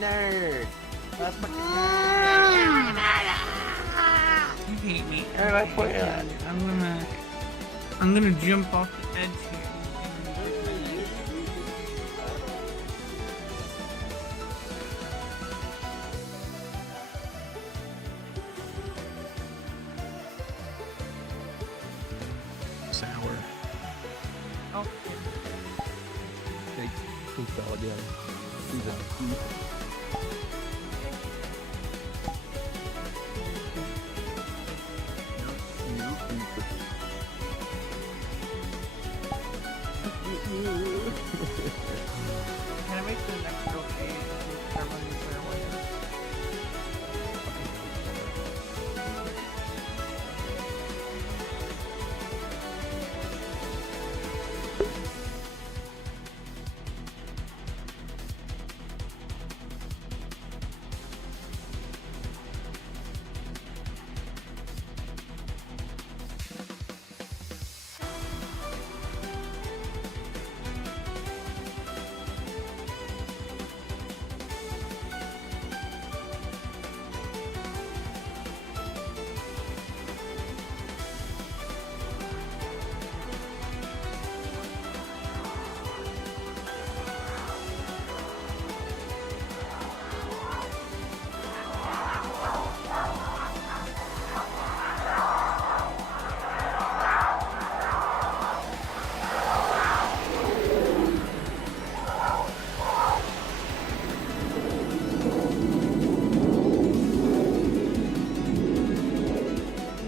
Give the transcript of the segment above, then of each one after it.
nerd. A fucking nerd. You hate me. Where do I put it? I'm gonna jump off the edge here. Sour. Oh, Steak. Fruit salad, yeah. These are can I make the next girl a thermonuclear one?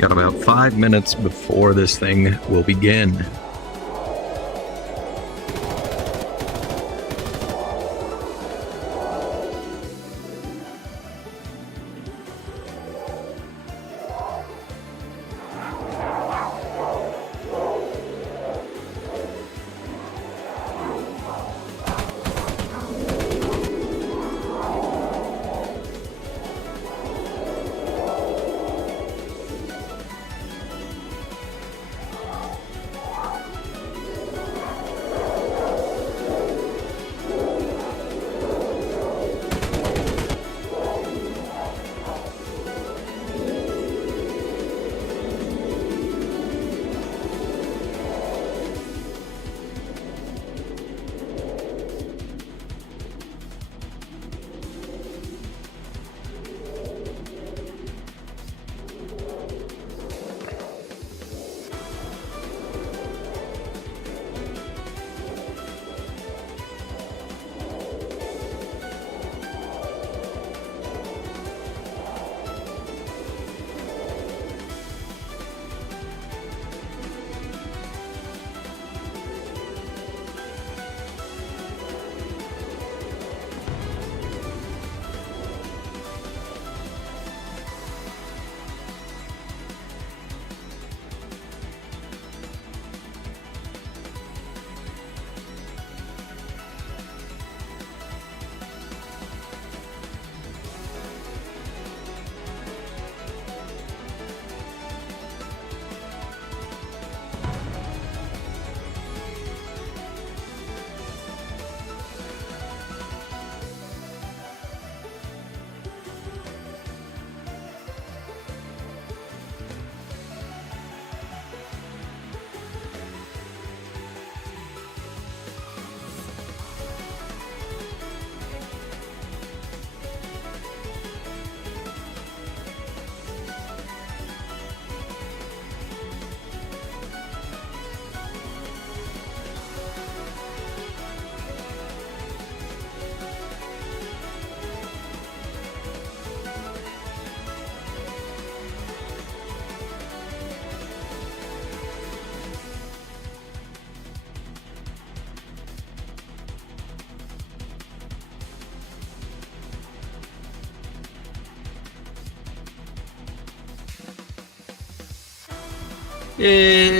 got about 5 minutes before this thing will begin.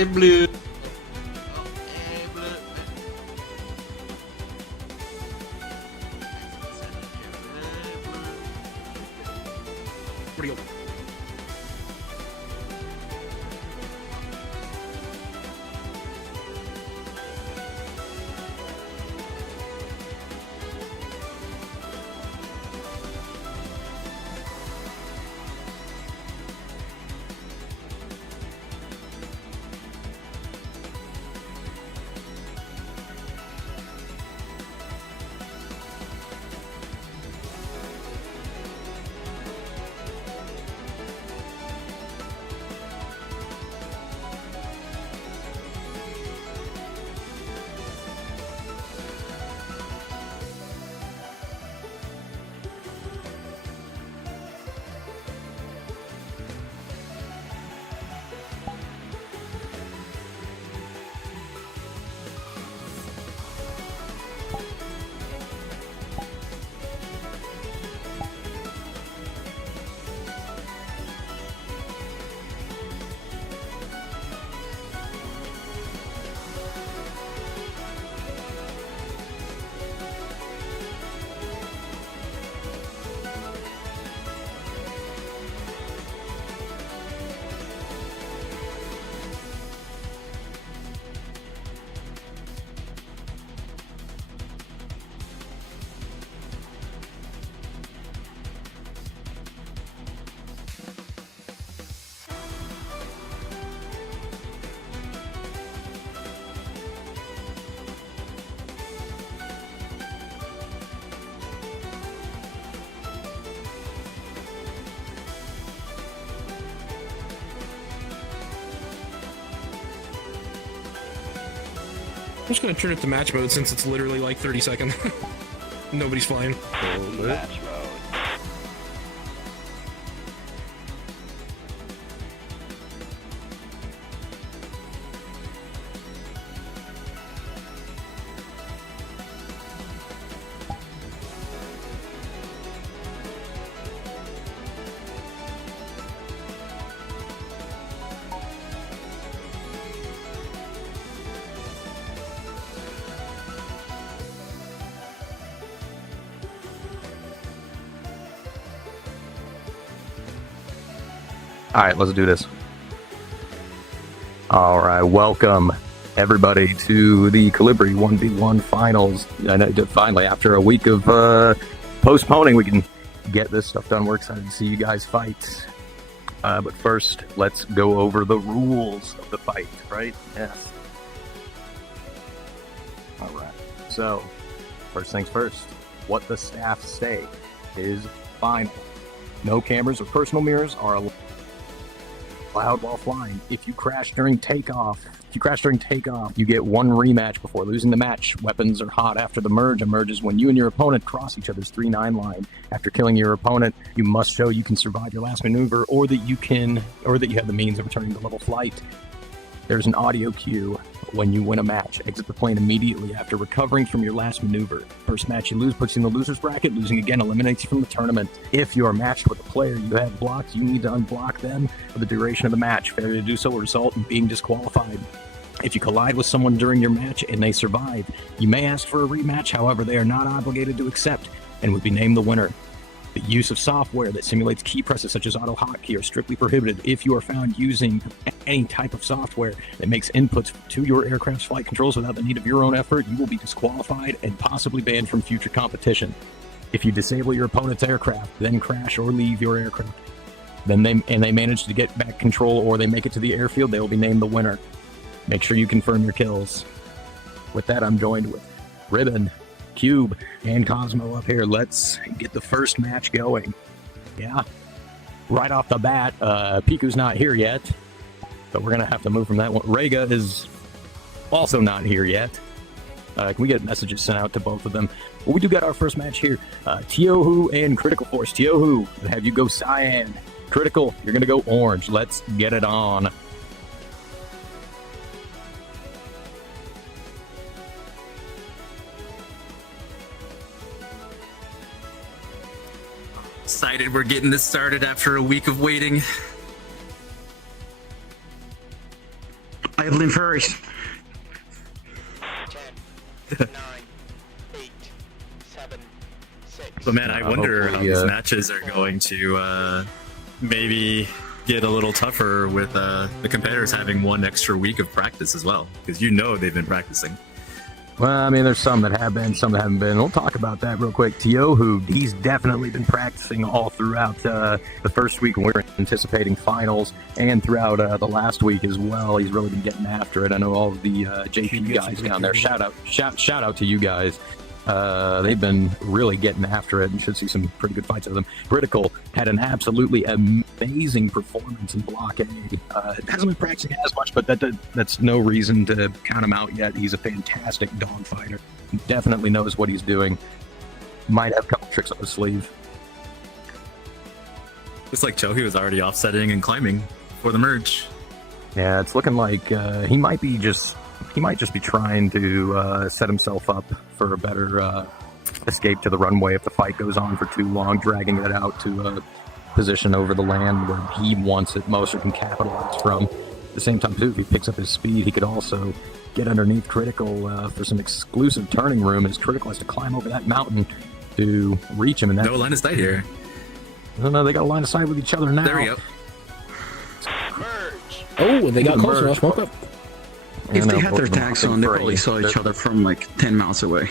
blue. Real. I'm just gonna turn it to match mode since it's literally like 30 seconds. Nobody's flying. Match mode. All right, let's do this. All right, welcome everybody to the Colibri 1v1 finals. And finally, after a week of postponing, we can get this stuff done. We're excited to see you guys fight. But first, let's go over the rules of the fight, right? Yes. All right. So, first things first, what the staff say is final. No cameras or personal mirrors are allowed while flying. If you crash during takeoff, you get one rematch before losing the match. Weapons are hot after the merge. A merge is when you and your opponent cross each other's 3-9 line. After killing your opponent, you must show you can survive your last maneuver, or that you have the means of returning to level flight. There's an audio cue when you win a match. Exit the plane immediately after recovering from your last maneuver. First match you lose puts you in the loser's bracket. Losing again eliminates you from the tournament. If you are matched with a player you have blocked, you need to unblock them for the duration of the match. Failure to do so will result in being disqualified. If you collide with someone during your match and they survive, you may ask for a rematch. However, they are not obligated to accept and would be named the winner. The use of software that simulates key presses such as auto hotkey are strictly prohibited. If you are found using any type of software that makes inputs to your aircraft's flight controls without the need of your own effort, you will be disqualified and possibly banned from future competition. If you disable your opponent's aircraft, then crash or leave your aircraft, they manage to get back control or they make it to the airfield, they will be named the winner. Make sure you confirm your kills. With that, I'm joined with Ribbon, Cube, and Cosmo up here. Let's get the first match going. Yeah, right off the bat, Piku's not here yet, but we're gonna have to move from that one. Rega is also not here yet. Can we get messages sent out to both of them? Well, we do got our first match here. Tiohu and Critical Force. Tiohu, have you go cyan. Critical, you're gonna go orange. Let's get it on. Excited we're getting this started after a week of waiting. Idling first. 10, 9, 8, 7, 6. But man, I wonder how these matches are going to maybe get a little tougher with the competitors having one extra week of practice as well, because they've been practicing. Well, I mean, there's some that have been, some that haven't been. We'll talk about that real quick. Tiohu, he's definitely been practicing all throughout the first week when we were anticipating finals, and throughout the last week as well. He's really been getting after it. I know all of the JP guys down there. Shout out to you guys. They've been really getting after it and should see some pretty good fights of them. Critical had an absolutely amazing performance in Block A. Hasn't been practicing as much, but that's no reason to count him out yet. He's a fantastic dog fighter. He definitely knows what he's doing. Might have a couple tricks up his sleeve. Looks like Chohi was already offsetting and climbing for the merge. Yeah, it's looking like he might just be trying to set himself up for a better escape to the runway if the fight goes on for too long, dragging it out to a position over the land where he wants it most or can capitalize from. At the same time, too, if he picks up his speed, he could also get underneath Critical for some exclusive turning room, as Critical has to climb over that mountain to reach him. And no line of sight here. No, they got a line of sight with each other now. There we go. Merge. Oh, and they got close enough. Smoke up. If they had their tags on, they probably saw each other from like 10 miles away.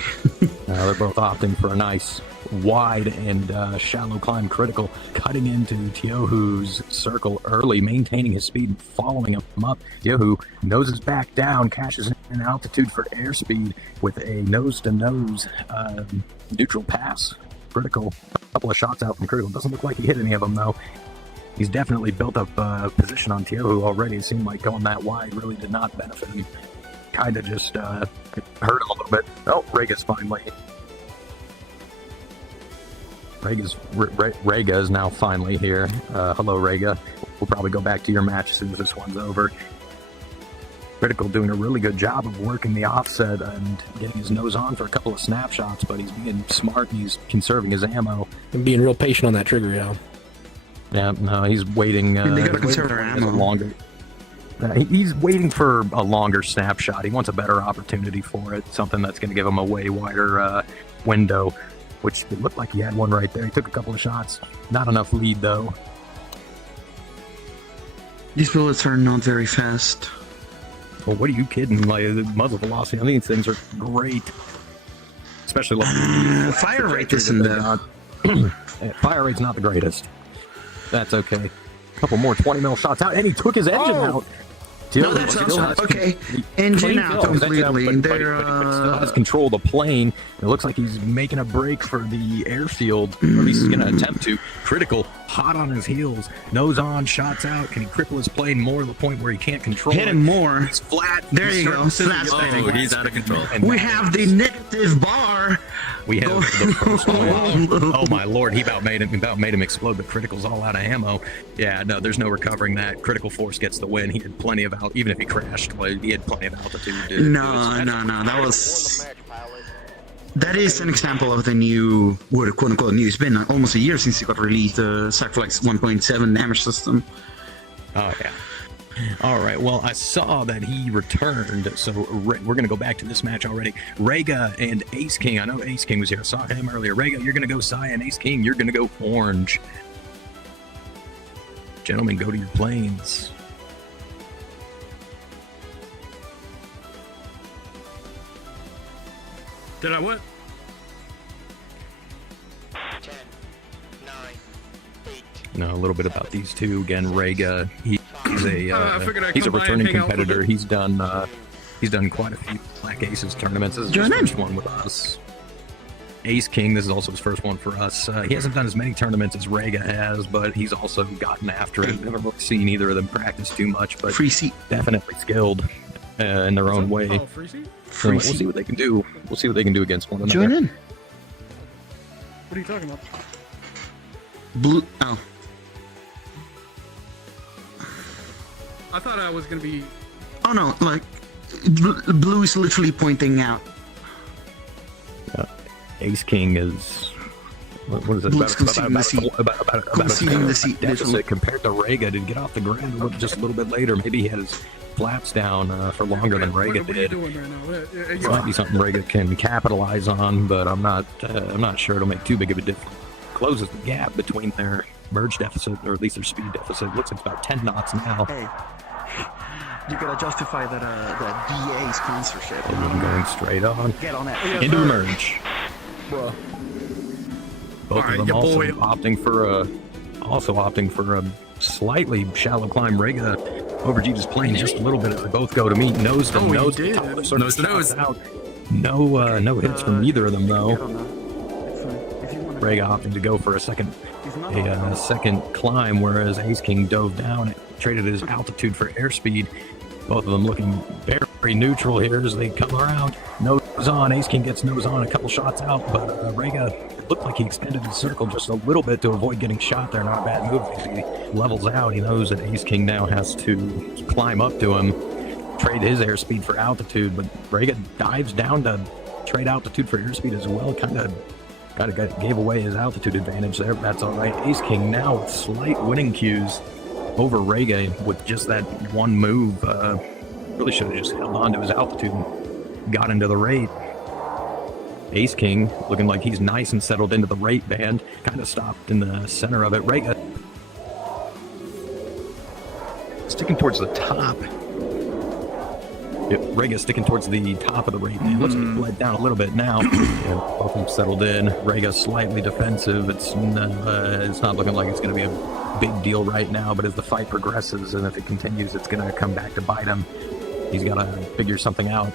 They're both opting for a nice wide and shallow climb. Critical cutting into Tiohu's circle early, maintaining his speed and following him up. Tiohu noses back down, cashes in altitude for airspeed with a nose-to-nose neutral pass. Critical, a couple of shots out from Critical. Doesn't look like he hit any of them, though. He's definitely built up position on Tiohu already. It seemed like going that wide really did not benefit him. kind of just hurt him a little bit. Oh, Rega's finally. Rega is now finally here. Hello, Rega. We'll probably go back to your match as soon as this one's over. Critical doing a really good job of working the offset and getting his nose on for a couple of snapshots, but he's being smart and he's conserving his ammo. And being real patient on that trigger, yeah. Yeah, no, he's waiting. They gotta conserve their ammo. Longer. He's waiting for a longer snapshot. He wants a better opportunity for it, something that's going to give him a way wider window, which it looked like he had one right there. He took a couple of shots. Not enough lead, though. These bullets are not very fast. Well, what are you kidding? Like, the muzzle velocity on these things are great. Especially like fire rate isn't the... Fire rate's not the greatest. That's okay. A couple more 20 mil shots out, and he took his engine out. No, that's awesome. Okay, engine out completely. But still has control of the plane. It looks like he's making a break for the airfield, or at least he's going to attempt to. Critical, hot on his heels, nose on, shots out. Can he cripple his plane more to the point where he can't control Hit him more. He's flat. There you go. Flat spinning. Oh, he's out of control. We have the negative bar. We have the first one. Oh my lord, he about made him explode, but Critical's all out of ammo. Yeah, no, there's no recovering that. Critical Force gets the win. He had plenty of even if he crashed, he had plenty of altitude. No, that is an example of the new, quote unquote new. It's been almost a year since it got released, the Cypherflex 1.7 damage system. Oh yeah. All right, well, I saw that he returned, so we're going to go back to this match already. Rega and Ace King. I know Ace King was here. I saw him earlier. Rega, you're going to go cyan. Ace King, you're going to go orange. Gentlemen, go to your planes. Did I what? 10, 9, 8. No, a little bit about these two. Again, Rega, he's a he's returning competitor. He's done quite a few Black Aces tournaments. This is his first one with us. Ace King, this is also his first one for us. He hasn't done as many tournaments as Rega has, but he's also gotten after it. Never really seen either of them practice too much, but free seat. Definitely skilled in their own way. Oh, free seat? So we'll see what they can do. We'll see what they can do against one another. Join in. What are you talking about? Blue. Oh. I thought I was gonna be. Oh no! Like, blue is literally pointing out. Ace King is. What is it? Conceding the seat. Deficit compared to Rega. Did get off the ground just a little bit later. Maybe he had his flaps down for longer than Rega did. What are you doing right now? It might be something Rega can capitalize on, but I'm not sure it'll make too big of a difference. Closes the gap between their merge deficit, or at least their speed deficit. Looks like it's about 10 knots now. Hey, you gotta justify that DA sponsorship. And I'm going straight on. Get on that. Into merge. Bro. Both of them also opting for a slightly shallow climb. Rega overjeeps plane just a little bit as they both go to meet nose to nose. Nose to nose. Out. No hits from either of them though. Rega opting to go for a second climb, whereas Ace King dove down and traded his altitude for airspeed. Both of them looking very neutral here as they come around. Nose on. Ace King gets nose on, a couple shots out, but Rega looked like he extended his circle just a little bit to avoid getting shot there. Not a bad move. As he levels out, he knows that Ace King now has to climb up to him, trade his airspeed for altitude, but Rega dives down to trade altitude for airspeed as well. Kind of gave away his altitude advantage there, but that's all right. Ace King now with slight winning cues over Rega with just that one move. Really should have just held on to his altitude and got into the rate. Ace King looking like he's nice and settled into the rate band, kind of stopped in the center of it. Rega sticking towards the top. Rega sticking towards the top of the rate band. Looks like he bled down a little bit now. Both of them settled in. Rega slightly defensive. It's not looking like it's going to be a big deal right now, but as the fight progresses and if it continues, it's going to come back to bite him. He's got to figure something out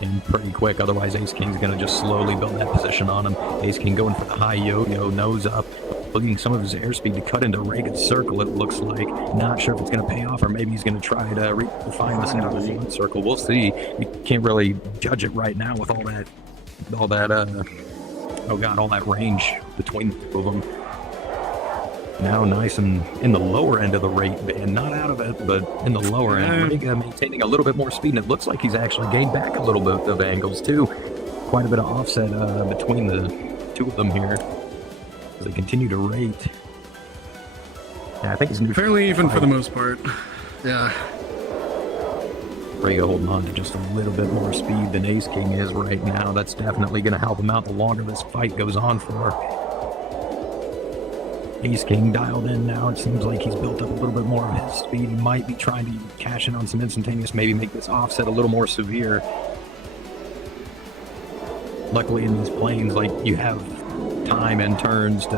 and pretty quick, otherwise Ace King's going to just slowly build that position on him. Ace King going for the high yo-yo, nose up, bleeding some of his airspeed to cut into Reagan's circle, it looks like. Not sure if it's going to pay off, or maybe he's going to try to refine this into a one circle. We'll see. You can't really judge it right now with all that, oh god, all that range between the two of them. Now nice and in the lower end of the rate band, not out of it, but in the lower end. Rega maintaining a little bit more speed, and it looks like he's actually gained back a little bit of angles too. Quite a bit of offset between the two of them here as they continue to rate. Yeah, I think he's fairly even for the most part. Yeah. Rega holding on to just a little bit more speed than Ace King is right now. That's definitely going to help him out the longer this fight goes on for. Ace King dialed in now. It seems like he's built up a little bit more of his speed. He might be trying to cash in on some instantaneous, maybe make this offset a little more severe. Luckily in these planes, like, you have time and turns to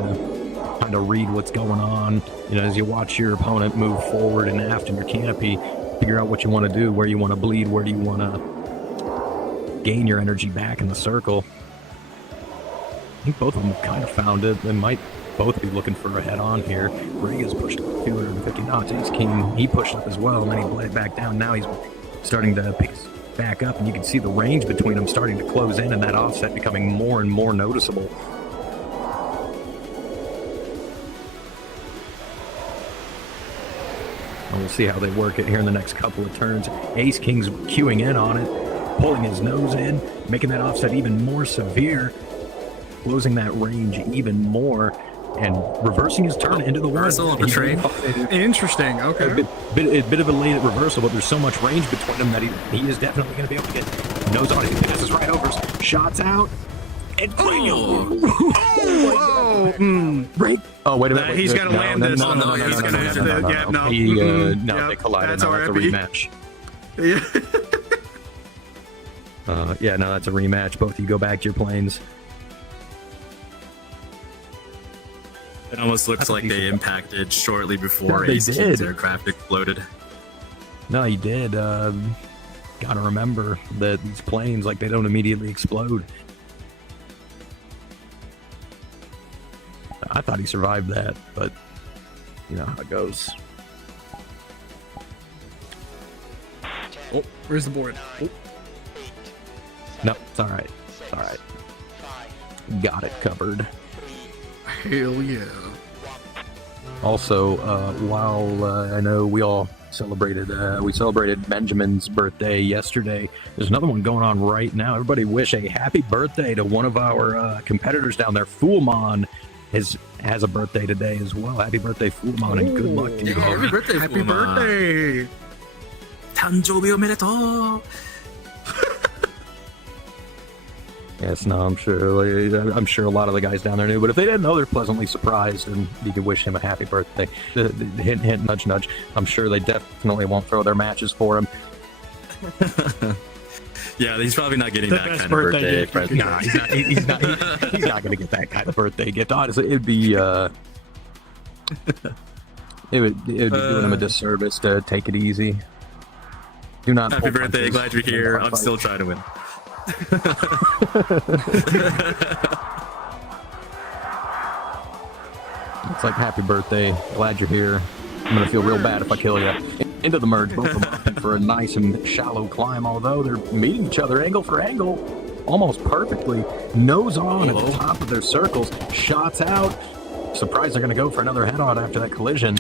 kind of read what's going on. You know, as you watch your opponent move forward and aft in your canopy, figure out what you want to do, where you want to bleed, where do you want to gain your energy back in the circle. I think both of them have kind of found it. They might both be looking for a head-on here. Rega's pushed up 250 knots. Ace King, he pushed up as well, and then he bled back down. Now he's starting to pick back up, and you can see the range between them starting to close in, and that offset becoming more and more noticeable. And we'll see how they work it here in the next couple of turns. Ace King's queuing in on it, pulling his nose in, making that offset even more severe, closing that range even more, and reversing his turn into the reversal of the train. Interesting. Okay. A bit of a late reversal, but there's so much range between them that he is definitely going to be able to get nose on it. He finishes right over, shots out, and right. Oh, wait a minute. He's got to land this. No, he's going to have to. Yeah, no. No, they collided. That's a rematch. Yeah, no, that's a rematch. Both of you go back to your planes. It almost looks like they impacted shortly before they Ace King's aircraft exploded. No, he did. Gotta remember that these planes, like, they don't immediately explode. I thought he survived that, but you know how it goes. Oh, where's the board? Oh. No, it's all right. It's all right. Got it covered. Hell yeah. Also, while I know we all celebrated Benjamin's birthday yesterday, there's another one going on right now. Everybody wish a happy birthday to one of our competitors down there. Foolmon has a birthday today as well. Happy birthday, Foolmon, and good luck to you. Happy birthday, happy birthday. 誕生日おめでとう. Yes, no, I'm sure a lot of the guys down there knew, but if they didn't know, they're pleasantly surprised, and you can wish him a happy birthday. The hint, hint, nudge, nudge. I'm sure they definitely won't throw their matches for him. Yeah, he's probably not getting that kind of birthday present. No, he's not going to get that kind of birthday gift. Honestly, it'd be it would be doing him a disservice to take it easy. Do not. Happy birthday! Glad you're here. I'm still trying to win. It's like, happy birthday, glad you're here. I'm gonna feel real bad if I kill you. Into the merge, both of them opting for a nice and shallow climb, although they're meeting each other angle for angle almost perfectly. Nose on at the top of their circles, shots out. Surprised they're gonna go for another head-on after that collision.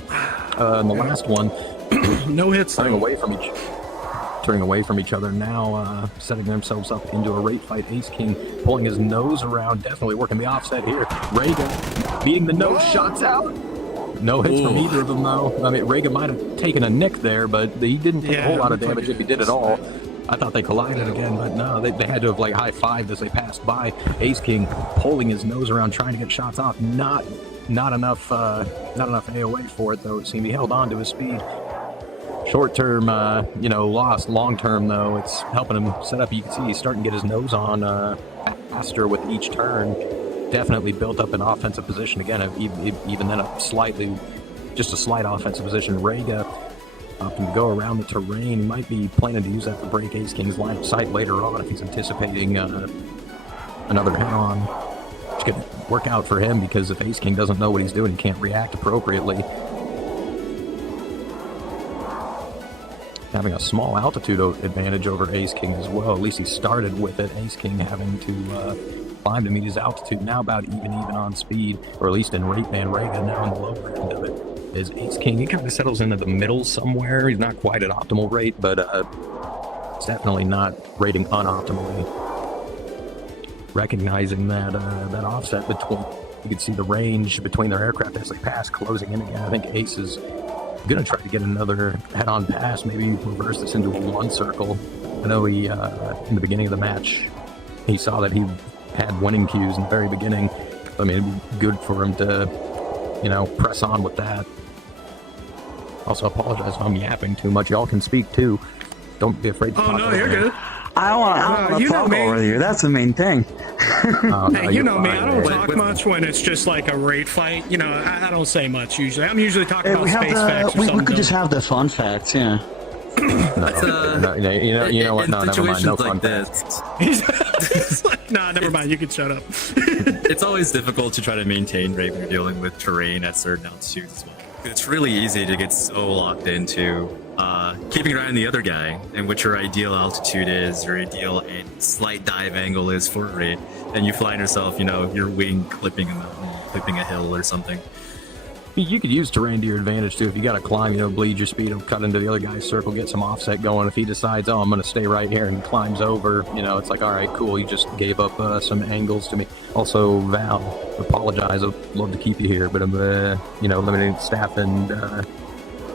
And the last one, no hits, turning away from each other now, setting themselves up into a rate fight. Ace King pulling his nose around, definitely working the offset here. Rega beating the nose, shots out. No hits from either of them, though. I mean, Rega might have taken a nick there, but he didn't take a whole lot of damage if he did at all. I thought they collided again, but no, they had to have, like, high-fived as they passed by. Ace King pulling his nose around, trying to get shots off. Not enough AOA for it, though. It seemed he held on to his speed. Short-term, lost. Long-term, though, it's helping him set up. You can see he's starting to get his nose on faster with each turn. Definitely built up an offensive position again. Even then, just a slight offensive position. Rega opting to go around the terrain. He might be planning to use that to break Ace King's line of sight later on if he's anticipating another head-on. which could work out for him because if Ace King doesn't know what he's doing, he can't react appropriately. Having a small altitude advantage over Ace King as well. At least he started with it. Ace King having to climb to meet his altitude. Now about even on speed, or at least in rate band. Rega now in the lower end of it is Ace King. He kind of settles into the middle somewhere. He's not quite at optimal rate, but it's definitely not rating unoptimally. Recognizing that that offset between, you can see the range between their aircraft as they pass closing in again. I think Ace is going to try to get another head-on pass, maybe reverse this into a one circle. I know he, in the beginning of the match, he saw that he had winning cues in the very beginning. I mean, it'd be good for him to, press on with that. Also, apologize if I'm yapping too much. Y'all can speak too. Don't be afraid to talk. Oh, no, you're good. I don't want to talk over you. That's the main thing. Hey, you know me. I don't talk much when it's just like a raid fight. I don't say much usually. I'm usually talking about space facts or something. We could just have the fun facts, yeah. No, you know what? No, never mind. No fun facts. It's like, nah, never mind. You can shut up. It's always difficult to try to maintain rate when you're dealing with terrain at certain altitudes as well. It's really easy to get so locked into keeping an eye on the other guy and what your ideal altitude is, your ideal and slight dive angle is for a rate, and you find yourself, your wing clipping a mountain, clipping a hill or something. You could use terrain to your advantage too. If you got to climb, bleed your speed, cut into the other guy's circle, get some offset going. If he decides, I'm going to stay right here and climbs over, it's like, all right, cool. You just gave up some angles to me. Also, Val, apologize. I'd love to keep you here, but I'm, limiting staff and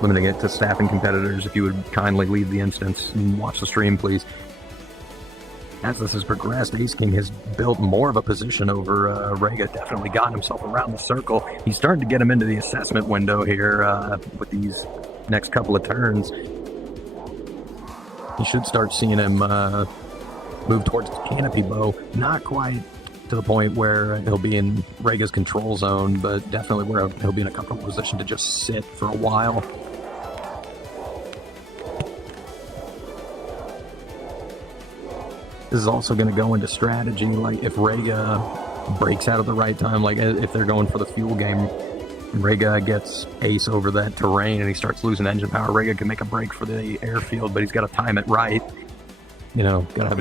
limiting it to staff and competitors. If you would kindly leave the instance and watch the stream, please. As this has progressed, Ace King has built more of a position over Rega. Definitely got himself around the circle. He's starting to get him into the assessment window here with these next couple of turns. You should start seeing him move towards his canopy bow. Not quite to the point where he'll be in Rega's control zone, but definitely where he'll be in a comfortable position to just sit for a while. This is also going to go into strategy, like if Rega breaks out at the right time, like if they're going for the fuel game, Rega gets Ace over that terrain and he starts losing engine power, Rega can make a break for the airfield, but he's got to time it right. Got to have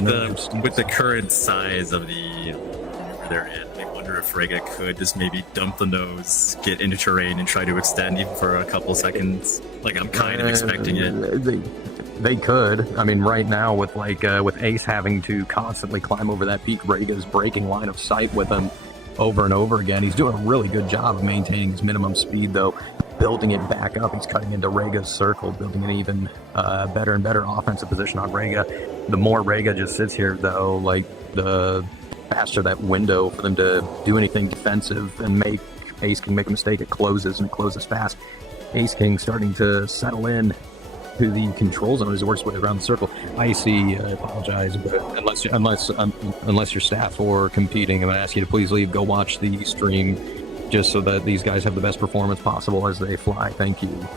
with the current size of the where they're in, I wonder if Rega could just maybe dump the nose, get into terrain, and try to extend even for a couple seconds. Like I'm kind of expecting it. They could. I mean, right now with with Ace having to constantly climb over that peak, Rega's breaking line of sight with him over and over again. He's doing a really good job of maintaining his minimum speed, though. Building it back up, he's cutting into Rega's circle, building an even better and better offensive position on Rega. The more Rega just sits here, though, the faster that window for them to do anything defensive and make Ace King make a mistake, it closes, and it closes fast. Ace King starting to settle in to the control zone as he works way around the circle. I apologize, but unless you're staff or competing, I'm going to ask you to please leave, go watch the stream, just so that these guys have the best performance possible as they fly. Thank you.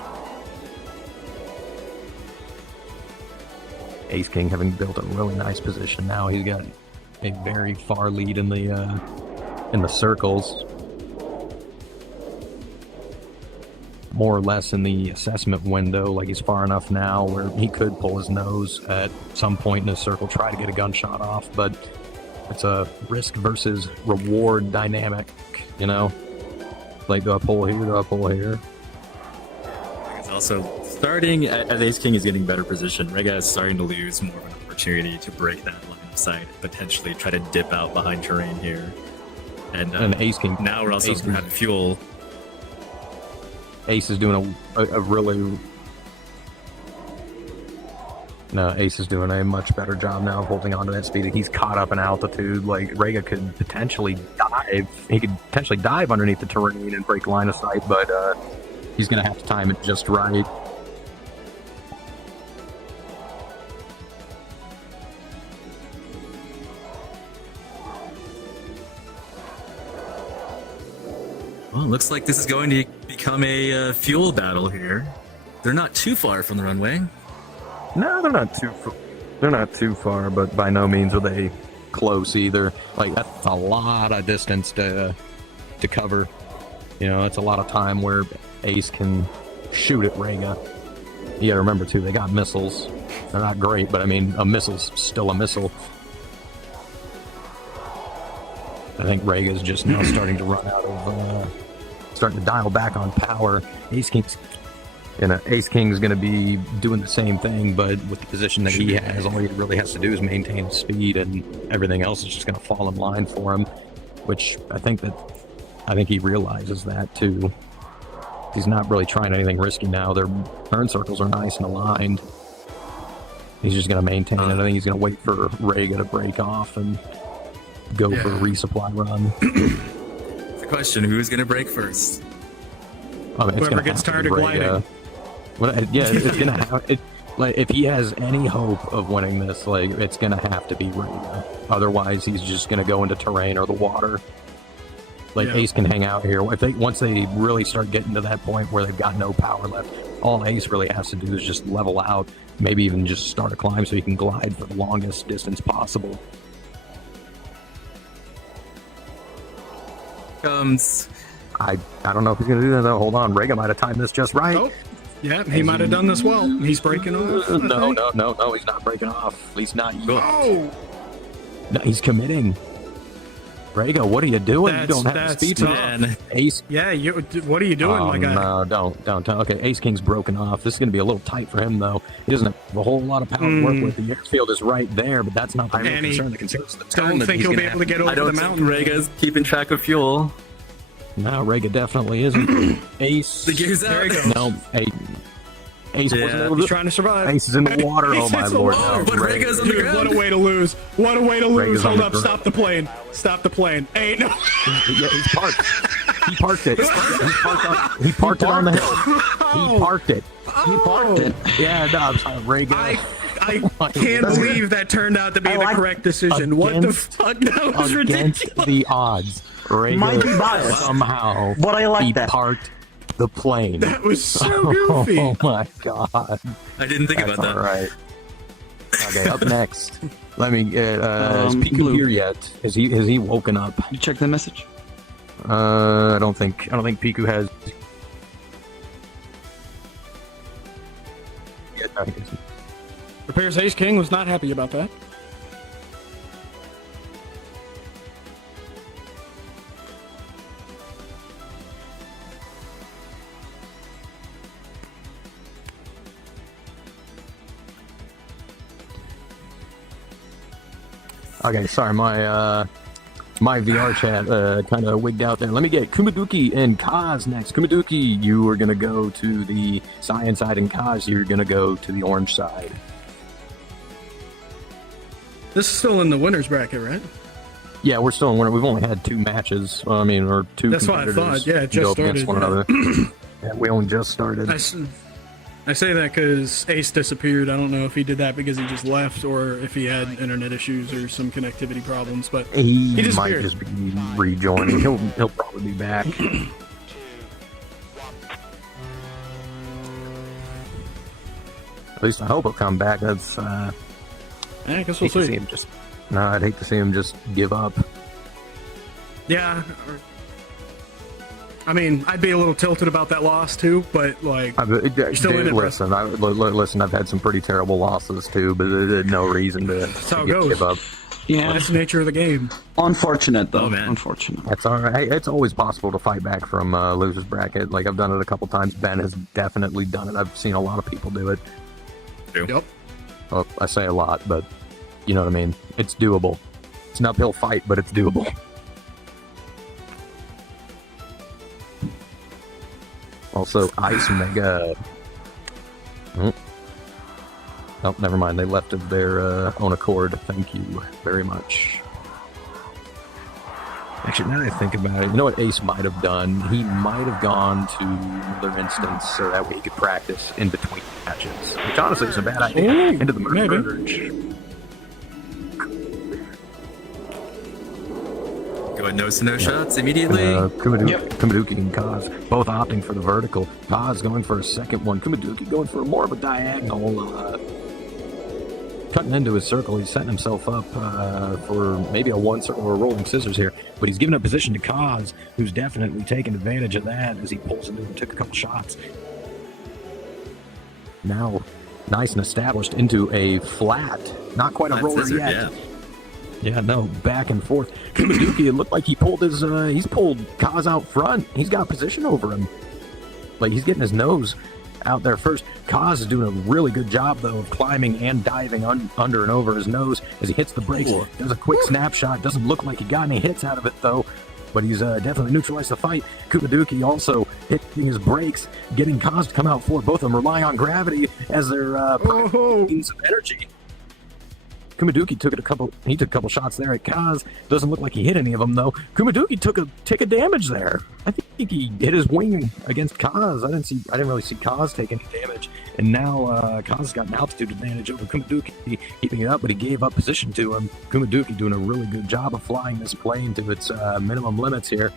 Ace King having built a really nice position now. He's got a very far lead in the circles. More or less in the assessment window, like he's far enough now where he could pull his nose at some point in his circle, try to get a gunshot off, but it's a risk versus reward dynamic, Like, do I pull here, do I pull here? It's also starting, as Ace King is getting better position, Rega is starting to lose more of an opportunity to break that line of sight, potentially try to dip out behind terrain here. And Ace King, now we're also having fuel. Ace is doing a really... No, Ace is doing a much better job now of holding on to that speed. He's caught up in altitude. Like, Rega could potentially dive. He could potentially dive underneath the terrain and break line of sight, but he's going to have to time it just right. Well, looks like this is going to become a fuel battle here. They're not too far from the runway. No, they're not too far, but by no means are they close either. Like, that's a lot of distance to cover. You know, that's a lot of time where Ace can shoot at Rega. You gotta remember, too, they got missiles. They're not great, but I mean, a missile's still a missile. I think Rega's just now starting to run out of, starting to dial back on power. Ace King's going to be doing the same thing, but with the position that he has, all he really has to do is maintain speed, and everything else is just going to fall in line for him. Which I think he realizes that too. He's not really trying anything risky now. Their turn circles are nice and aligned. He's just going to maintain it. I think he's going to wait for Rega to break off and go for a resupply run. The question: who's going to break first? I mean, Whoever gets tired of gliding. Well, it's gonna have it. Like, if he has any hope of winning this, like, it's gonna have to be Rega. Otherwise, he's just gonna go into terrain or the water. Like, Ace can hang out here. Once they really start getting to that point where they've got no power left, all Ace really has to do is just level out. Maybe even just start a climb so he can glide for the longest distance possible. I don't know if he's going to do that, though. Hold on. Rega might have timed this just right. Oh, yeah, he might have done this well. He's breaking off. No, he's not breaking off. At least not yet. Oh! No, he's committing. Rega, what are you doing? You don't have the speed, man. Ace. Yeah, what are you doing, my guy? No, don't. Okay, Ace King's broken off. This is going to be a little tight for him, though. He doesn't have a whole lot of power to work with. The airfield is right there, but that's not the real concern. The concern is the turn. Don't think he'll be able to get over the mountain. Rega's keeping track of fuel. No, Rega definitely isn't. Ace. The gear's out. There he goes. No, Ace wasn't able to. He's trying to survive. Ace is in the water. Oh my lord! Oh, but Rega's on the ground. What a way to lose! What a way to lose! Rega's Hold on up! the Stop the plane! Stop the plane! Ain't no. Yeah, he's parked. He parked it. He parked it on the hill. He parked it. He parked it. Yeah, no, I'm sorry, Rega. I can't believe that turned out to be the correct decision. What the fuck? That was against ridiculous. the odds, Rega Might be biased, somehow but I like he that. parked the plane. That was so goofy. Oh my god! I didn't think about that. All right. Okay, up next. Let me get. Is Piku here yet? Has he woken up? You check the message. I don't think Piku has. Yeah, no, he isn't. Repairs Ace King was not happy about that. Okay, sorry, my VR chat kind of wigged out there. Let me get Kumaduki and Kaz next. Kumaduki, you are gonna go to the cyan side, and Kaz, you're gonna go to the orange side. This is still in the winners bracket, right? Yeah, we're still in winter. We've only had 2 matches. Well, I mean, or 2. That's what I thought. Yeah, it just go started. against one another. Yeah, we only just started. I say that because Ace disappeared. I don't know if he did that because he just left or if he had internet issues or some connectivity problems. But he might disappeared. just be rejoining. He'll probably be back. At least I hope he'll come back. That's Yeah, I guess we'll hate to see see. him just. No, I'd hate to see him just give up. Yeah. I mean, I'd be a little tilted about that loss too, but like, still in it, bro. Listen, I've had some pretty terrible losses too, but there's no reason to how it goes. give up. Yeah, That's the nature of the game. unfortunate though. Oh, man. Unfortunate. That's all right. Hey, it's always possible to fight back from losers bracket. Like, I've done it a couple times. Ben has definitely done it. I've seen a lot of people do it. Yep. Well, I say a lot, but you know what I mean. It's doable. It's an uphill fight, but it's doable. Also, Ice Mega. Oh, never mind. They left of their own accord. Thank you very much. Actually, now that I think about it, you know what Ace might have done? He might have gone to another instance so that way he could practice in between matches. Which honestly is a bad idea. Ooh, Into the maybe. merge. Going nose to nose shots immediately. Kumaduki and Kaz both opting for the vertical. Kaz going for a second one. Kumaduki going for more of a diagonal. cutting into his circle. He's setting himself up for maybe a one circle or a rolling scissors here, but he's giving up position to Kaz, who's definitely taking advantage of that as he pulls into and took a couple shots. Now, nice and established into a flat. Not quite a roller yet. Yeah. Yeah, no, back and forth. Kumaduki, it looked like he pulled he's pulled Kaz out front. He's got position over him. Like, he's getting his nose out there first. Kaz is doing a really good job, though, of climbing and diving under and over his nose as he hits the brakes. Does a quick snapshot. Doesn't look like he got any hits out of it, though. But he's definitely neutralized the fight. Kumaduki also hitting his brakes, getting Kaz to come out forward. Both of them relying on gravity as their means of energy. Kumaduki took a couple shots there at Kaz. Doesn't look like he hit any of them, though. Kumaduki took a damage there. I think he hit his wing against Kaz. I didn't really see Kaz take any damage. And now Kaz got an altitude advantage over Kumaduki, keeping it up, but he gave up position to him. Kumaduki doing a really good job of flying this plane to its minimum limits here.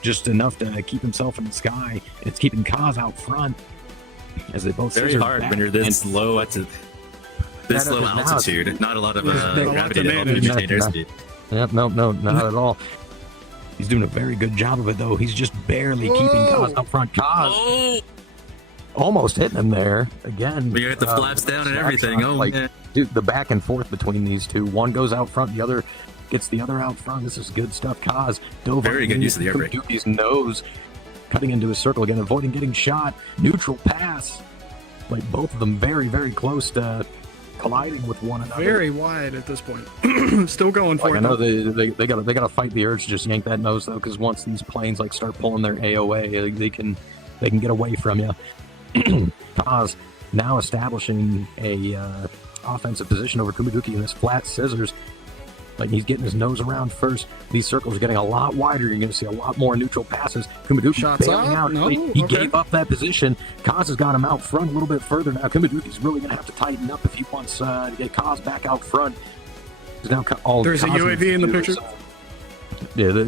Just enough to keep himself in the sky. And it's keeping Kaz out front as they both Very hard when you're this low at this low altitude. Not a lot of gravity to help you maintain airspeed. Yeah, no, not at all. He's doing a very good job of it, though. He's just barely keeping Kaz up front. Kaz almost hitting him there again. We got the flaps down and everything. Man. Dude, the back and forth between these two. One goes out front, the other gets the other out front. This is good stuff. Kaz dove very good use of the air brake. Kumaduki's nose, cutting into his circle again, avoiding getting shot. Neutral pass. Like, both of them very, very close to colliding with one another. Very wide at this point. Still going for it. I know they gotta fight the urge to just yank that nose, though, because once these planes start pulling their AOA, they can get away from you. Kaz now establishing a offensive position over Kumaduki in this flat scissors. Like, he's getting his nose around first. These circles are getting a lot wider. You're going to see a lot more neutral passes. Kumaduki bailing out. No? He gave up that position. Kaz has got him out front a little bit further now. Kumaduki's really going to have to tighten up if he wants to get Kaz back out front. Now there's a UAV in the picture.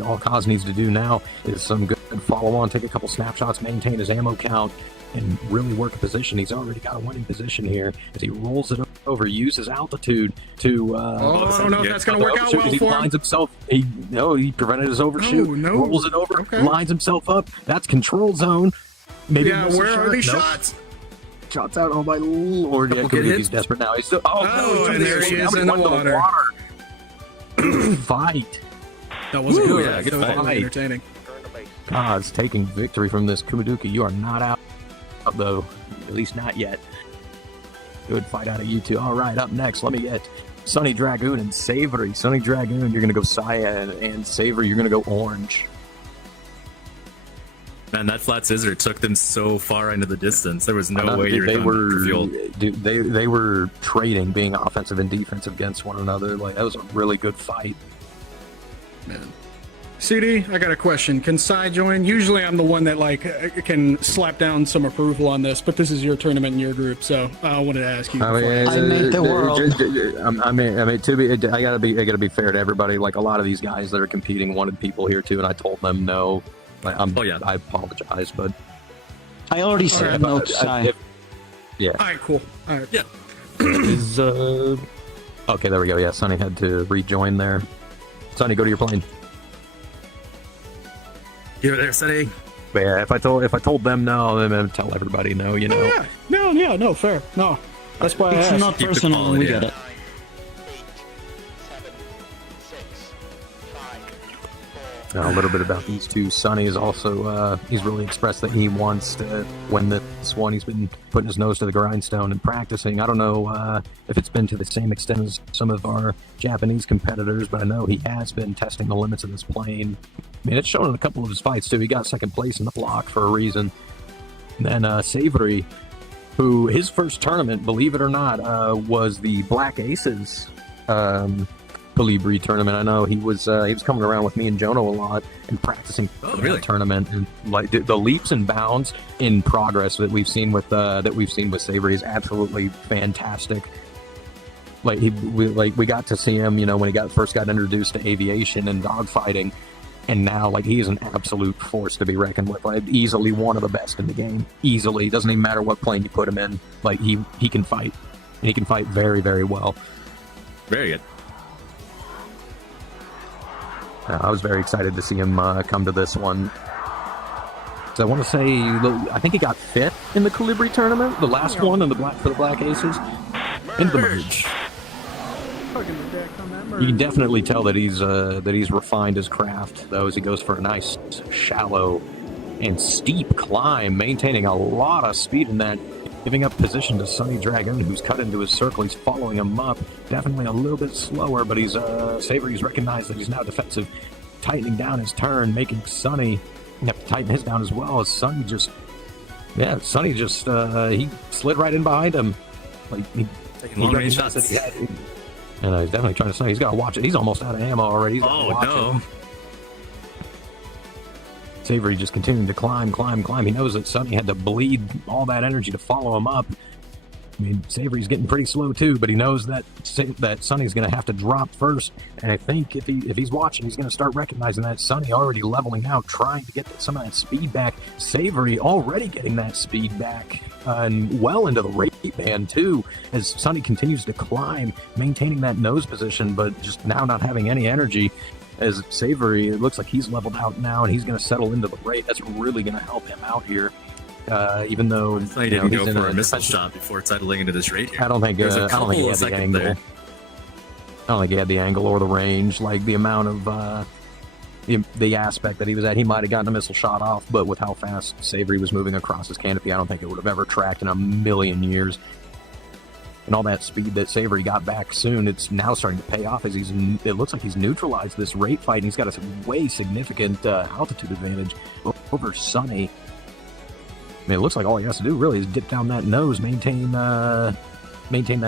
All Kaz needs to do now is some good follow on, take a couple snapshots, maintain his ammo count, and really work a position. He's already got a winning position here as he rolls it over, uses altitude to. I don't know if that's going to work out well he for lines him. himself. He prevented his overshoot. Rolls it over, lines himself up. That's control zone. Maybe where are these shots? Shots out. Oh my lord! Yeah, he's desperate now. He's still. And there he is in the water. Fight. That wasn't good. Yeah, good That was fight. entertaining. Kaz taking victory from this. Kumaduki, you are not out, though. At least not yet. Good fight out of you two. All right, up next, let me get Sunny Dragoon and Savory. Sunny Dragoon, you're going to go cyan, and Savory, you're going to go orange. Man, that flat scissor took them so far into the distance. There was no way you were going for fuel. Dude, they were trading, being offensive and defensive against one another. Like, that was a really good fight. Man. CD, I got a question. Can Cy join? Usually I'm the one that can slap down some approval on this, but this is your tournament in your group, so I wanted to ask you. I made the world. I gotta be fair to everybody. Like, a lot of these guys that are competing wanted people here too, and I told them no. I apologize, but I already said no to Cy. Yeah. All right, cool. All right. Yeah. Okay, there we go. Yeah, Sonny had to rejoin there. Sonny, go to your plane. You were there, Sonny. But yeah, if I told them no, then I'd tell everybody no. You know. Oh, yeah. No, fair. No, that's why I It's asked. not personal. We get it. 9, 8, 7, 6, 5, 4. A little bit about these two. Sonny is also, he's really expressed that he wants to win this one. He's been putting his nose to the grindstone and practicing. I don't know if it's been to the same extent as some of our Japanese competitors, but I know he has been testing the limits of this plane. I mean, it's shown in a couple of his fights, too. He got second place in the block for a reason. And then Savory, who his first tournament, believe it or not, was the Black Aces Colibri tournament. I know he was coming around with me and Jono a lot and practicing for that tournament, and like the leaps and bounds in progress that we've seen with Savory is absolutely fantastic. Like we got to see him, when he first got introduced to aviation and dogfighting, and now he's an absolute force to be reckoned with. Like, easily one of the best in the game. Easily, doesn't even matter what plane you put him in. Like, he can fight, and he can fight very, very well. Very good. I was very excited to see him come to this one. So I want to say, I think he got 5th in the Colibri tournament, the last one in the for the Black Aces. In the merge. Fucking the deck on that merge. You can definitely tell that he's refined his craft, though, as he goes for a nice, shallow, and steep climb, maintaining a lot of speed in that, giving up position to Sunny Dragon, who's cut into his circle. He's following him up, definitely a little bit slower, but Savory's recognized that he's now defensive, tightening down his turn, making Sunny have to tighten his down as well, as Sunny just he slid right in behind him. Like, Taking long range shots. And he's definitely trying to say he's got to watch it. He's almost out of ammo already. Oh, no. Savory just continuing to climb. He knows that Sunny had to bleed all that energy to follow him up. I mean, Savory's getting pretty slow too, but he knows that Sunny's going to have to drop first. And I think if he's watching, he's going to start recognizing that Sunny already leveling out, trying to get some of that speed back. Savory already getting that speed back, and well into the rate band too, as Sunny continues to climb, maintaining that nose position, but just now not having any energy. As Savory, it looks like he's leveled out now, and he's going to settle into the rate. That's really going to help him out here. Even though he didn't go for a missile shot before settling into this rate here. I don't think he had the angle. I don't think he had the angle or the range, like the amount of the aspect that he was at. He might have gotten a missile shot off, but with how fast Savory was moving across his canopy, I don't think it would have ever tracked in a million years. And all that speed that Savory got back soon, it's now starting to pay off as it looks like he's neutralized this rate fight, and he's got a way significant altitude advantage over Sunny. I mean, it looks like all he has to do really is dip down that nose, maintain that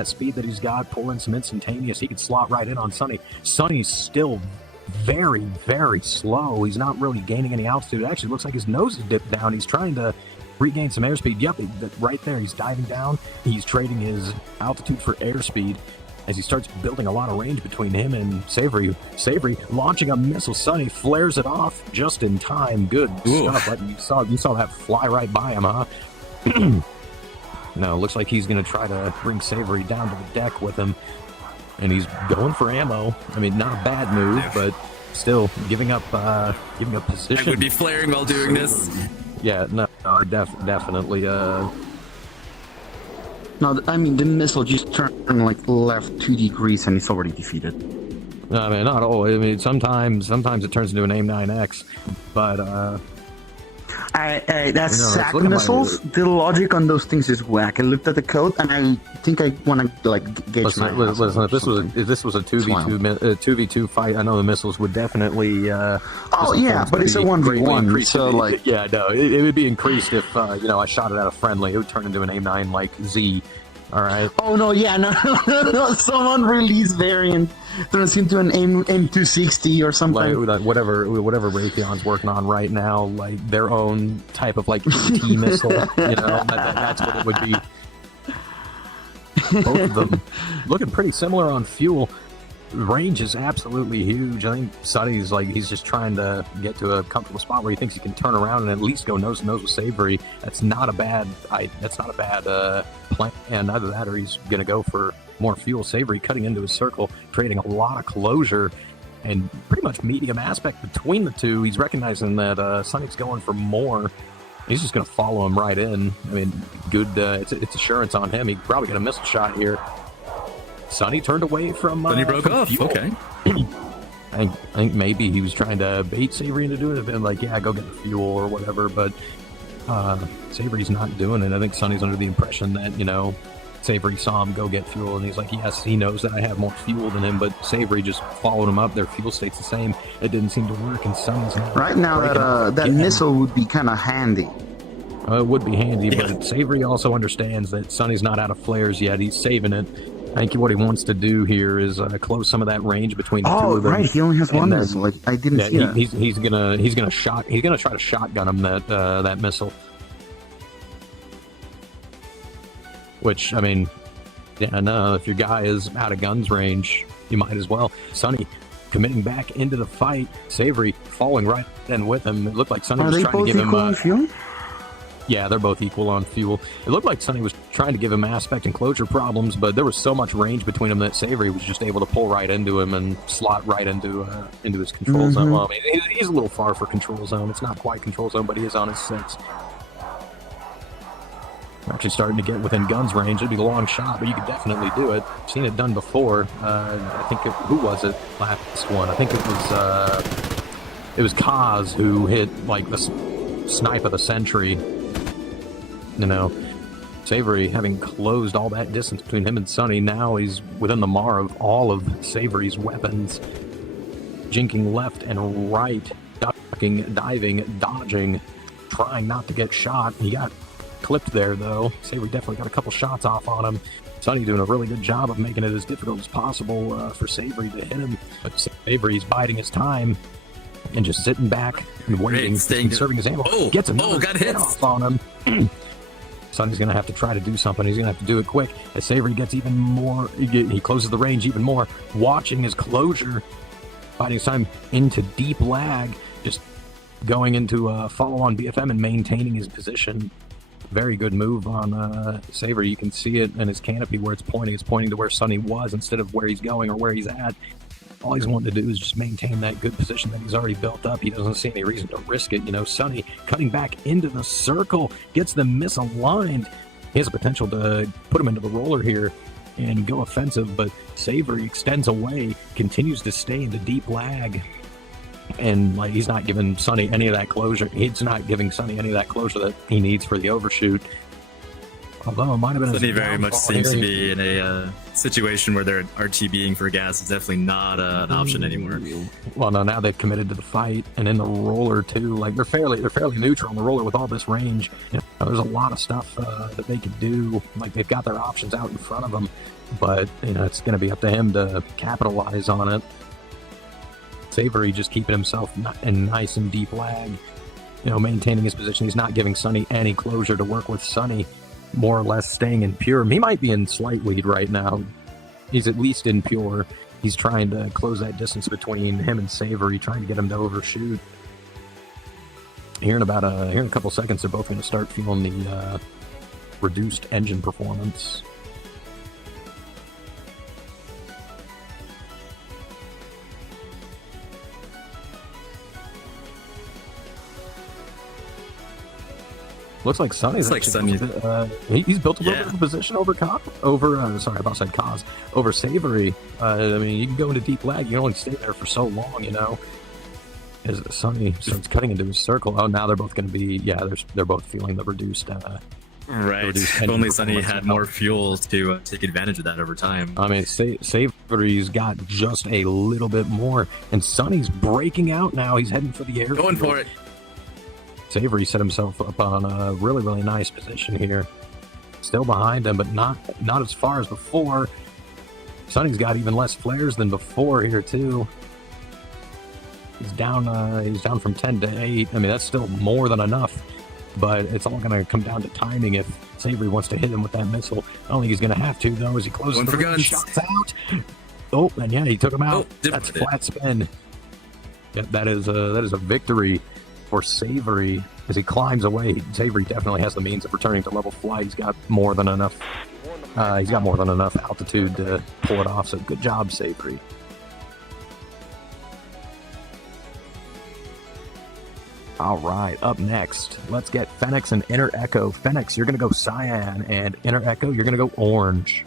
speed that he's got, pull in some instantaneous. He could slot right in on Sunny. Sunny's still very, very slow. He's not really gaining any altitude. It actually looks like his nose is dipped down. He's trying to regain some airspeed. Yep, right there. He's diving down. He's trading his altitude for airspeed as he starts building a lot of range between him and Savory. Savory launching a missile. Sunny flares it off just in time. Good stuff. You saw that fly right by him, huh? No, looks like he's going to try to bring Savory down to the deck with him, and he's going for ammo. I mean, not a bad move, but still giving up position. I would be flaring while doing this. Yeah, no, definitely. No, I mean, the missile just turned like left 2 degrees and it's already defeated. I mean, not always. I mean, sometimes it turns into an AIM-9X, but that's SAC missiles. The logic on those things is whack. I looked at the code and I think I want to like gauge listen, if this was a 2v2 fight, I know the missiles would definitely. Oh yeah, but it's a 1v1, so like yeah, no, it would be increased if I shot it at a friendly. It would turn into an AIM-9 like Z. All right. Oh no, yeah, no, some unreleased variant turns into an M260 or something. Like whatever Raytheon's working on right now, like their own type of like ET missile. That's what it would be. Both of them looking pretty similar on fuel. Range is absolutely huge. I think Sunny's he's just trying to get to a comfortable spot where he thinks he can turn around and at least go nose to nose with Savory. That's not a bad plan. Either that or he's going to go for more fuel. Savory cutting into his circle, creating a lot of closure and pretty much medium aspect between the two. He's recognizing that Sunny's going for more. He's just going to follow him right in. I mean, good. It's assurance on him. He probably got a missile shot here. Sunny turned away from. Then he broke off. Fuel. Okay. I think maybe he was trying to bait Savory into doing it. Been like, yeah, go get the fuel or whatever. But Savory's not doing it. I think Sunny's under the impression that Savory saw him go get fuel, and he's like, yes, he knows that I have more fuel than him. But Savory just followed him up. Their fuel state's the same. It didn't seem to work, and Sunny's not right now. That missile would be kind of handy. It would be handy, but Savory also understands that Sunny's not out of flares yet. He's saving it. I think what he wants to do here is close some of that range between the two of them. Oh, right, he only has one missile. Like I didn't see that. He's gonna try to shotgun him that missile. Which, I mean, yeah, no, if your guy is out of guns range, you might as well. Sunny committing back into the fight. Savory falling right in with him. It looked like Sunny was trying to give him. Fuel? Yeah, they're both equal on fuel. It looked like Sunny was trying to give him aspect and closure problems, but there was so much range between them that Savory was just able to pull right into him and slot right into his control zone. Well, I mean, he's a little far for control zone. It's not quite control zone, but he is on his 6. We're actually starting to get within guns range. It'd be a long shot, but you could definitely do it. I've seen it done before. I think who was it last one? I think it was Kaz who hit like the snipe of the sentry. You know, Savory having closed all that distance between him and Sunny, now he's within the mar of all of Savory's weapons, jinking left and right, ducking, diving, dodging, trying not to get shot. He got clipped there, though. Savory definitely got a couple shots off on him. Sunny doing a really good job of making it as difficult as possible for Savory to hit him. But Savory's biding his time and just sitting back and waiting, conserving his ammo. Oh, gets another got hit hit off on him. Sunny's going to have to try to do something. He's going to have to do it quick. As Savory gets even more, he closes the range even more, watching his closure, biding his time into deep lag, just going into follow-on BFM and maintaining his position. Very good move on Savory. You can see it in his canopy where it's pointing. It's pointing to where Sunny was instead of where he's going or where he's at. All he's wanting to do is just maintain that good position that he's already built up. He doesn't see any reason to risk it. You know, Sunny cutting back into the circle, gets them misaligned. He has a potential to put him into the roller here and go offensive, but Savory extends away, continues to stay into deep lag. And like he's not giving Sunny any of that closure. He's not giving Sunny any of that closure that he needs for the overshoot. Although it might have been Sunny very much seems to be in a situation where their RTBing for gas is definitely not an option anymore. Well, no, now they've committed to the fight, and in the roller too. Like they're fairly neutral in the roller with all this range. You know, there's a lot of stuff that they could do. Like they've got their options out in front of them, but you know it's going to be up to him to capitalize on it. Savory just keeping himself in nice and deep lag, you know, maintaining his position. He's not giving Sunny any closure to work with. Sunny more or less staying in pure. He might be in slight lead right now. He's at least in pure. He's trying to close that distance between him and Savory, trying to get him to overshoot. Here in a couple seconds, they're both going to start feeling the reduced engine performance. Looks like Sunny's he's built a little bit of a position over over Savory. I mean, you can go into deep lag. You can only stay there for so long, you know. As Sunny starts cutting into his circle, now they're both going to be, they're both feeling the reduced. Right. If only Sunny had more fuel to take advantage of that over time. I mean, Savory's got just a little bit more, and Sunny's breaking out now. He's heading for the air. Going for it. Savory set himself up on a really, really nice position here. Still behind him, but not as far as before. Sunny's got even less flares than before here too. He's down from 10 to 8. I mean, that's still more than enough, but it's all going to come down to timing if Savory wants to hit him with that missile. I don't think he's going to have to, though, as he closes the range, shots out. Oh, and yeah, he took him out. That's flat spin. Yeah, that is a victory for Savory as he climbs away. Savory definitely has the means of returning to level flight. He's got more than enough. He's got more than enough altitude to pull it off. So good job, Savory. All right, up next, let's get Fenix and Inner Echo. Fenix, you're going to go cyan, and Inner Echo, you're going to go orange.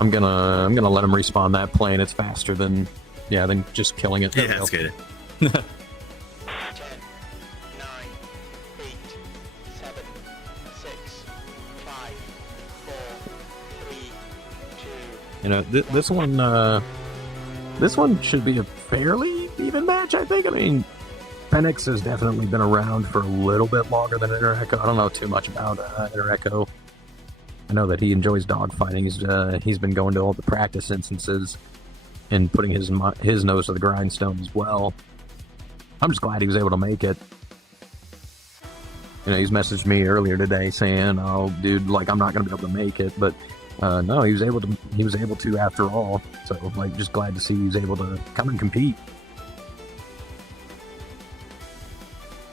I'm gonna let him respawn that plane. It's faster than just killing it. Yeah, that's good. 10, 9, 8, 7, 6, 5, 4, 3, 2. You know, this one should be a fairly even match, I think. I mean, Fenix has definitely been around for a little bit longer than Inner Echo. I don't know too much about Inner Echo. I know that he enjoys dogfighting. He's been going to all the practice instances and putting his nose to the grindstone as well. I'm just glad he was able to make it. You know, he's messaged me earlier today saying, "Oh, dude, like I'm not going to be able to make it," but No, he was able to. He was able to after all. So, like, just glad to see he was able to come and compete.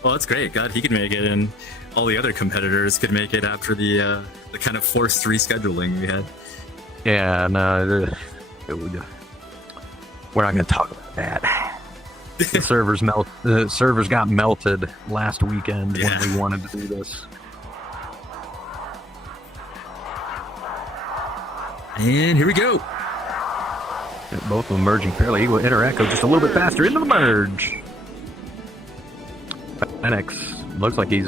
Well, that's great. God, he could make it, and all the other competitors could make it after the kind of forced rescheduling we had. Yeah, no, we're not going to talk about that. The servers got melted last weekend when we wanted to do this. And here we go. Both of them merging fairly equal. Echo just a little bit faster into the merge. Fenix looks like he's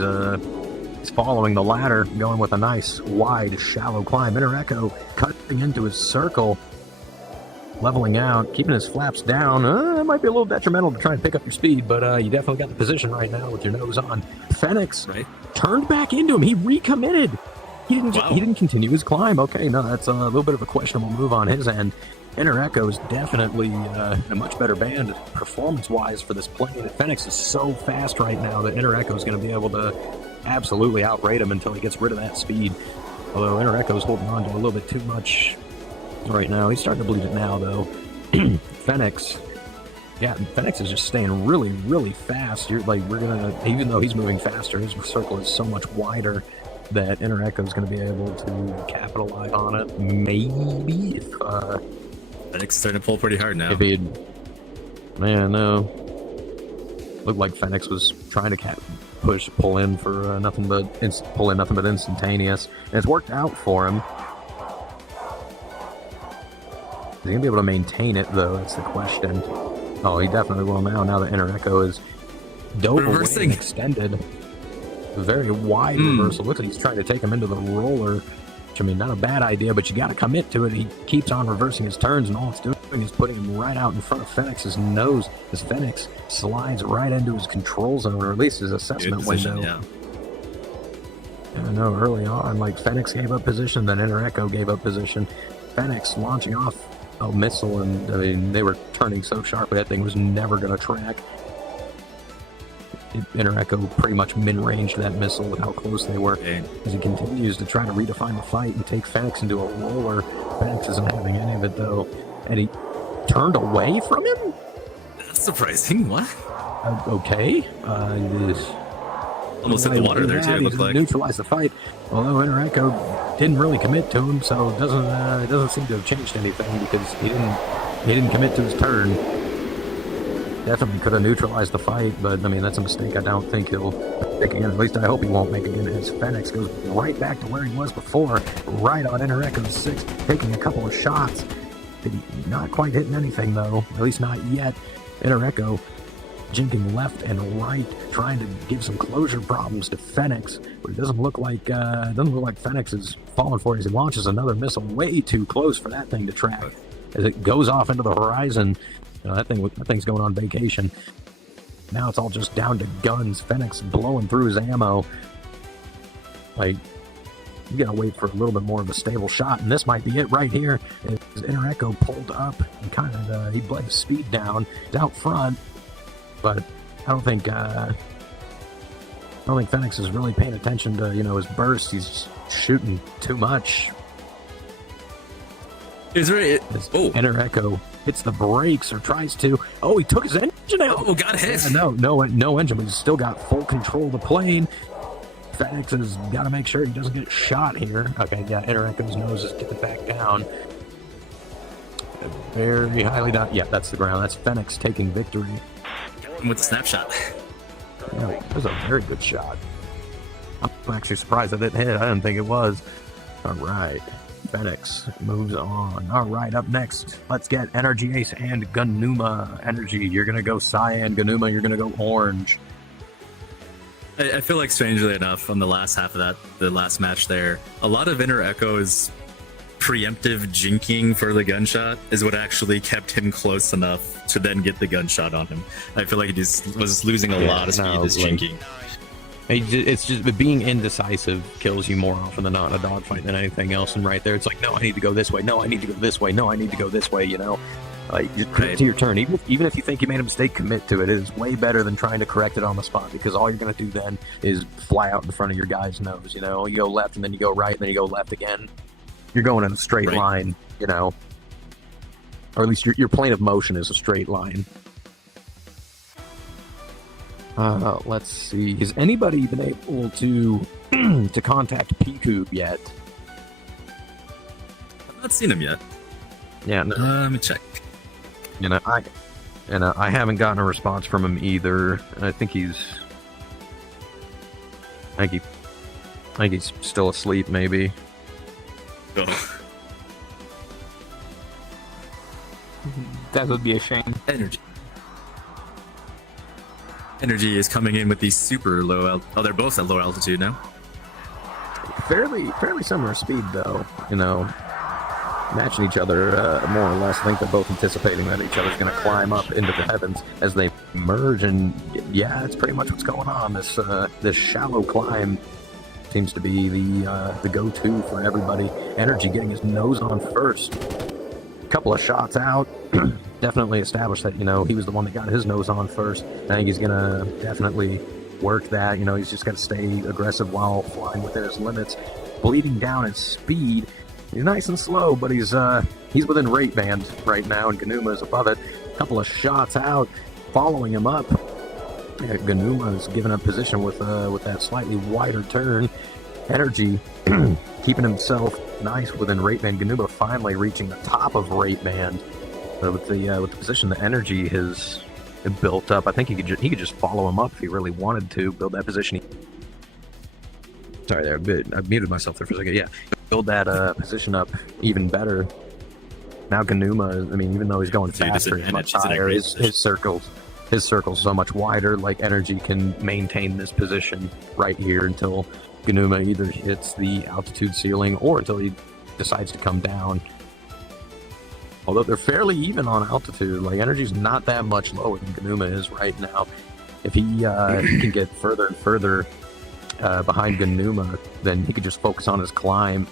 following the ladder, going with a nice, wide, shallow climb. Echo cutting into his circle, leveling out, keeping his flaps down. That might be a little detrimental to try and pick up your speed, but you definitely got the position right now with your nose on. Fenix turned back into him. He recommitted. He didn't continue his climb. Okay, no, that's a little bit of a questionable move on his end. Echo is definitely in a much better band performance-wise for this plane. Fenix is so fast right now that Echo is going to be able to absolutely outrate him until he gets rid of that speed. Although Echo is holding on to a little bit too much right now. He's starting to bleed it now, though. Fenix is just staying really, really fast. Even though he's moving faster, his circle is so much wider that Echo is going to be able to capitalize on it. Maybe if Fenix is starting to pull pretty hard now. If he'd, no, looked like Fenix was trying to pull in for nothing but instantaneous, and it's worked out for him. Is he gonna be able to maintain it though? That's the question. Oh, he definitely will now. Now that Echo is dove away and extended. A very wide reversal. Looks like he's trying to take him into the roller. Which, I mean, not a bad idea, but you got to commit to it. He keeps on reversing his turns, and all it's doing is putting him right out in front of Fenix's nose as Fenix slides right into his control zone, or at least his assessment window. Yeah, I know early on, like, Fenix gave up position, then Echo gave up position. Fenix launching off a missile, and I mean, they were turning so sharply that thing was never going to track. Echo pretty much min-ranged that missile with how close they were. As he continues to try to redefine the fight and take Fenix into a roller. Fenix isn't having any of it, though. And he turned away from him? That's surprising. What? Okay. Almost hit the water there, too, it looked like. Neutralized the fight. Although Echo didn't really commit to him, so it doesn't seem to have changed anything because he didn't commit to his turn. Definitely could have neutralized the fight, but I mean, that's a mistake I don't think he'll make again. At least I hope he won't make again. As Fenix goes right back to where he was before, right on Echo's 6, taking a couple of shots. Not quite hitting anything though, at least not yet. Echo jinking left and right, trying to give some closure problems to Fenix, but it doesn't look like Fenix is falling for it as he launches another missile way too close for that thing to track. As it goes off into the horizon. That thing's going on vacation. Now it's all just down to guns. Fenix blowing through his ammo. Like, you gotta wait for a little bit more of a stable shot, and this might be it right here. As Echo pulled up and he bled the speed down. He's out front, but I don't think Fenix is really paying attention to his burst. He's shooting too much. Is there Echo hits the brakes or tries to. Oh, he took his engine out. Oh, got hit. Yeah, no engine, but he's still got full control of the plane. Fenix has got to make sure he doesn't get shot here. Okay, yeah, Echo's nose is getting back down. Very highly down. Yeah, that's the ground. That's Fenix taking victory. With the snapshot. Yeah, that was a very good shot. I'm actually surprised that it hit. I didn't think it was. All right. Fenix moves on. All right, up next, let's get Energy Ace and Ganuma. Energy, you're going to go cyan. Ganuma, you're going to go orange. I feel like, strangely enough, on the last half of the last match there, a lot of Echo's preemptive jinking for the gunshot is what actually kept him close enough to then get the gunshot on him. I feel like he just was losing a lot of speed this jinking. It's just being indecisive kills you more often than not in a dogfight than anything else. And right there, it's like, no, I need to go this way. No, I need to go this way. No, I need to go this way. Like, just commit to your turn. Even if you think you made a mistake, commit to it. It is way better than trying to correct it on the spot, because all you're going to do then is fly out in front of your guy's nose. You go left and then you go right and then you go left again. you're going in a straight Right. line, you know, or at least your plane of motion is a straight line. Let's see. Has anybody been able to to contact Piku yet? I've not seen him yet. Yeah, no. Let me check. You know, I haven't gotten a response from him either. I think he's still asleep, maybe. Oh, That would be a shame. energy. Energy is coming in with these super low. Oh, they're both at low altitude now. Fairly similar speed, though. You know, matching each other more or less. I think they're both anticipating that each other's going to climb up into the heavens as they merge, and yeah, it's pretty much what's going on. This shallow climb seems to be the go-to for everybody. Energy getting his nose on first. Couple of shots out. Definitely established that, you know, he was the one that got his nose on first. I think he's gonna definitely work that. You know, he's just got to stay aggressive while flying within his limits. Bleeding down his speed. He's nice and slow, but he's within rate band right now, and Ganuma is above it. Couple of shots out, following him up. Ganuma is giving up position with that slightly wider turn. Energy keeping himself nice within rate band. Ganuma finally reaching the top of rate band with the position that Energy has built up. I think he could just follow him up if he really wanted to build that position. Sorry there, I muted myself there for a second. Yeah, build that position up even better. Now Ganuma, I mean, even though he's going faster, he's much higher. His circle's so much wider. Like, Energy can maintain this position right here until Ganuma either hits the altitude ceiling or until he decides to come down. Although they're fairly even on altitude, like, Energy's not that much lower than Ganuma is right now. If he can get further and further behind Ganuma, then he could just focus on his climb,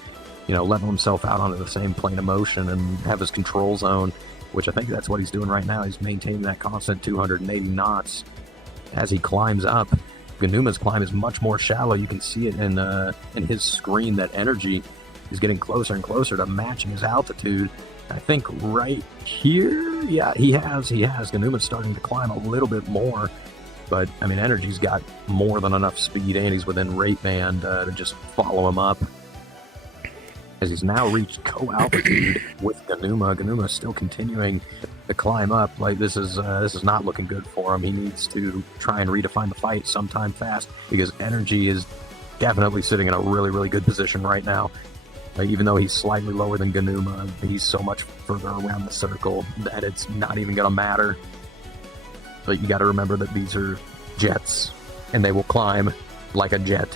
you know, level himself out onto the same plane of motion and have his control zone, which I think that's what he's doing right now. He's maintaining that constant 280 knots as he climbs up. Ganuma's climb is much more shallow. You can see it in his screen that Energy is getting closer and closer to matching his altitude. I think right here, yeah, he has. Ganuma's starting to climb a little bit more, but I mean, Energy's got more than enough speed, and he's within rate band to just follow him up. As he's now reached co-altitude with Ganuma. Ganuma's still continuing to climb up. Like, this is not looking good for him. He needs to try and redefine the fight sometime fast, because Energy is definitely sitting in a really, really good position right now. Even though he's slightly lower than Ganuma, he's so much further around the circle that it's not even going to matter. But you got to remember that these are jets, and they will climb like a jet.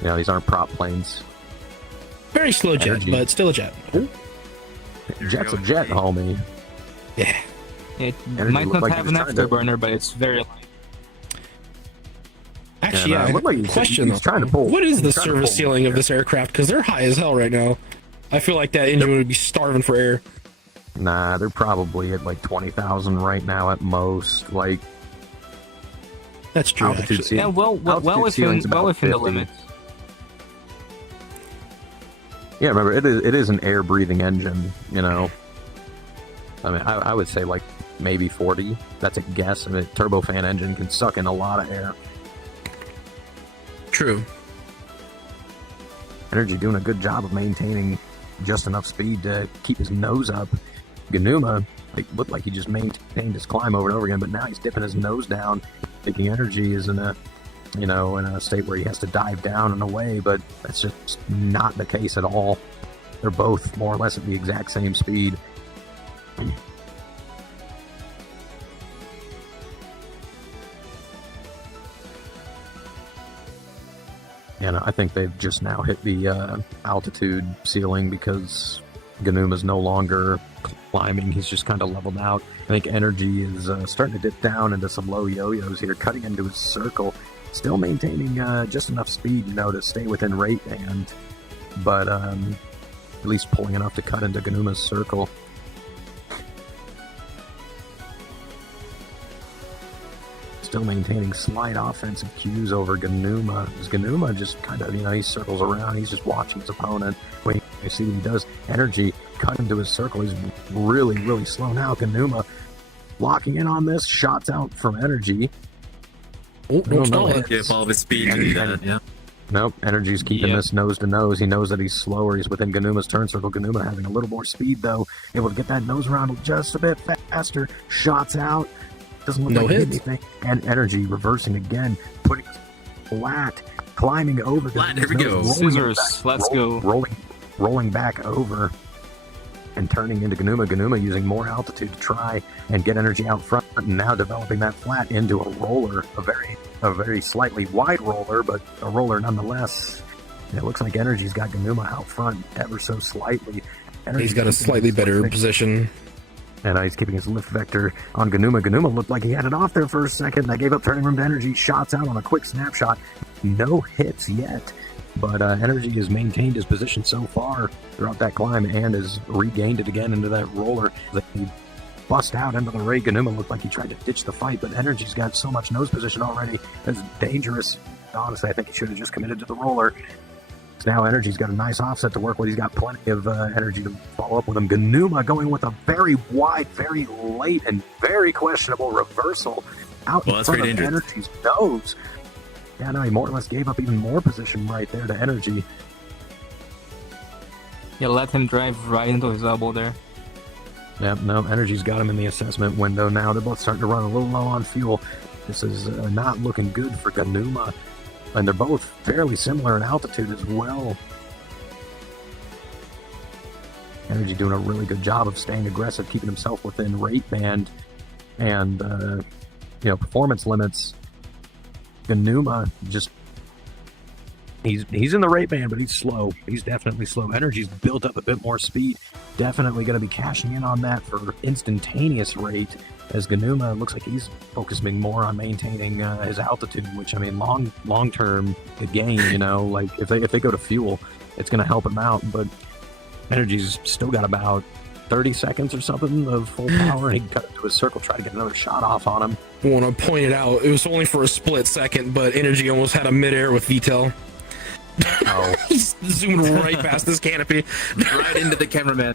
You know, these aren't prop planes. Very slow jet, Energy. but still a jet. Jet's a jet, homie. Yeah. It Energy might looked not like he have was an trying to- afterburner, but it's very light. Actually, Yeah, yeah. looked like Question he's though. trying to pull. What is the he's trying to service pull- ceiling of this aircraft? Because they're high as hell right now. I feel like that engine would be starving for air. Nah, they're probably at like 20,000 right now at most. Like, That's true. altitude Actually. Yeah, well altitude within ceiling's about the 50. limits. Yeah, remember, it is an air-breathing engine, you know. I mean, I would say like maybe 40. That's a guess. I mean, turbofan engine can suck in a lot of air. True. Energy doing a good job of maintaining just enough speed to keep his nose up. Ganuma, looked like he just maintained his climb over and over again, but now he's dipping his nose down, thinking Energy is in a state where he has to dive down and away, but that's just not the case at all. They're both more or less at the exact same speed. And I think they've just now hit the altitude ceiling because Ganuma's no longer climbing. He's just kind of leveled out. I think Energy is starting to dip down into some low yo-yos here, cutting into his circle. Still maintaining just enough speed, to stay within rate band, but at least pulling enough to cut into Ganuma's circle. still maintaining slight offensive cues over Ganuma. Ganuma just kind of, he circles around. He's just watching his opponent. Wait, you see what he does. Energy cut into his circle. He's really, really slow now. Ganuma locking in on this. Shots out from Energy. Oh, don't stall Give it. all of his speed to do that, yeah. Nope, Energy's keeping this nose to nose. He knows that he's slower. He's within Ganuma's turn circle. Ganuma having a little more speed, though. Able to get that nose around just a bit faster. Shots out. Doesn't look like he hit anything. And Energy reversing again. Putting flat. Climbing over. Flat, here we go. Scissors, let's go. Rolling back over. And turning into Ganuma. Ganuma using more altitude to try and get Energy out front. And now developing that flat into a roller. A very slightly wide roller, but a roller nonetheless. And it looks like Energy's got Ganuma out front ever so slightly. He's got a slightly better position. And he's keeping his lift vector on Ganuma. Ganuma looked like he had it off there for a second. That gave up turning room to Energy. Shots out on a quick snapshot. No hits yet. But Energy has maintained his position so far throughout that climb and has regained it again into that roller. He bust out into the ray. Ganuma looked like he tried to ditch the fight, but Energy's got so much nose position already. It's dangerous. Honestly, I think he should have just committed to the roller. Now Energy's got a nice offset to work with. He's got plenty of energy to follow up with him. Ganuma going with a very wide, very late, and very questionable reversal out in front of Energy's nose. Yeah, no, he more or less gave up even more position right there to Energy. Yeah, let him drive right into his elbow there. Yep, no, Energy's got him in the assessment window now. They're both starting to run a little low on fuel. This is not looking good for Ganuma. And they're both fairly similar in altitude as well. Energy doing a really good job of staying aggressive, keeping himself within rate band and performance limits. Ganuma just he's in the rate band, but he's slow. He's definitely slow. Energy's built up a bit more speed. Definitely going to be cashing in on that for instantaneous rate. As Ganuma looks like he's focusing more on maintaining his altitude, which I mean, long term gain. Like if they go to fuel, it's going to help him out. But Energy's still got about 30 seconds or something of full power. He can cut into his circle, try to get another shot off on him. I want to point it out. It was only for a split second, but Energy almost had a midair with VTEL. Oh, He's zoomed right past this canopy, Right into the cameraman.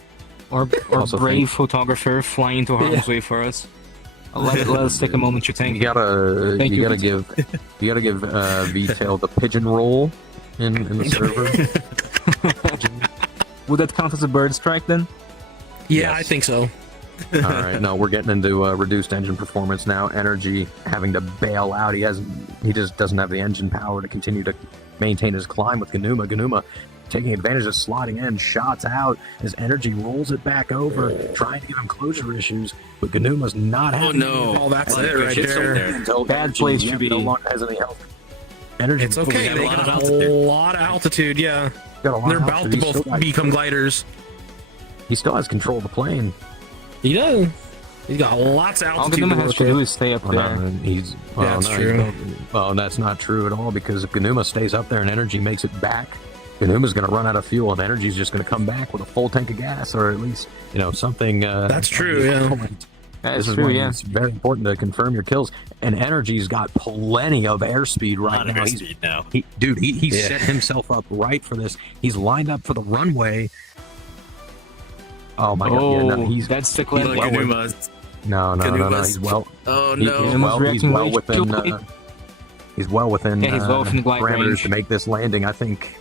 Or brave photographer flying into harm's way for us. Let us take a moment to thank you. gotta give VTail the pigeon roll in the server. Would that count as a bird strike then? Yeah, Yes. I think so. All right, no, we're getting into reduced engine performance now. Energy having to bail out. He just doesn't have the engine power to continue to maintain his climb with Ganuma. Ganuma taking advantage of slotting in, shots out as Energy rolls it back over, trying to give him closure issues, but Ganuma's not having Oh, that's it right there. Bad place to be. No longer has any health. Energy. It's okay. They got a lot of altitude, yeah. Got a lot They're of about altitude. to both become gliders. He still has control of the plane. He does. He's got lots of All altitude Ganuma to has work to do with. is stay up Well, there. no, That's true. That's not true at all, because if Ganuma stays up there and Energy makes it back, Ganuma's going to run out of fuel, and Energy's just going to come back with a full tank of gas, or at least something. That's true, yeah. That's This is true, why yeah. it's very important to confirm your kills. And Energy's got plenty of airspeed right now. He set himself up right for this. He's lined up for the runway. Oh my god! Yeah, no, That's the claim. No. He's well. Oh He's well within. He's well within Yeah, he's well within glide parameters range. to make this landing. I think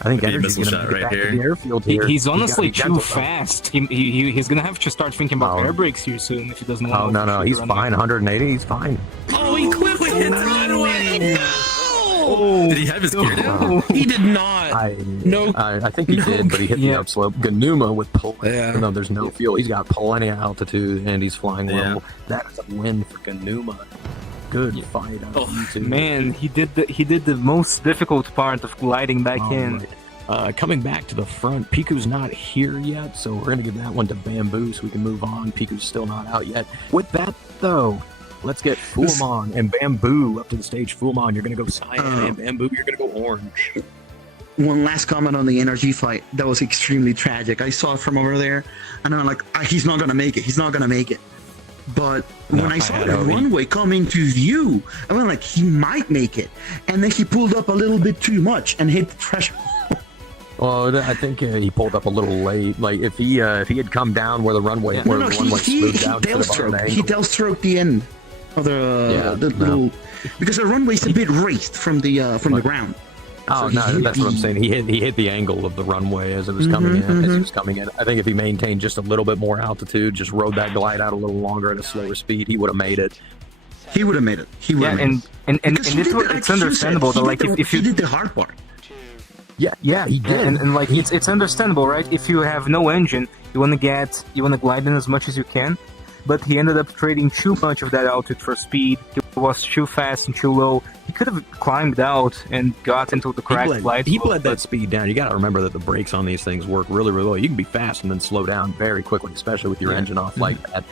Could be a Energy's missile going to shot make it right back to here. the airfield here. He's honestly gotta be too gentle, though. fast. He's gonna have to start thinking about air brakes here soon if he doesn't want Oh to. no, overshoot he's the fine. runway. 180, he's fine. Oh, he quickly hit the runway! Did he have his gear down? He did not. I think he did, but he hit the Yeah. upslope. Ganuma with Yeah. no, there's no fuel. He's got plenty of altitude and he's flying Yeah. low. That is a win for Ganuma. Good fight on YouTube. Man, he did the most difficult part of gliding back in. Right. Coming back to the front, Piku's not here yet, so we're going to give that one to Bamboo so we can move on. Piku's still not out yet. With that, though, let's get Fulmon and Bamboo up to the stage. Fulmon, you're going to go cyan, and Bamboo, you're going to go orange. One last comment on the Energy fight. That was extremely tragic. I saw it from over there, and I'm like, he's not gonna make it. He's not gonna make it. But No, when I saw I the know. runway come into view, I went like, he might make it. And then he pulled up a little bit too much and hit the threshold. Well, I think he pulled up a little late. Like if he had come down where the runway No, the he runway smoothed he down tail instead of on an stroked. He angle. tail stroked the end of the little, because the runway's a bit raised from the ground. Oh So no, he hit that's what I'm the- saying. He hit the angle of the runway as it was coming in. As he was coming in, I think if he maintained just a little bit more altitude, just rode that glide out a little longer at a slower speed, he would have made it. He would have made it. He would Yeah, have made it. and Because he it's, did the- like it's you said, understandable he that like did the- if you he did the hard part. Yeah, he did. and like it's understandable, right? If you have no engine, you want to glide in as much as you can, but he ended up trading too much of that altitude for speed. He was too fast and too low. He could have climbed out and got into the correct glide. He slope, bled that speed down. You got to remember that the brakes on these things work really, really well. You can be fast and then slow down very quickly, especially with your engine off like that.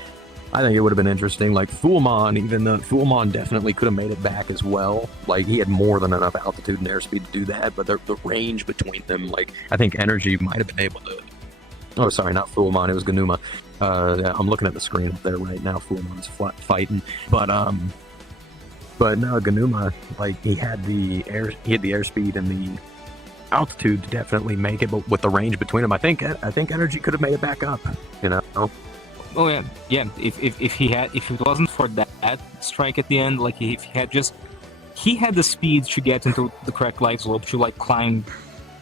I think it would have been interesting. Like Fullmon, even though Fullmon definitely could have made it back as well. Like he had more than enough altitude and airspeed to do that, but the range between them, like I think Energy might have been able to. Oh, sorry, not Fullmon. It was Ganuma. I'm looking at the screen up there right now. Fullmon's fighting, but no, Ganuma, like he had the airspeed and the altitude to definitely make it, but with the range between them, I think Energy could have made it back up. You know. Oh yeah, yeah. If it wasn't for that strike at the end, like if he had the speed to get into the correct glide slope to like climb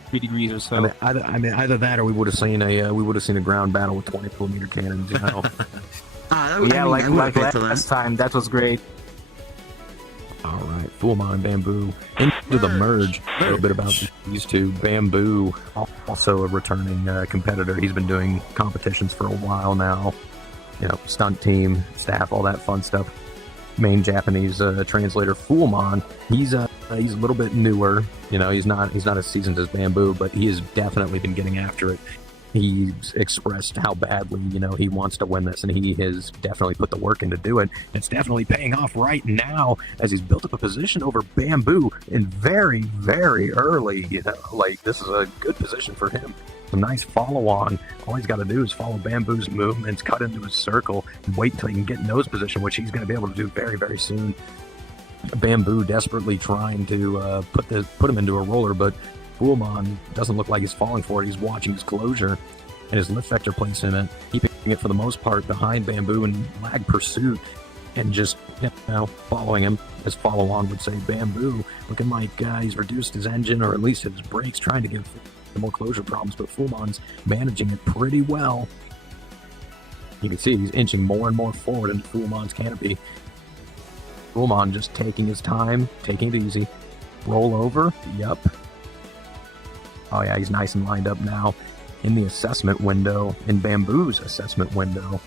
3 degrees or so. Either that or we would have seen a ground battle with 20mm cannons. You know. Yeah, like last time, that was great. All right, Fullmon and Bamboo into the merge. A little bit about these two. Bamboo, also a returning competitor. He's been doing competitions for a while now. You know, stunt team, staff, all that fun stuff. Main Japanese translator Fullmon. He's a little bit newer. You know, he's not as seasoned as Bamboo, but he has definitely been getting after it. He's expressed how badly, you know, he wants to win this, and he has definitely put the work in to do it. It's definitely paying off right now as he's built up a position over Bamboo in very, very early. You know, like this is a good position for him. A nice follow-on. All he's got to do is follow Bamboo's movements, cut into his circle, and wait until he can get nose position, which he's going to be able to do very, very soon. Bamboo desperately trying to put him into a roller, but Fullmon doesn't look like he's falling for it. He's watching his closure and his lift vector place in it, keeping it for the most part behind Bamboo in lag pursuit, and just, you know, following him, as follow-on would say. Bamboo looking like he's reduced his engine, or at least his brakes, trying to give more closure problems, but Fullmon's managing it pretty well. You can see he's inching more and more forward into Fullmon's canopy. Fullmon just taking his time, taking it easy. Roll over, yep. Oh yeah, he's nice and lined up now in the assessment window, in Bamboo's assessment window.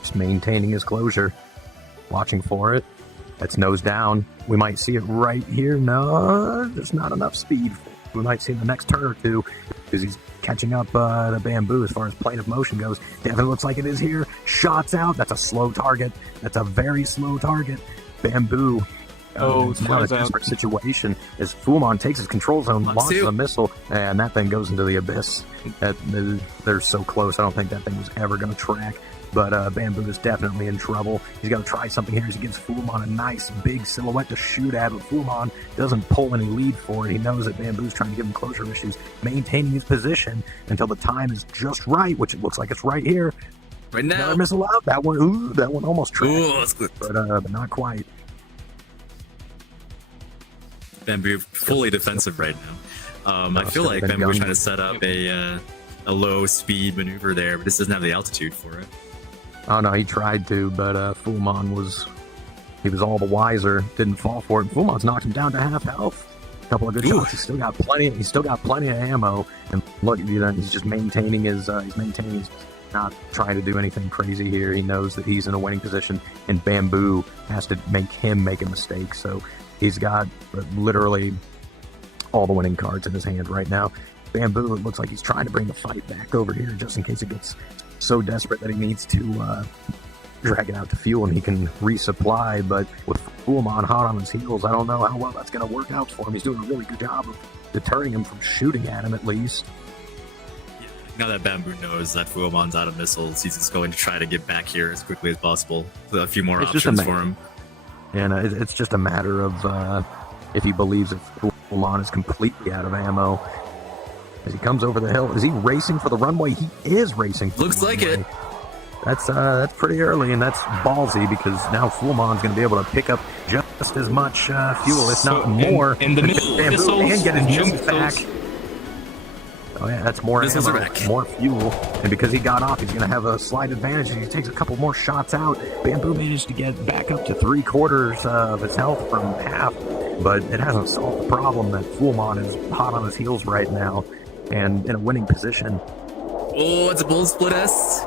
Just maintaining his closure, watching for it. That's nose down. We might see it right here. No, there's not enough speed. We might see in the next turn or two because he's catching up the Bamboo as far as plane of motion goes. Definitely looks like it is here. Shots out. That's a slow target. That's a very slow target. Bamboo. It's now a desperate situation as Fullmon takes his control zone, launches a missile, and that thing goes into the abyss. They're so close. I don't think that thing was ever going to track. But Bamboo is definitely in trouble. He's got to try something here as he gives Fullmon a nice big silhouette to shoot at, but Fullmon doesn't pull any lead for it. He knows that Bamboo's trying to give him closure issues, maintaining his position until the time is just right, which it looks like it's right here. Right now. Another missile out. That one almost tracked. Ooh, that's good. But not quite. Bamboo fully defensive right now. I feel like Bamboo trying to set up a low speed maneuver there, but this doesn't have the altitude for it. Oh no, he tried to, but Fullmon was all the wiser. Didn't fall for it. Fullmon's knocked him down to half health. A couple of good shots. He's still got plenty of ammo. And look, you know, he's just maintaining his. He's not trying to do anything crazy here. He knows that he's in a winning position, and Bamboo has to make him make a mistake. So he's got literally all the winning cards in his hand right now. Bamboo, it looks like he's trying to bring the fight back over here just in case it gets so desperate that he needs to drag it out to fuel and he can resupply. But with Fullmon hot on his heels, I don't know how well that's going to work out for him. He's doing a really good job of deterring him from shooting at him, at least. Now that Bamboo knows that Fuomon's out of missiles, he's just going to try to get back here as quickly as possible. With a few more It's just a options ma- for him. And it's just a matter of if he believes that Fuomon is completely out of ammo. As he comes over the hill, is he racing for the runway? He is racing for Looks the like runway. it. That's pretty early, and that's ballsy because now Fuomon's going to be able to pick up just as much fuel, if not more. And the Bamboo missiles and get his jump missiles back. missiles. Oh yeah, that's more Missiles are ammo, back. more fuel, and because he got off, he's going to have a slight advantage. He takes a couple more shots out. Bamboo managed to get back up to 3/4 of his health from half, but it hasn't solved the problem that Fuomon is hot on his heels right now and in a winning position. Oh, it's a bull split S.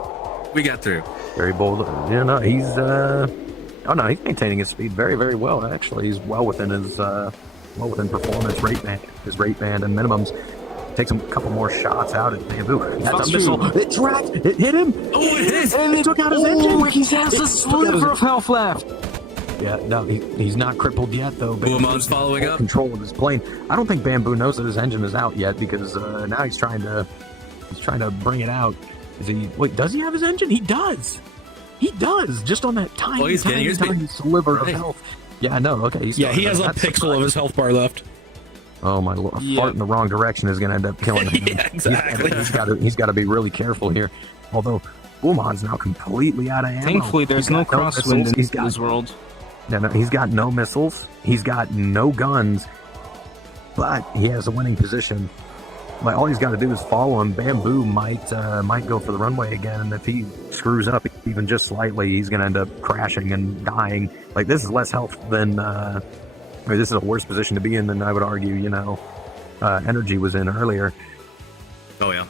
We got through. Very bold. You know, he's he's maintaining his speed very, very well. Actually, he's well within his performance rate band, his rate band and minimums. Takes a couple more shots out at Bamboo. That's a missile. It tracked. It hit him. Oh, it is. And he took out his engine. He has a sliver of health left. Yeah, no, he's not crippled yet, though. Fuomon's following up. Control of his plane. I don't think Bamboo knows that his engine is out yet because now he's trying to bring it out. Is he? Wait, does he have his engine? He does. He does. Just on that tiny, he's getting his tiny sliver of Right. health. Yeah, no, okay. Yeah, he has a that's pixel of surprising. his health bar left. Oh my lord! A Yeah. fart in the wrong direction is going to end up killing him. Yeah, exactly. He's got to be really careful here. Although Fuomon's now completely out of ammo. Thankfully, there's He's no got crosswind missiles. in this world. No, he's got no missiles. He's got no guns. But he has a winning position. Like all he's got to do is follow him. Bamboo might go for the runway again, and if he screws up even just slightly, he's going to end up crashing and dying. Like this is less health than. This is a worse position to be in than I would argue. Energy was in earlier. Oh yeah.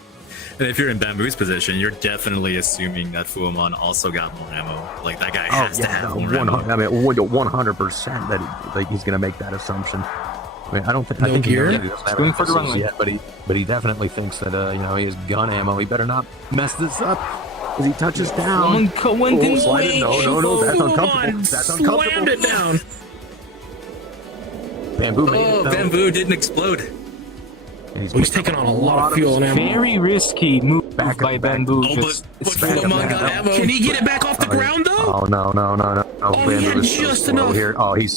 And if you're in Bamboo's position, you're definitely assuming that Fuomon also got more ammo. Like that guy has to have more ammo. 100% that he's going to make that assumption. I mean, I don't think. I No think gear? he doesn't have Going for the missiles runway. yet, but he definitely thinks that he has gun ammo. He better not mess this up as he touches down. Someone went in slide it. No, that's uncomfortable. That's uncomfortable. Slammed it down. Bamboo made it, Oh, though. Bamboo didn't explode. And He's taking on a lot of fuel and ammo. Very risky move Back by up, back. Bamboo. Oh, Just but back up Fuomon now. got ammo. Can he get it back off the ground though? Oh no! Oh, he had Bamboo is so just slow enough. here. Oh, he's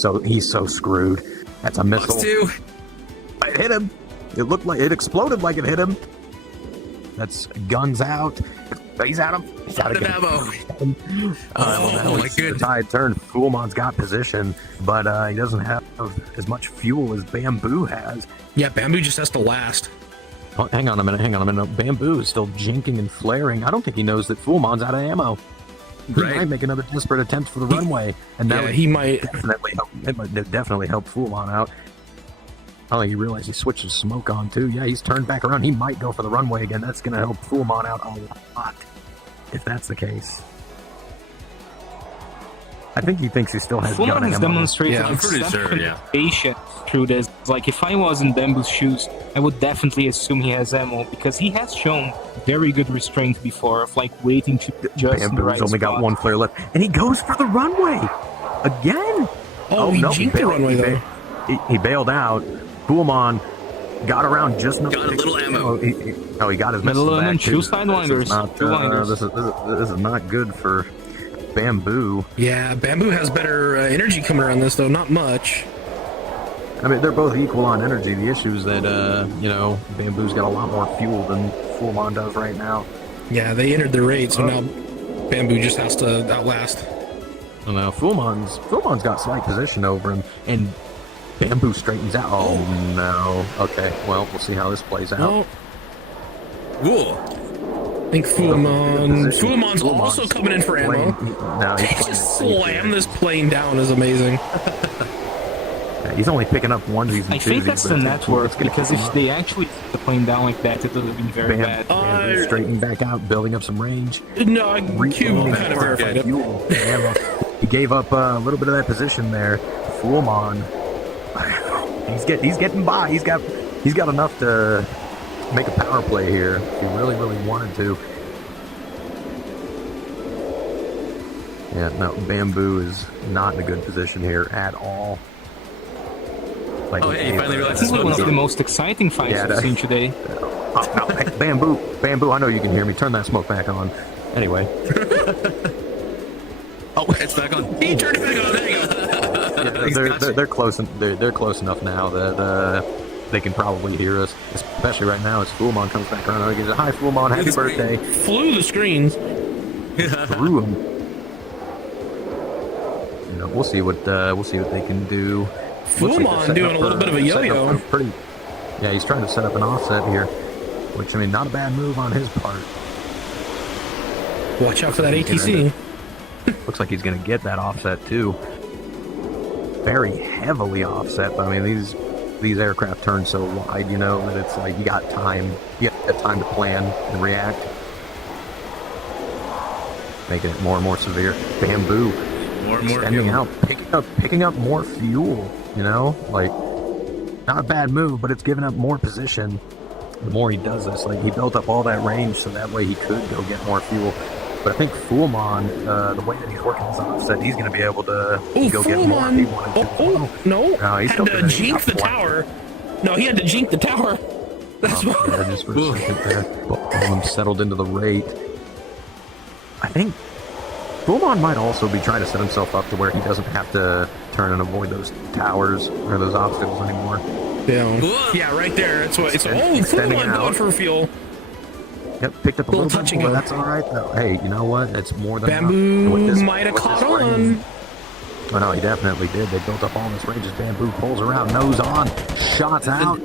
so screwed. That's a missile. Bucks two. It hit him. It looked like it exploded like it hit him. That's guns out. He's at him. He's Out of again. ammo. Oh my The goodness. tide turned. Fuomon's got position, but he doesn't have as much fuel as Bamboo has. Yeah, Bamboo just has to last. Oh, hang on a minute. Bamboo is still jinking and flaring. I don't think he knows that Fuomon's out of ammo. He Right. might make another desperate attempt for the runway, and that Yeah, would he might. definitely help. It might definitely help Fuomon out. Oh, you realize he switched his smoke on too. Yeah, he's turned back around. He might go for the runway again. That's going to help Fuomon out a lot, if that's the case. I think he thinks he still has gun Fuomon has ammo. demonstrated Yeah, I'm pretty sure, exceptional yeah. patience through this. Like, if I was in Bamboo's shoes, I would definitely assume he has ammo because he has shown very good restraint before of like waiting to just in the Bamboo's right only spot. got one flare left, and he goes for the runway again. Oh, he jinked the bailed. runway, though. He bailed out. Fuomon got around just enough. Got a little ammo. He got his Middle missiles and back, two too. sidewinders, This is not, two winders. This is not good for Bamboo. Yeah, Bamboo has better energy coming around this though. Not much. I mean, they're both equal on energy. The issue is that Bamboo's got a lot more fuel than Fuomon does right now. Yeah, they entered the raid, so now Bamboo just has to outlast. So now Fuomon's got slight position over him, and Bamboo straightens out. Oh no. Okay, well, we'll see how this plays out. Well, Whoa. I think Fuomon's also coming in for ammo. He's He playing just safe slammed here. this plane down is amazing. Yeah, he's only picking up onesies and I think twosies, that's but the it's network gonna because keep him if up. they actually put the plane down like that, it would have been very bad. Bamboo straightening back out, building up some range. No, Q kind of verified it. Fuel. He gave up a little bit of that position there. Fuomon, he's getting by. He's got enough to make a power play here if he really wanted to. Yeah, no, Bamboo is not in a good position here at all. Like, Oh, hey, he finally realized This his is one of smoke the zone. most exciting fights Yeah, I've that- seen today. Oh, no, hey, bamboo, I know you can hear me. Turn that smoke back on. Anyway. Oh, it's back on. He turned it back on. There you go. Yeah, they're close. They're close enough now that they can probably hear us, especially right now as Fullmon comes back around. He goes, "Hi, Fullmon, happy birthday!" Flew the screens. Through him. You know, we'll see what they can do. Fullmon doing a little bit of a yo-yo. Yeah, he's trying to set up an offset here, which I mean, not a bad move on his part. Watch out for that ATC. Looks like he's going to get that offset too. Very heavily offset, but I mean these aircraft turn so wide, you know, that it's like you got time to plan and react, making it more and more severe. Bamboo, More and more extending fuel. out, picking up more fuel. You know, like not a bad move, but it's giving up more position. The more he does this, like he built up all that range, so that way he could go get more fuel. But I think Fullmon, the way that he's working his offset, he's going to be able to go get more if he wanted to. No, he's had still to gonna jink the tower. No, he had to jink the tower. That's what. Yeah, just for a second there. All of them settled into the rate. I think Fullmon might also be trying to set himself up to where he doesn't have to turn and avoid those towers or those obstacles anymore. Yeah, right there. That's what. It's Extending Fullmon out. going for a fuel. Yep, picked up a little touch bit and more. go. That's all right though. Hey, you know what? It's more than Bamboo enough. might have caught on. Oh no, he definitely did. They built up all this range as Bamboo pulls around, nose on, shots out.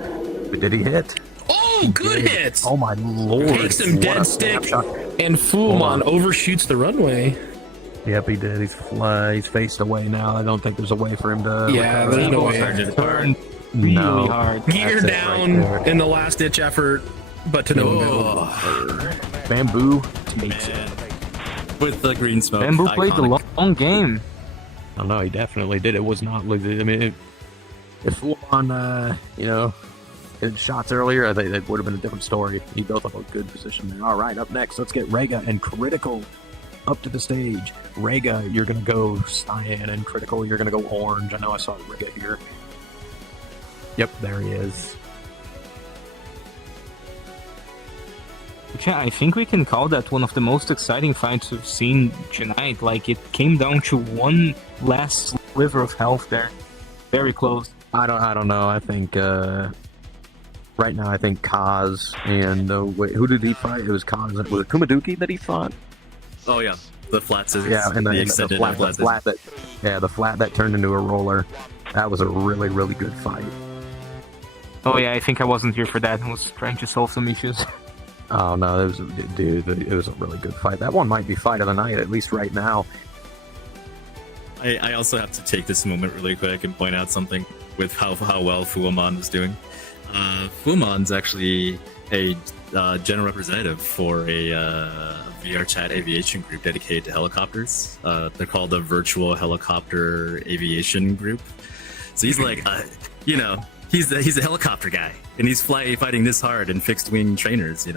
But did he hit? Oh, good hit! Oh my lord! Takes him What a dead stick, snapshot. and Fullmon overshoots the runway. Yep, he did. He's faced away now. I don't think there's a way for him to. Yeah, there's no way. Turned really No. hard. Gear That's it down right there. in the last ditch effort, but to no avail. Bamboo takes it. With the green smoke. Bamboo played the iconic. long game. Oh no, he definitely did. It was not. I mean, if Fullmon, hit shots earlier, I think that would have been a different story. He built up a good position there. All right, up next, let's get Rega and Critical up to the stage. Rega, you're gonna go cyan, and Critical, you're gonna go orange. I know I saw Rega here. Yep, there he is. Yeah, I think we can call that one of the most exciting fights we've seen tonight. Like, it came down to one last sliver of health there. Very close. I don't know. I think right now, I think Kaz and who did he fight? It was Kaz. Was it Kumaduki that he fought? Oh yeah, the flat scissors. Yeah, and the the extended flat the flat that turned into a roller. That was a really, really good fight. Oh yeah, I think I wasn't here for that. I was trying to solve some issues. Oh no, it was a really good fight. That one might be fight of the night, at least right now. I also have to take this moment really quick and point out something with how well Fullmon was doing. Fullmon's actually a general representative for a VR chat aviation group dedicated to helicopters. They're called the Virtual Helicopter Aviation Group. So he's like, he's a helicopter guy, and he's fighting this hard in fixed wing trainers.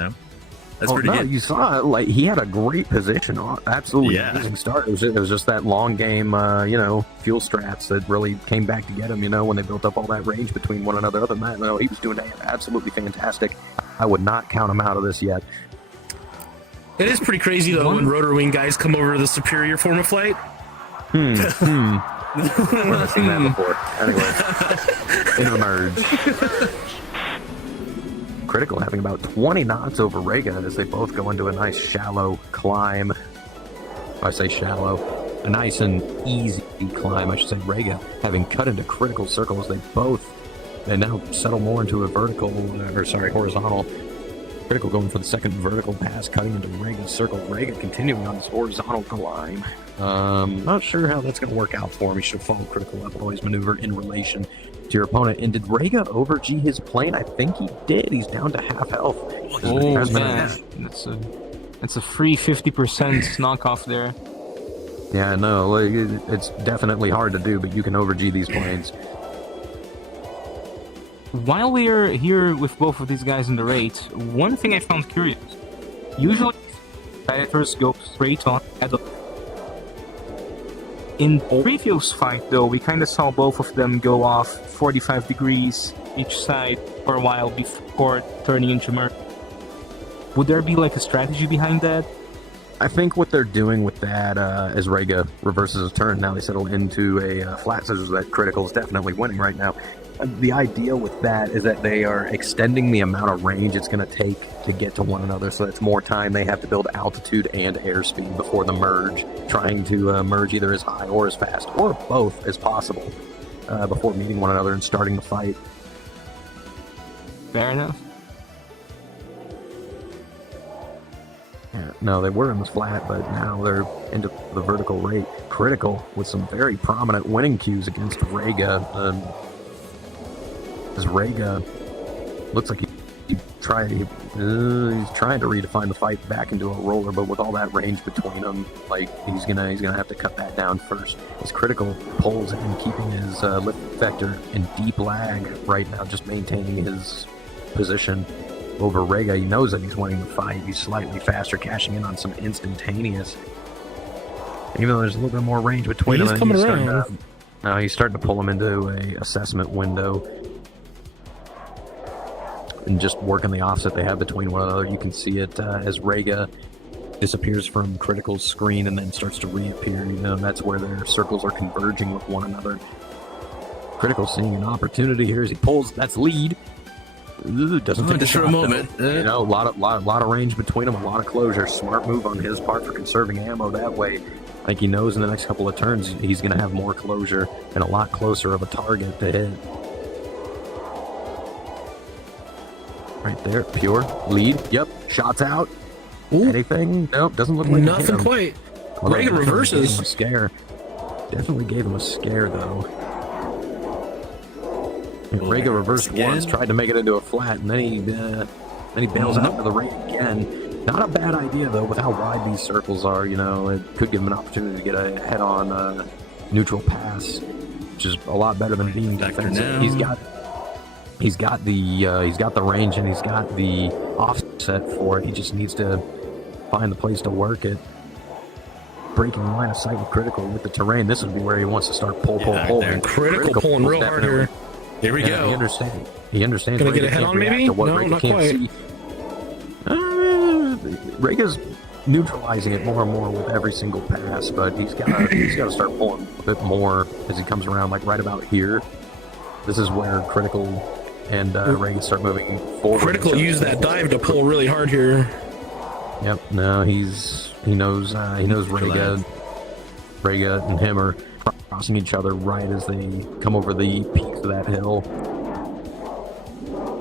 That's pretty good. You saw it, like he had a great position. Absolutely amazing start. It was just that long game, fuel strats that really came back to get him. When they built up all that range between one another. Other than that, no, he was doing absolutely fantastic. I would not count him out of this yet. It is pretty crazy though when rotor wing guys come over to the superior form of flight. Never seen that before. Anyway, into the merge. Critical having about 20 knots over Reagan as they both go into a nice shallow climb. I say shallow, a nice and easy climb, I should say. Reagan having cut into critical circles, they now settle more into a horizontal. Critical going for the second vertical pass, cutting into Reagan's circle. Reagan continuing on this horizontal climb. Not sure how that's going to work out for him. He should follow Critical up always maneuver in relation to your opponent. And did Rega over G his plane? I think he did. He's down to half health. Oh man, that's a free 50% knockoff there. Yeah, I know. It's definitely hard to do, but you can over G these planes. While we're here with both of these guys in the rate, one thing I found curious. Usually, competitors go straight on head-up. In the previous fight, though, we kind of saw both of them go off 45 degrees each side for a while before turning into merge. Would there be like a strategy behind that? I think what they're doing with that, as Rega reverses his turn, now they settle into a flat scissors that critical is definitely winning right now. The idea with that is that they are extending the amount of range it's going to take to get to one another, so it's more time they have to build altitude and airspeed before the merge, trying to merge either as high or as fast, or both as possible, before meeting one another and starting the fight. Fair enough. Yeah, no, they were in the flat, but now they're into the vertical rate. Critical with some very prominent winning cues against Rega. As Rega looks like he's trying to redefine the fight back into a roller, but with all that range between them, like he's gonna have to cut that down first. As Critical pulls in, keeping his lift vector in deep lag right now, just maintaining his position over Rega. He knows that he's winning the fight. He's slightly faster, cashing in on some instantaneous. Even though there's a little bit more range between them, coming around. He's starting to pull him into a assessment window and just working the offset they have between one another. You can see it as Rega disappears from Critical's screen and then starts to reappear. You know, that's where their circles are converging with one another. Critical seeing an opportunity here as he pulls. That's lead. Ooh, doesn't take just for a moment. You know, a lot of range between them, a lot of closure. Smart move on his part for conserving ammo that way. I think he knows in the next couple of turns he's going to have more closure and a lot closer of a target to hit. Right there, pure lead. Yep, shots out. Ooh. Anything? Nope, doesn't look like Nothing quite. Rega reverses. Definitely gave him a scare though. Rega reversed once, tried to make it into a flat, and then he bails out into the ring again. Not a bad idea though, with how wide these circles are. You know, it could give him an opportunity to get a head-on neutral pass, which is a lot better than being defensive. He's got the range and he's got the offset for it. He just needs to find the place to work it. Breaking line of sight with Critical with the terrain. This would be where he wants to start pull. Critical pulling real hard here. Here we go. He understands. Gonna get a head on maybe? No, not quite. Rega's neutralizing it more and more with every single pass, but he's got to start pulling a bit more as he comes around, like right about here. This is where Critical and Rega start moving forward. Critical used that dive to pull really hard here. Yep. No, he knows Rega and him are crossing each other right as they come over the peaks of that hill.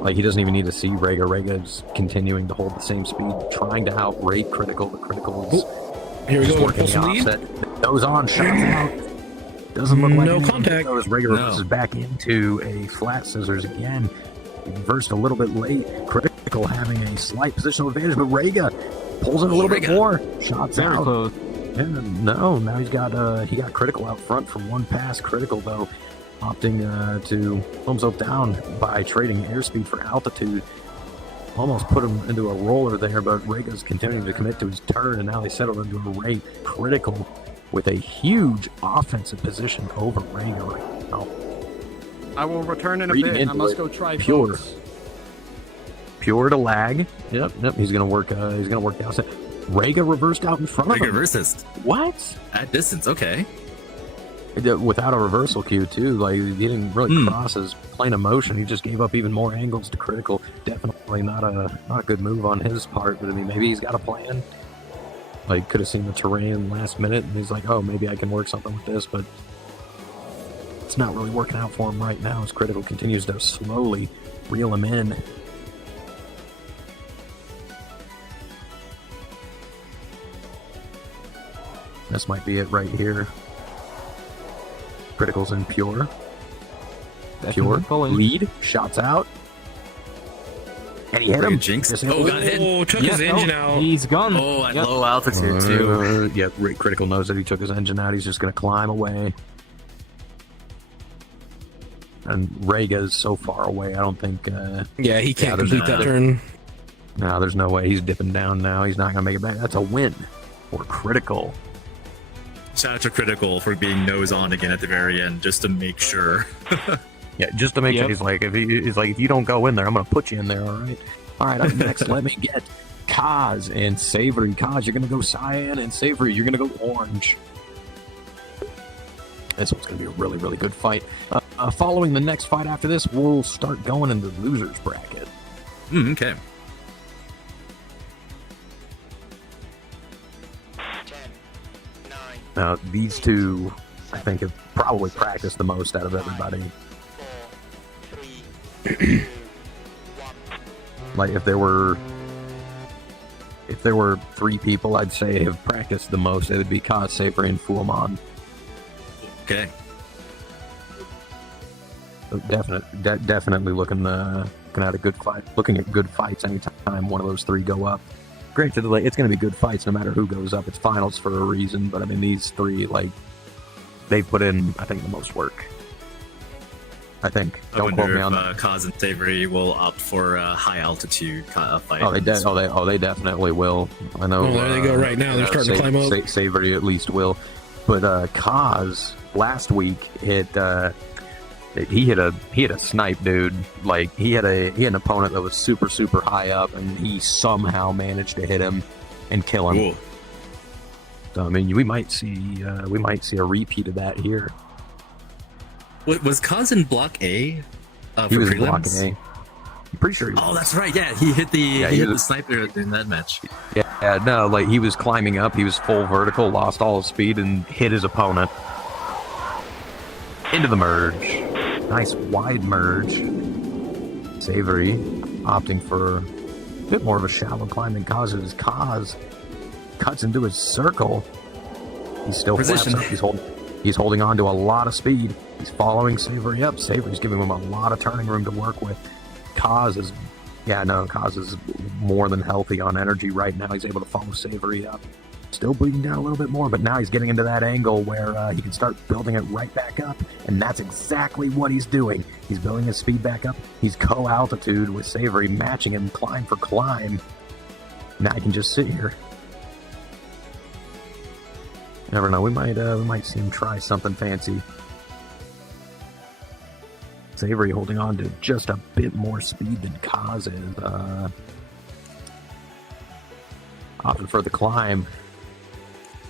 Like, he doesn't even need to see Rega. Rega's continuing to hold the same speed, trying to outrate Critical. The Critical's here we go. Working the offset. Nose on, shots out. Doesn't look like no contact. As Rega reverses back into a flat scissors again. He reversed a little bit late. Critical having a slight positional advantage, but Rega pulls in a little bit more. Shots Very out. close. And now he got Critical out front from one pass. Critical though opting to thumb himself down by trading airspeed for altitude. Almost put him into a roller there, but Rega's continuing to commit to his turn, and now they settle into a rate. Critical with a huge offensive position over Rega right now. I will return in a bit. I must go try Pure. folks. Pure to lag. Yep. He's gonna work the outside. Rega reversed out in front of him. Rega reversed. What? At distance, okay. Without a reversal cue too. Like, he didn't really cross his plane of motion. He just gave up even more angles to Critical. Definitely not a good move on his part. But I mean, maybe he's got a plan. Like, could have seen the terrain last minute, and he's like, oh, maybe I can work something with this, but it's not really working out for him right now as Critical continues to slowly reel him in. This might be it right here. Critical's in Pure. Pure. Lead. Shots out. And he hit him. Jinx. Oh, got hit. Oh, took his engine out. He's gone. Oh, at low altitude, too. Yeah, Critical knows that he took his engine out. He's just going to climb away. And Rega's so far away, I don't think... yeah, he can't complete that turn. No, there's no way. He's dipping down now. He's not going to make it back. That's a win for Critical. Shout out to Critical for being nose on again at the very end, just to make sure. Yeah, just to make sure. He's like, if you don't go in there, I'm going to put you in there, all right? All right, up next, let me get Kaz and Savory. Kaz, you're going to go cyan, and Savory, you're going to go orange. This one's going to be a really, really good fight. Following the next fight after this, we'll start going into the losers bracket. Okay. 10, 9, Now, these two, I think, have probably practiced the most out of everybody. 4, 3, 2, 1. Like, if there were 3 people I'd say have practiced the most, it would be Kaz, Savory, and Fullmon. Okay. So definitely looking at a good fight. Looking at good fights anytime one of those 3 go up. Granted, like, it's going to be good fights no matter who goes up. It's finals for a reason, but I mean, these 3, like, they put in, I think, the most work. I think. Don't quote me on that. Kaz and Savory will opt for a high altitude fight. Oh, they definitely will. I know. Oh, there they go right now. They're starting to climb up. Savory at least will. But Kaz last week hit a snipe, dude. Like, he had an opponent that was super, super high up, and he somehow managed to hit him and kill him. Cool. So I mean, we might see a repeat of that here. Was Kaz in Block A? He was in prelims? Block A. I'm pretty sure. Oh, that's right. Yeah, he hit the sniper in that match. Yeah, no, like, he was climbing up. He was full vertical, lost all his speed, and hit his opponent into the merge. Nice wide merge. Savory opting for a bit more of a shallow climb than Kaz is. Kaz cuts into his circle. He's still Position. flaps up. He's holding on to a lot of speed. He's following Savory up. Savory's giving him a lot of turning room to work with. Kaz is more than healthy on energy right now. He's able to follow Savory up. Still bleeding down a little bit more, but now he's getting into that angle where he can start building it right back up, and that's exactly what he's doing. He's building his speed back up. He's co-altitude with Savory, matching him climb for climb. Now he can just sit here. Never know. We might see him try something fancy. Savory holding on to just a bit more speed than Kaz is. Opting for the climb.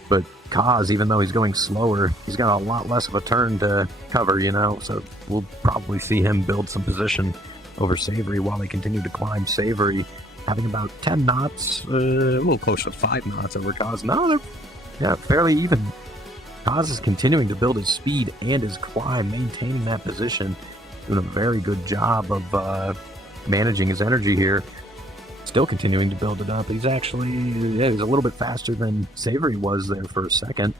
But Kaz, even though he's going slower, he's got a lot less of a turn to cover, so we'll probably see him build some position over Savory while they continue to climb. Savory having about 10 knots, a little closer to 5 knots over Kaz. No, they're fairly even. Kaz is continuing to build his speed and his climb, maintaining that position, doing a very good job of managing his energy here. Still continuing to build it up. He's actually, he's a little bit faster than Savory was there for a second.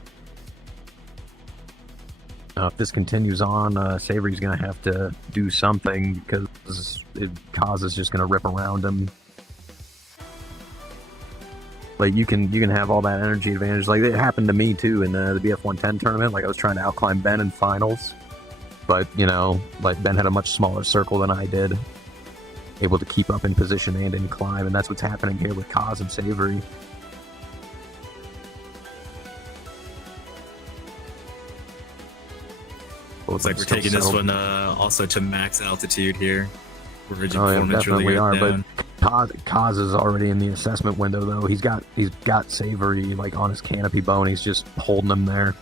If this continues on, Savory's going to have to do something because Kaz is just going to rip around him. Like, you can have all that energy advantage. Like, it happened to me too in the BF 110 tournament. Like, I was trying to outclimb Ben in finals, but like, Ben had a much smaller circle than I did, able to keep up in position and in climb, and that's what's happening here with Kaz and Savory. Looks like we're taking this one also to max altitude here. We're definitely really are. down. But Kaz is already in the assessment window, though. He's got Savory like on his canopy bone. He's just holding him there.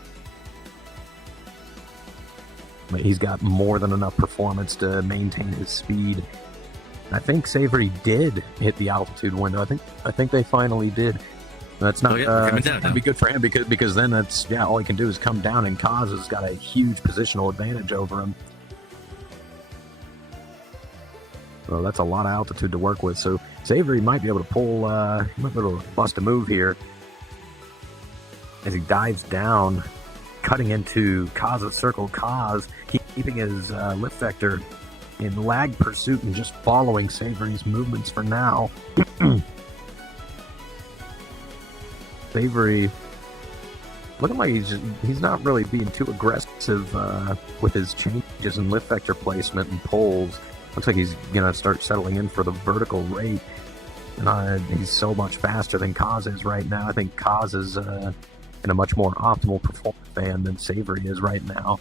But he's got more than enough performance to maintain his speed. I think Savory did hit the altitude window. I think they finally did. That's not gonna be good for him because then all he can do is come down, and Kaz has got a huge positional advantage over him. So that's a lot of altitude to work with. So Savory might be able to pull, might be able to bust a move here as he dives down, cutting into Kaz's circle. Kaz keeping his lift vector in lag pursuit and just following Savory's movements for now. Savory looking like he's not really being too aggressive with his changes in lift vector placement and pulls. Looks like he's gonna start settling in for the vertical rate. And he's so much faster than Kaz is right now. I think Kaz is in a much more optimal performance band than Savory is right now.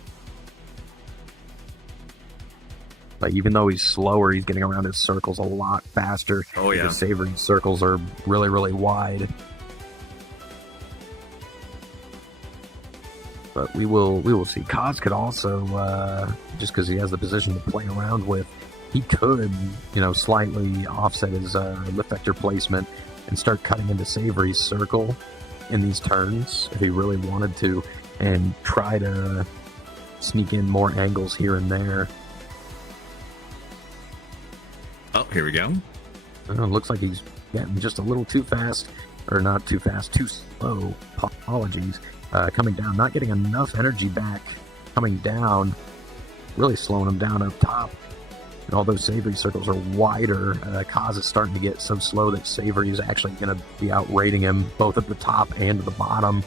Like, even though he's slower, he's getting around his circles a lot faster. Oh, yeah. Because Savory's circles are really, really wide. But we will see. Kaz could also, just because he has the position to play around with, he could, slightly offset his lift vector placement and start cutting into Savory's circle in these turns if he really wanted to, and try to sneak in more angles here and there. Oh, here we go. It looks like he's getting just a little too fast, or not too fast, too slow. Apologies. Coming down, not getting enough energy back. Coming down, really slowing him down up top. And although Savory's circles are wider, Kaz is starting to get so slow that Savory is actually going to be outrating him both at the top and the bottom.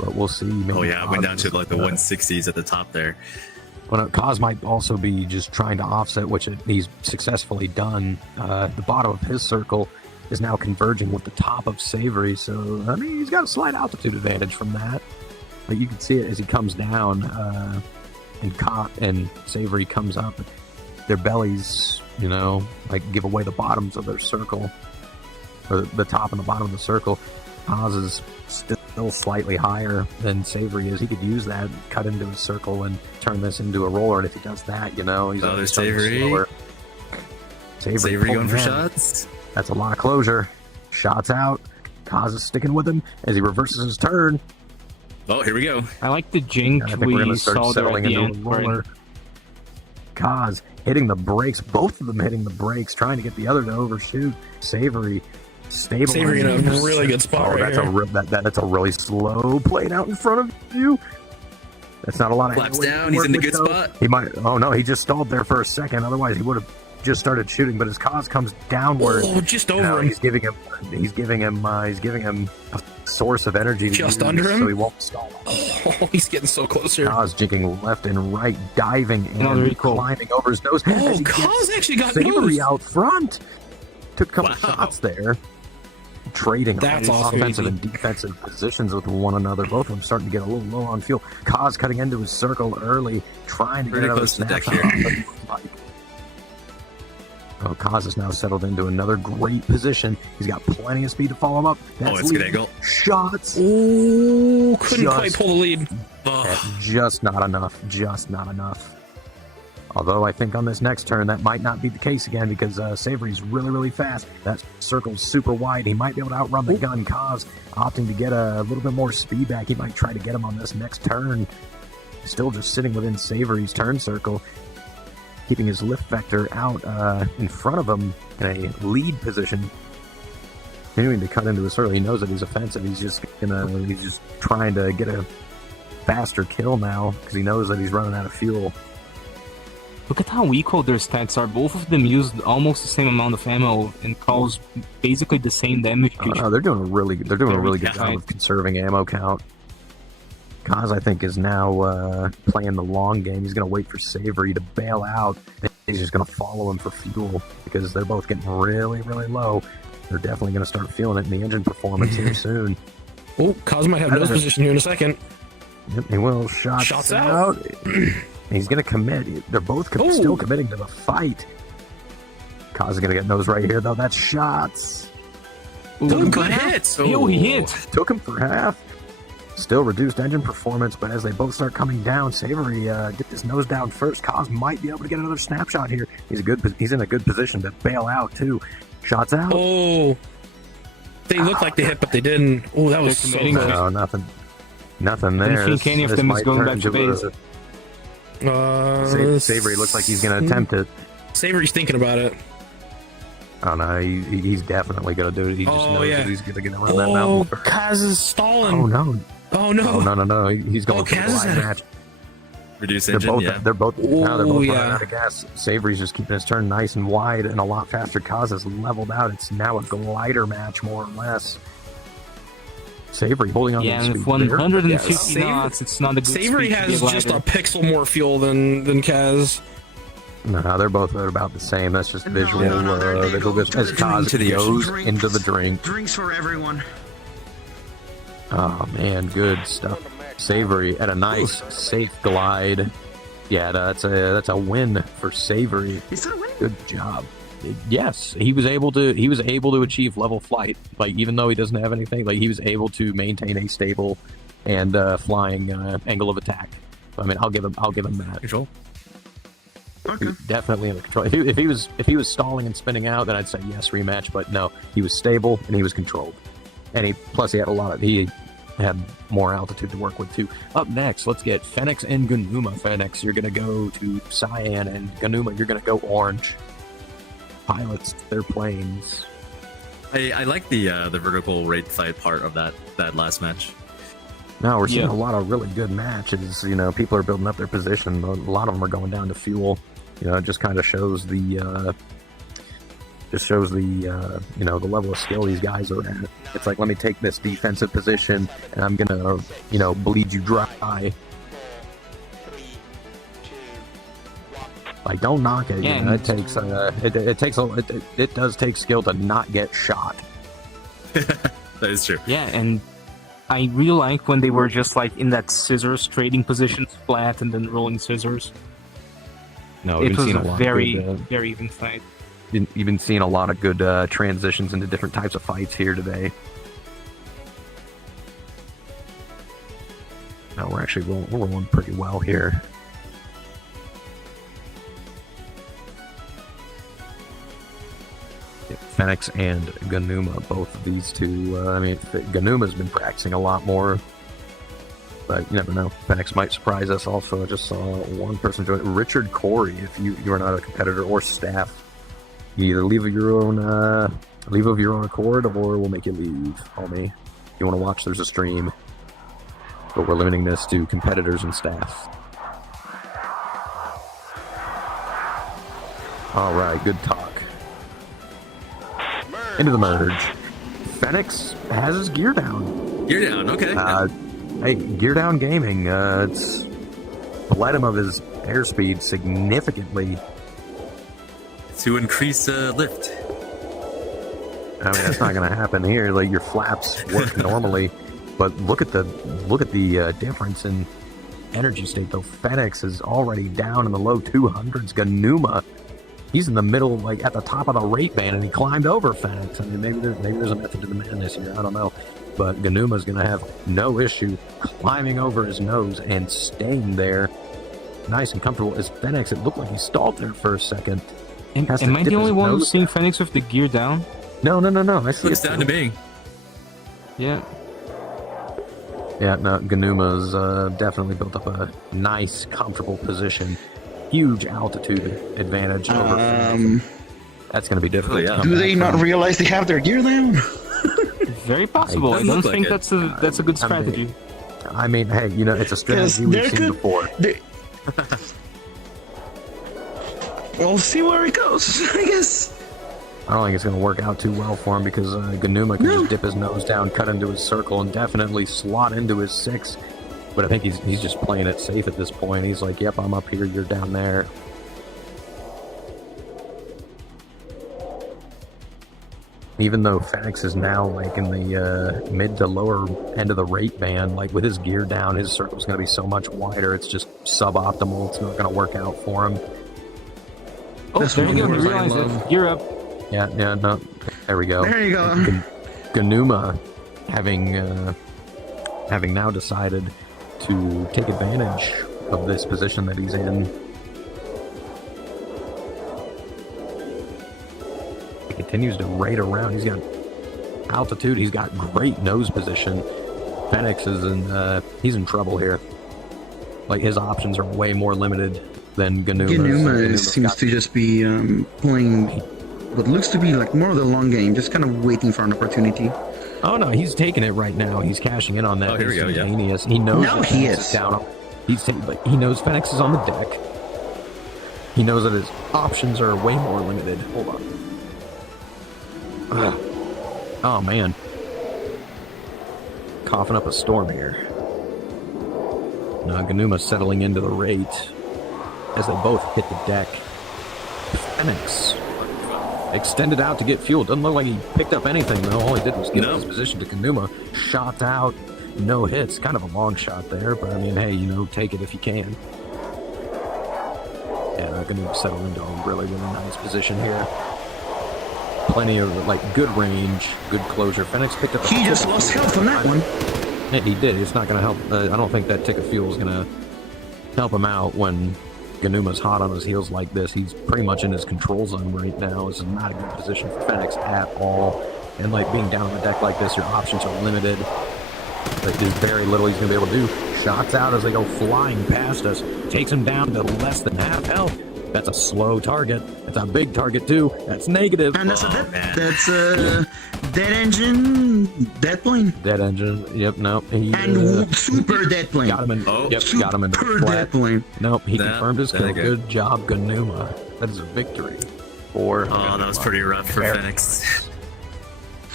But we'll see. Maybe Oh yeah, Kaz went down to is, like the 160s at the top there. Well, Kaz might also be just trying to offset, which he's successfully done. The bottom of his circle is now converging with the top of Savory, so, I mean, he's got a slight altitude advantage from that. But you can see it as he comes down, and Savory comes up. Their bellies, give away the bottoms of their circle, or the top and the bottom of the circle. Kaz is still slightly higher than Savory is. He could use that, cut into his circle, and turn this into a roller. And if he does that, he's there's Savory. Savory going for shots. That's a lot of closure. Shots out. Kaz is sticking with him as he reverses his turn. Oh, here we go. I like the jink I think we're going we to start saw there at settling the into a end. roller. Kaz hitting the brakes, both of them hitting the brakes, trying to get the other to overshoot. Savory stabilizing. Savory in a really good spot right that's here. that's a really slow plane out in front of you. That's not a lot of Flaps angle down. to He's in the work good with, though. spot. He might. Oh no, he just stalled there for a second. Otherwise, he would have just started shooting. But as Kaz comes downward, Oh, just over now him. he's giving him a source of energy to Just use, under him? so he won't stall. Oh, he's getting so close here. Kaz jinking left and right, diving Another and recall. climbing over his nose. Oh, as he gets Kaz actually got Savory moved. out front. Took a couple Wow. shots there. Trading That's awesome. offensive and defensive positions with one another. Both of them starting to get a little low on fuel. Kaz cutting into his circle early, trying to Pretty get another close to the deck snapshot. here. Oh, Kaz is now settled into another great position. He's got plenty of speed to follow him up. Oh, it's a good angle. Shots. Ooh, couldn't Just- quite pull the lead. Oh, Just not enough. Just not enough. Although I think on this next turn that might not be the case again because Savory's really, really fast. That circle's super wide. He might be able to outrun the gun. Kaz opting to get a little bit more speed back. He might try to get him on this next turn. Still just sitting within Savory's turn circle, keeping his lift vector out in front of him in a lead position. Continuing to cut into his circle. He knows that he's offensive. He's just trying to get a faster kill now because he knows that he's running out of fuel. Look at how equal their stats are. Both of them used almost the same amount of ammo and cause basically the same damage. Oh, no, they're doing a really good Yeah. job of conserving ammo count. Kaz, I think, is now playing the long game. He's going to wait for Savory to bail out. He's just going to follow him for fuel because they're both getting really, really low. They're definitely going to start feeling it in the engine performance here soon. Oh, Kaz might have nose position here in a second. Yep, he will. Shots out. He's going to commit. They're both still committing to the fight. Kaz is going to get nose right here, though. That's shots. Ooh, good hits. Yo, he hit. Took him for half. Still reduced engine performance, but as they both start coming down, Savory get this nose down first. Kaz might be able to get another snapshot here. He's in a good position to bail out too. Shots out. Oh, they looked like they hit, but they didn't. Oh, that was They're so committing. close. No, nothing there. I don't think any of them is might going turn back to into base. Savory looks like he's going to attempt it. Savory's thinking about it. Oh no, he's definitely going to do it. He just knows that he's going to get around that Oh, mountain first. Kaz is stalling. Oh no. Oh no. Oh no. He's going for the Kaz is glide match. reduce They're engine, both, yeah. they're both running yeah. out of gas. Savory's just keeping his turn nice and wide and a lot faster. Kaz is leveled out. It's now a glider match, more or less. Savory holding on Yeah, to and the with speed there. 150 Yeah, knots, it's not a good Savory speed to be has a just a glider. pixel more fuel than Kaz. No, they're both about the same. That's just No, visual. there you Visual go. as Kaz To the goes Drinks. into the drink. Drinks for everyone. Oh man, good stuff. Savory at a nice, safe glide. Yeah, that's a win for Savory. Is that a win? Good job. Yes, he was able to achieve level flight. Like, even though he doesn't have anything, like, he was able to maintain a stable and flying angle of attack. I mean, I'll give him that. Control. Okay. Definitely under control. If he was stalling and spinning out, then I'd say yes, rematch. But no, he was stable and he was controlled, and he had more altitude to work with too. Up next, let's get Fenix and Ganuma. Fenix, you're gonna go to cyan, and Ganuma, you're gonna go orange. Pilots their planes. I like the vertical rate fight part of that last match. No, we're seeing a lot of really good matches. You know, people are building up their position. A lot of them are going down to fuel. You know, it just kind of shows the you know, the level of skill these guys are at. It's like, let me take this defensive position and I'm gonna, you know, bleed you dry. 3, 2, 1. Like, don't knock it. Yeah, You know, it does take skill to not get shot. That is true. Yeah, and I really like when they were just like in that scissors trading positions, flat and then rolling scissors. No, It was a very even fight. You've been seeing a lot of good transitions into different types of fights here today. No, we're actually rolling pretty well here. Yeah, Fenix and Ganuma, both of these two. I mean, Ganuma's been practicing a lot more, but you never know. Fenix might surprise us. Also, I just saw one person join. Richard Corey, if you are not a competitor or staff, you either leave of your own accord, or we'll make you leave. Homie, if you want to watch, there's a stream, but we're limiting this to competitors and staff. All right, good talk. Into the merge. Fenix has his gear down. Gear down. Okay. Hey, Gear Down Gaming, it's bled him of his airspeed significantly. To increase lift. I mean, that's not going to happen here. Like, your flaps work normally, but look at the difference in energy state. Though Fenix is already down in the low 200s. Ganuma, he's in the middle, like at the top of the rate band, and he climbed over Fenix. I mean, maybe there's a method to the madness here. I don't know. But Ganuma's going to have no issue climbing over his nose and staying there nice and comfortable. As Fenix, it looked like he stalled there for a second. Am I the only one who's seeing Fenix with the gear down? No. I see Looks down to me. Yeah. Yeah, no, Ganuma's definitely built up a nice, comfortable position. Huge altitude advantage over Fenix. That's going to be difficult. Yeah. Do they not realize they have their gear down? Very possible. I Doesn't don't look like think it. that's a good strategy. I mean, hey, you know, it's a strategy we've seen before. We'll see where it goes, I guess. I don't think it's going to work out too well for him, because Ganuma can just dip his nose down, cut into his circle, and definitely slot into his 6. But I think he's just playing it safe at this point. He's like, yep, I'm up here, you're down there. Even though Fenix is now like in the mid to lower end of the rate band, like with his gear down, his circle's going to be so much wider. It's just suboptimal. It's not going to work out for him. Oh, That's there you go. one You word I realize love. it. Gear up. Yeah, no. There we go. There you go. Ganuma, having now decided to take advantage of this position that he's in. He continues to rate around. He's got altitude. He's got great nose position. Fenix is he's in trouble here. Like, his options are way more limited than Ganuma's. Ganuma seems to just be playing what looks to be like more of the long game, just kind of waiting for an opportunity. Oh no, he's taking it right now. He's cashing in on that. Oh, here we go, yeah. Instantaneous. He knows Now that he Fenix is. down. But he knows Fenix is on the deck. He knows that his options are way more limited. Hold on. Oh man, coughing up a storm here. Now Ganuma's settling into the rate as they both hit the deck. Fenix extended out to get fuel. Doesn't look like he picked up anything though. All he did was get his position to Ganuma. Shot out, no hits. Kind of a long shot there, but I mean, hey, you know, take it if you can. Yeah, gonna settle into a really nice position here. Plenty of like good range, good closure. Fenix picked up. He just lost health on that one. Yeah, he did. It's not gonna help. I don't think that tick of fuel is gonna help him out when Ganuma's hot on his heels like this. He's pretty much in his control zone right now. This is not a good position for Fenix at all. And like being down on the deck like this, your options are limited. Like, there's very little he's gonna be able to do. Shots out as they go flying past us. Takes him down to less than half health. That's a slow target. That's a big target too. That's negative. And that's a dead engine, dead plane. Dead engine. Yep. Nope. And super dead plane. Got him in. Yep. Super Got him in the dead plane. Nope. He confirmed his kill. Good job, Ganuma. That is a victory for. That was pretty rough for Fenix.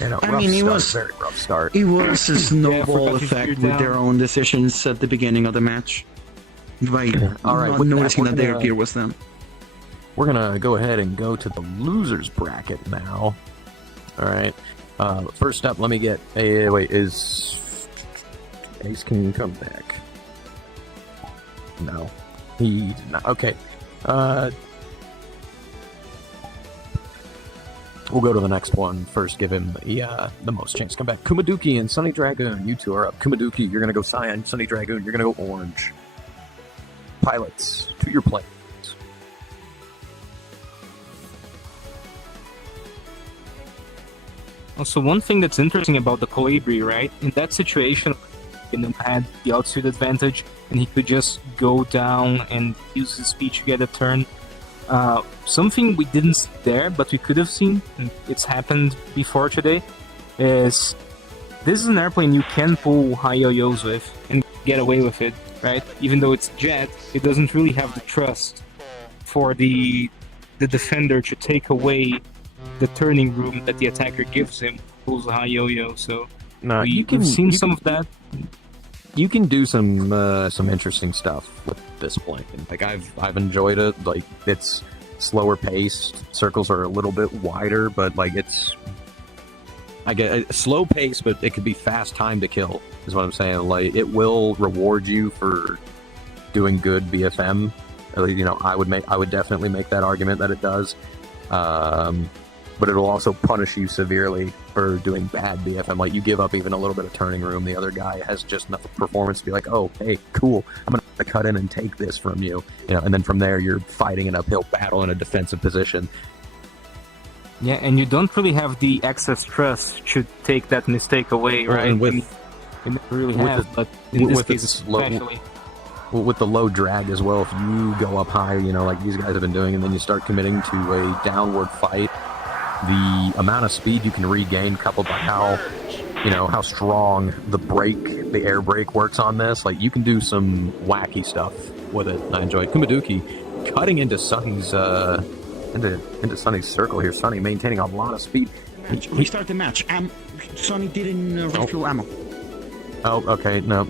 I mean, it was a very rough start. It was a snowball effect with their own decisions at the beginning of the match. By All right, not noticing that their gear was them. We're gonna go ahead and go to the losers bracket now. All right. First up, let me get. Wait, is Ace can come back? No, he did not. Okay. We'll go to the next one first. Give him the most chance to come back. Kumaduki and Sunny Dragoon. You two are up. Kumaduki, you're gonna go cyan. Sunny Dragoon, you're gonna go orange. Pilots, to your planes. Also, one thing that's interesting about the Colibri, right? In that situation, Venom had the altitude advantage, and he could just go down and use his speed to get a turn. Something we didn't see there, but we could have seen, and it's happened before today, is this is an airplane you can pull high yo-yos with and get away with it, right? Even though it's jet, it doesn't really have the trust for the defender to take away the turning room that the attacker gives him, pulls a high yo-yo. So we've seen some of that. You can do some interesting stuff with this plane. Like I've enjoyed it. Like it's slower paced. Circles are a little bit wider, but like I get a slow pace, but it could be fast time to kill. Is what I'm saying. Like it will reward you for doing good BFM. You know, I would definitely make that argument that it does. But it'll also punish you severely for doing bad BFM. Like, you give up even a little bit of turning room, the other guy has just enough performance to be like, oh, hey, cool, I'm going to cut in and take this from you. You know, and then from there, you're fighting an uphill battle in a defensive position. Yeah, and you don't really have the excess trust to take that mistake away, right? And with, you never really have, but in this case especially. With the low drag as well, if you go up high, you know, like these guys have been doing, and then you start committing to a downward fight, the amount of speed you can regain, coupled by how strong the air brake works on this, like you can do some wacky stuff with it. I enjoy it. Kumaduki cutting into Sunny's into Sunny's circle here. Sunny maintaining a lot of speed. Restart the match. Sunny didn't refuel ammo. Oh, okay. No,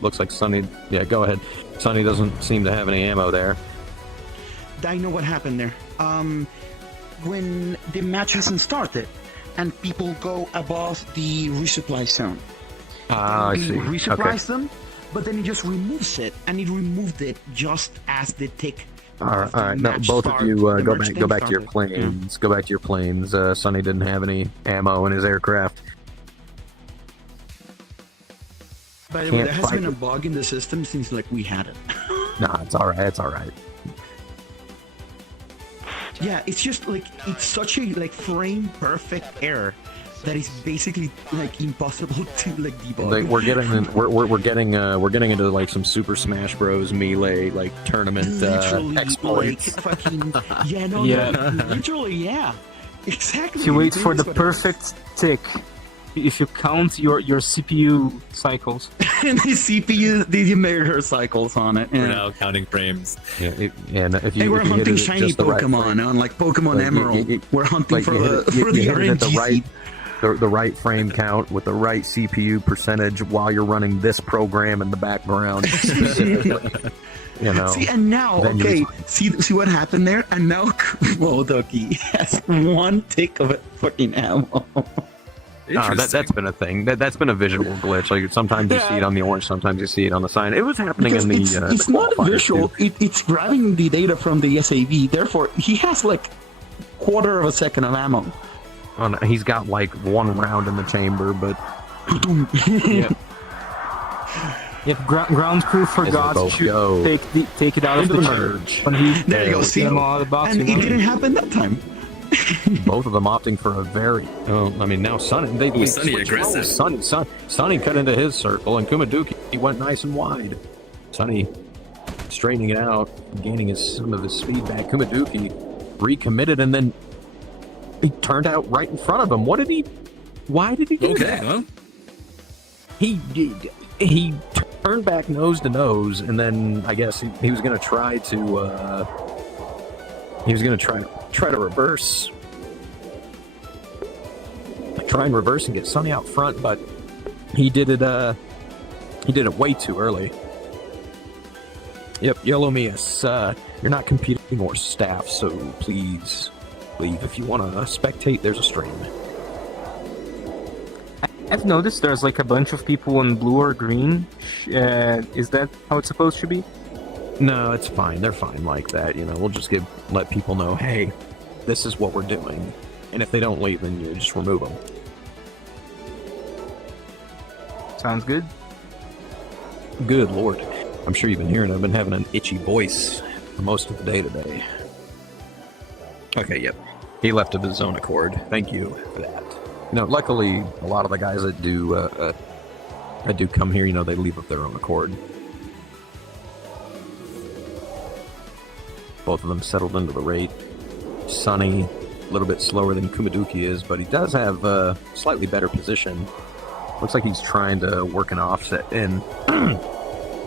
looks like Sunny. Yeah, go ahead. Sunny doesn't seem to have any ammo there. I know what happened there. When the match hasn't started and people go above the resupply zone, I see. Resupplies them, but then it just removes it, and it removed it just as the tick. All right. Now both of you go back to your planes. Go back to your planes. Sunny didn't have any ammo in his aircraft. By the way, there has been a bug in the system since like we had it. Nah, it's all right. It's all right. Yeah, it's just like it's such a like frame perfect error that is basically like impossible to like debug. Like, we're getting into like some Super Smash Bros. Melee like tournament exploits. Like, fucking, literally, yeah, exactly. If you wait for the perfect tick, if you count your CPU cycles. And the CPU, the measure cycles on it. We're now counting frames. Yeah, and if you, we're hunting shiny Pokemon on like Pokemon like, Emerald. We're hunting for the RNG. The right frame count with the right CPU percentage while you're running this program in the background. You know. See, and now, okay, see what happened there? And now, Kumodoki has one tick of fucking ammo. That's been a thing. That's been a visual glitch. Like sometimes you see it on the orange, sometimes you see it on the sign. It was happening Because in the. it's the not qualifiers, visual. too. It's grabbing the data from the SAV. Therefore, he has like quarter of a second of ammo. Oh, no, he's got like one round in the chamber, but. Yep. Yep, ground crew forgot both to go take it out of into the the chamber merge. when he There you go. See, came out of the box. and you it know? didn't happen that time. Both of them opting for a very. Oh, I mean now Sonny. They Sonny switched aggressive. roles. Sonny cut into his circle, and Kumaduki he went nice and wide. Sonny straightening it out, gaining some of his speed back. Kumaduki recommitted, and then he turned out right in front of him. What did he? Why did he do that? Well, He turned back nose to nose, and then I guess he was going to try to. He was going to try to reverse. Try and reverse and get Sonny out front, but he did it way too early. Yep, Yellow Mias, you're not competing or staff, so please leave. If you want to spectate, there's a stream. I've noticed there's like a bunch of people in blue or green. Is that how it's supposed to be? No, it's fine. They're fine like that. You know, we'll just let people know, hey, this is what we're doing. And if they don't leave, then you just remove them. Sounds good. Good Lord. I'm sure you've been hearing I've been having an itchy voice for most of the day today. Okay, yep. He left of his own accord. Thank you for that. You know, luckily, a lot of the guys that do come here, you know, they leave of their own accord. Both of them settled into the rate. Sonny, a little bit slower than Kumaduki is, but he does have a slightly better position. Looks like he's trying to work an offset in.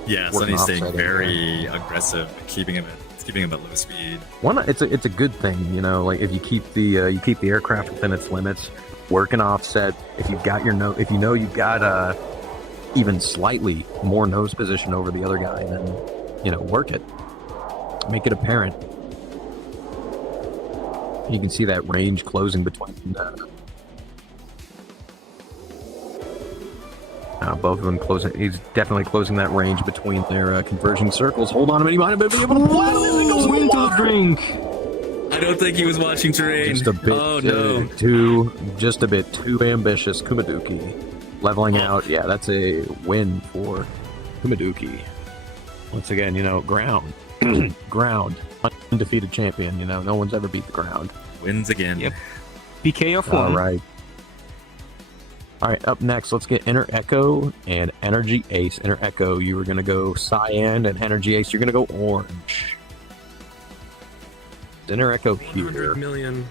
yeah, Sonny's staying very aggressive, keeping him at low speed. It's a good thing, you know, like if you keep the aircraft within its limits, work an offset. If you've got if you know you've got even slightly more nose position over the other guy, then you know, work it. Make it apparent. You can see that range closing between both of them closing. He's definitely closing that range between their converging circles. Hold on a minute, he might have been able to pull out. It goes Into the drink. I don't think he was watching terrain. Just a bit just a bit too ambitious. Kumaduki leveling out. Yeah, that's a win for Kumaduki. Once again, you know, ground, undefeated champion. You know, no one's ever beat the ground. Wins again. Yep. PK of 1. All right, up next, let's get Inner Echo and Energy Ace. Inner Echo, you were going to go cyan, and Energy Ace, you're going to go orange. Inner Echo here. 100 million.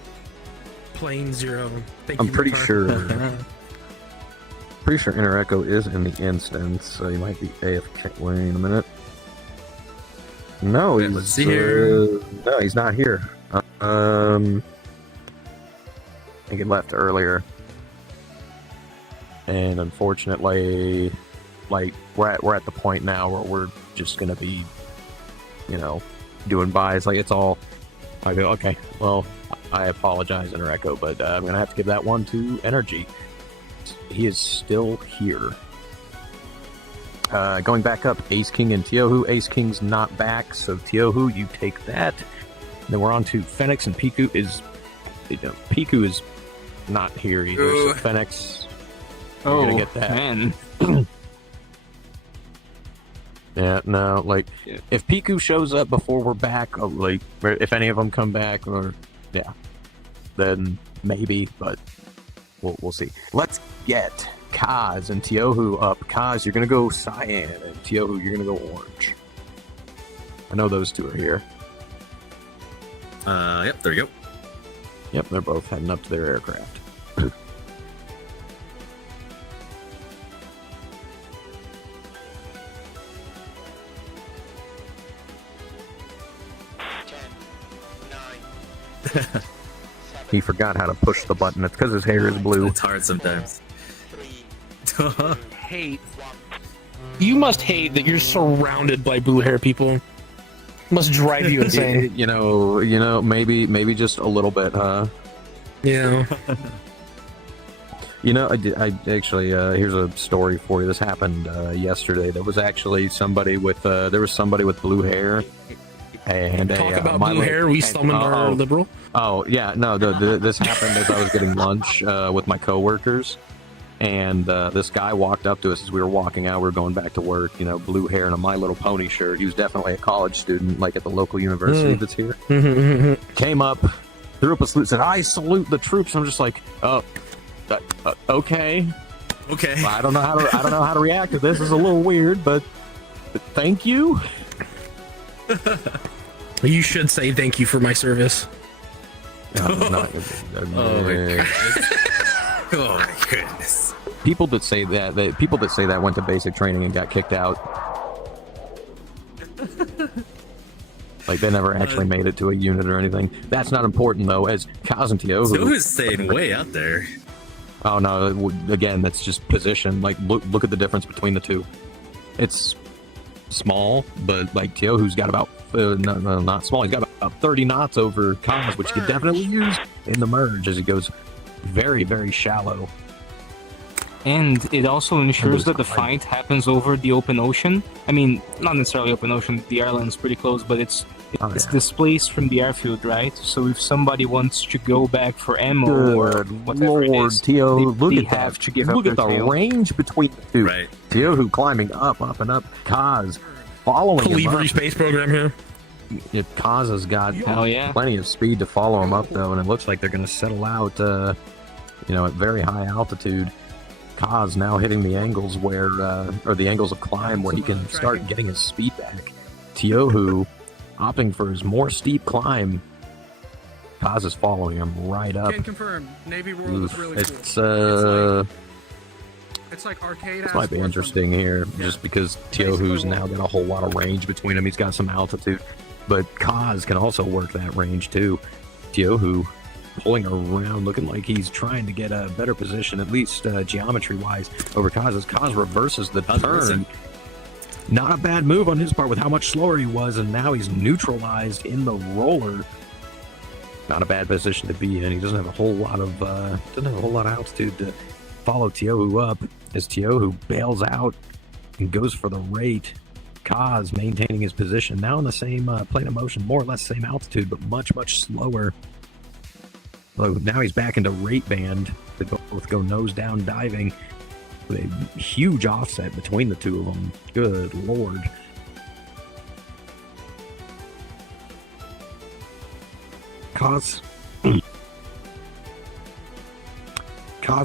Plane 0. I'm pretty sure. Pretty sure Inner Echo is in the instance, so he might be AFK. Wait a minute. No, Let's see here. No, he's not here. I think he left earlier. And unfortunately, like we're at the point now where we're just gonna be, you know, doing buys. Like it's all. I go, okay. Well, I apologize, Inner Echo, but I'm gonna have to give that one to Energy. He is still here. Going back up, Ace King and Tiohu. Ace King's not back, so Tiohu, you take that. Then we're on to Phoenix, and Piku is not here either. So Phoenix. You're gonna get that. Man. Yeah, no, like, if Piku shows up before we're back, like, if any of them come back, or, yeah, then maybe, but we'll see. Let's get Kaz and Tiohu up. Kaz, you're gonna go cyan, and Tiohu, you're gonna go orange. I know those two are here. Yep, there you go. Yep, they're both heading up to their aircraft. 9, He forgot how to push the button. It's because his hair is blue. It's hard sometimes. 3, Hate. You must hate that you're surrounded by blue hair people. Must drive you insane. You know, maybe just a little bit, huh? Yeah. You know, I actually, here's a story for you. This happened yesterday. There was actually somebody with blue hair. And Talk about blue hair. We summoned our liberal. Oh yeah, no. This happened as I was getting lunch with my coworkers, and this guy walked up to us as we were walking out. We were going back to work. You know, blue hair and a My Little Pony shirt. He was definitely a college student, like at the local university that's here. Came up, threw up a salute, said, "I salute the troops." I'm just like, oh, okay. Okay. I don't know how to react to this. It's a little weird, but thank you. You should say thank you for my service. Oh my goodness. People that say that went to basic training and got kicked out. Like they never actually made it to a unit or anything. That's not important though. As Kaz and Tio, who's staying way out there. Oh no! Again, that's just position. Like look at the difference between the two. It's small, but like Tio, who's got about not small. He's got about 30 knots over Kaz, which he could definitely use in the merge as he goes very, very shallow. And it also ensures that the fight happens over the open ocean. I mean, not necessarily open ocean. The island's pretty close, but it's displaced from the airfield, right? So if somebody wants to go back for ammo or whatever it is, Tio, they have to give up look their at the tail. range between the two. Right. Tio, who climbing up and up. Kaz following him Colibri up. space program here. Kaz has got Hell yeah. plenty of speed to follow him up, though, and it looks like they're going to settle out, at very high altitude. Kaz now hitting the angles where, or the angles of climb where he can start getting his speed back. Tiohu opting for his more steep climb. Kaz is following him right up. Can confirm. Navy World is really cool. It's like arcade. This might be interesting here, just because Tiohu's now got a whole lot of range between him. He's got some altitude, but Kaz can also work that range too. Tiohu pulling around, looking like he's trying to get a better position, at least geometry-wise, over Kaz as Kaz reverses the turn. Not a bad move on his part with how much slower he was, and now he's neutralized in the roller. Not a bad position to be in. He doesn't have a whole lot of altitude to follow Tiohu up as Tiohu bails out and goes for the rate. Kaz maintaining his position now in the same plane of motion, more or less same altitude, but much, much slower. So now he's back into rate band. They both go nose down diving with a huge offset between the two of them. Good lord. Kaz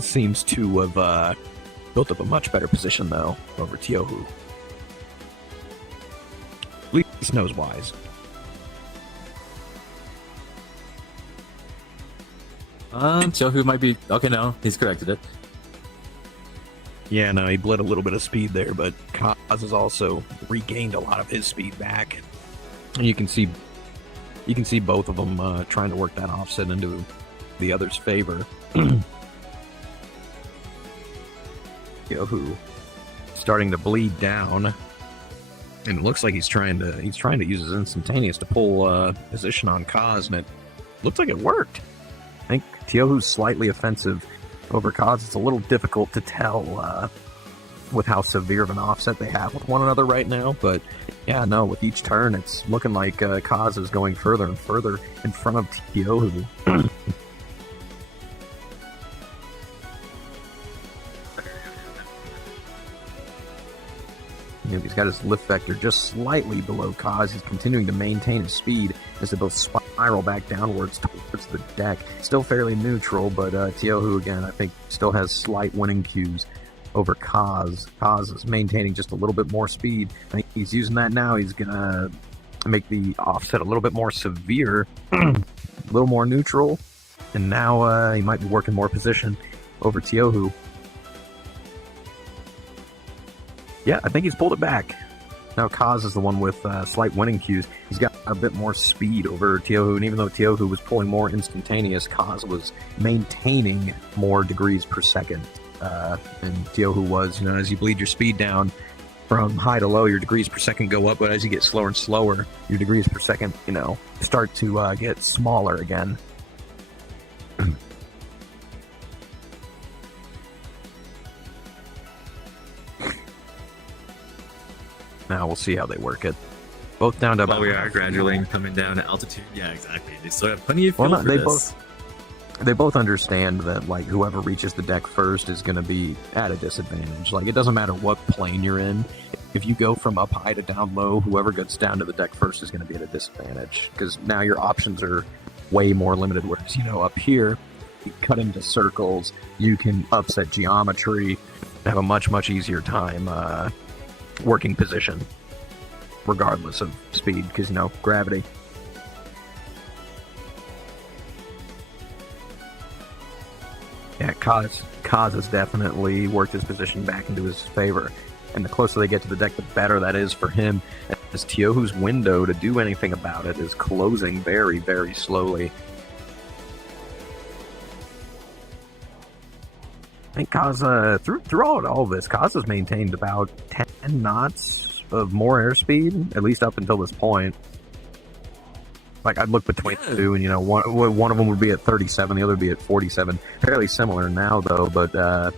seems to have built up a much better position, though, over Tiohu. At least nose-wise. Tiohu might be... Okay, no, he's corrected it. Yeah, no, he bled a little bit of speed there, but Kaz has also regained a lot of his speed back. And you can see both of them trying to work that offset into the other's favor. Tiohu starting to bleed down, and it looks like he's trying to use his instantaneous to pull position on Kaz, and it looks like it worked. I think Tiohu's slightly offensive over Kaz. It's a little difficult to tell with how severe of an offset they have with one another right now, but yeah, no, with each turn it's looking like Kaz is going further and further in front of Tiohu. He's got his lift vector just slightly below Kaz. He's continuing to maintain his speed as they both spiral back downwards towards the deck. Still fairly neutral, but Tiohu, again, I think still has slight winning cues over Kaz. Kaz is maintaining just a little bit more speed. I think he's using that now. He's going to make the offset a little bit more severe, a little more neutral, and now he might be working more position over Tiohu. Yeah, I think he's pulled it back. Now Kaz is the one with slight winning cues. He's got a bit more speed over Tiohu, and even though Tiohu was pulling more instantaneous, Kaz was maintaining more degrees per second. And Tiohu was, as you bleed your speed down from high to low, your degrees per second go up, but as you get slower and slower, your degrees per second, start to get smaller again. Now we'll see how they work it. Both down to about While we are half. gradually coming down to altitude. Yeah, exactly. They still have plenty of fuel Well, for they this. they both understand that like whoever reaches the deck first is going to be at a disadvantage. Like it doesn't matter what plane you're in. If you go from up high to down low, whoever gets down to the deck first is going to be at a disadvantage because now your options are way more limited. Whereas up here, you cut into circles, you can upset geometry, have a much easier time working position, regardless of speed, because gravity. Yeah, Kaz has definitely worked his position back into his favor. And the closer they get to the deck, the better that is for him. As Tiohu's window to do anything about it is closing very slowly. I think Kaz, throughout all of this, Kaz has maintained about 10 knots of more airspeed, at least up until this point. Like, I'd look between the two, and, one of them would be at 37, the other would be at 47. Fairly similar now, though, but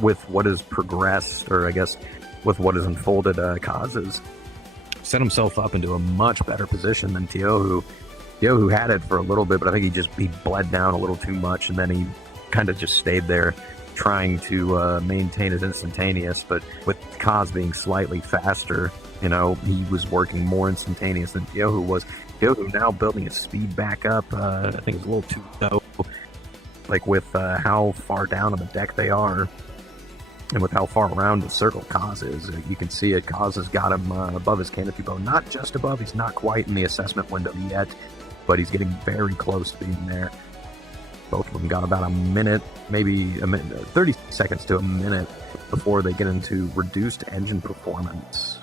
with what has progressed, or I guess with what has unfolded, Kaz has set himself up into a much better position than Tiohu. Tiohu had it for a little bit, but I think he bled down a little too much, and then he kind of just stayed there trying to maintain his instantaneous. But with Kaz being slightly faster, he was working more instantaneous than Tiohu was. Tiohu now building his speed back up. I think it's a little too low, like with how far down on the deck they are, and with how far around the circle Kaz is. You can see it. Kaz has got him above his canopy bow. Not just above. He's not quite in the assessment window yet, but he's getting very close to being there. Both of them got about a minute, maybe 30 seconds to a minute before they get into reduced engine performance.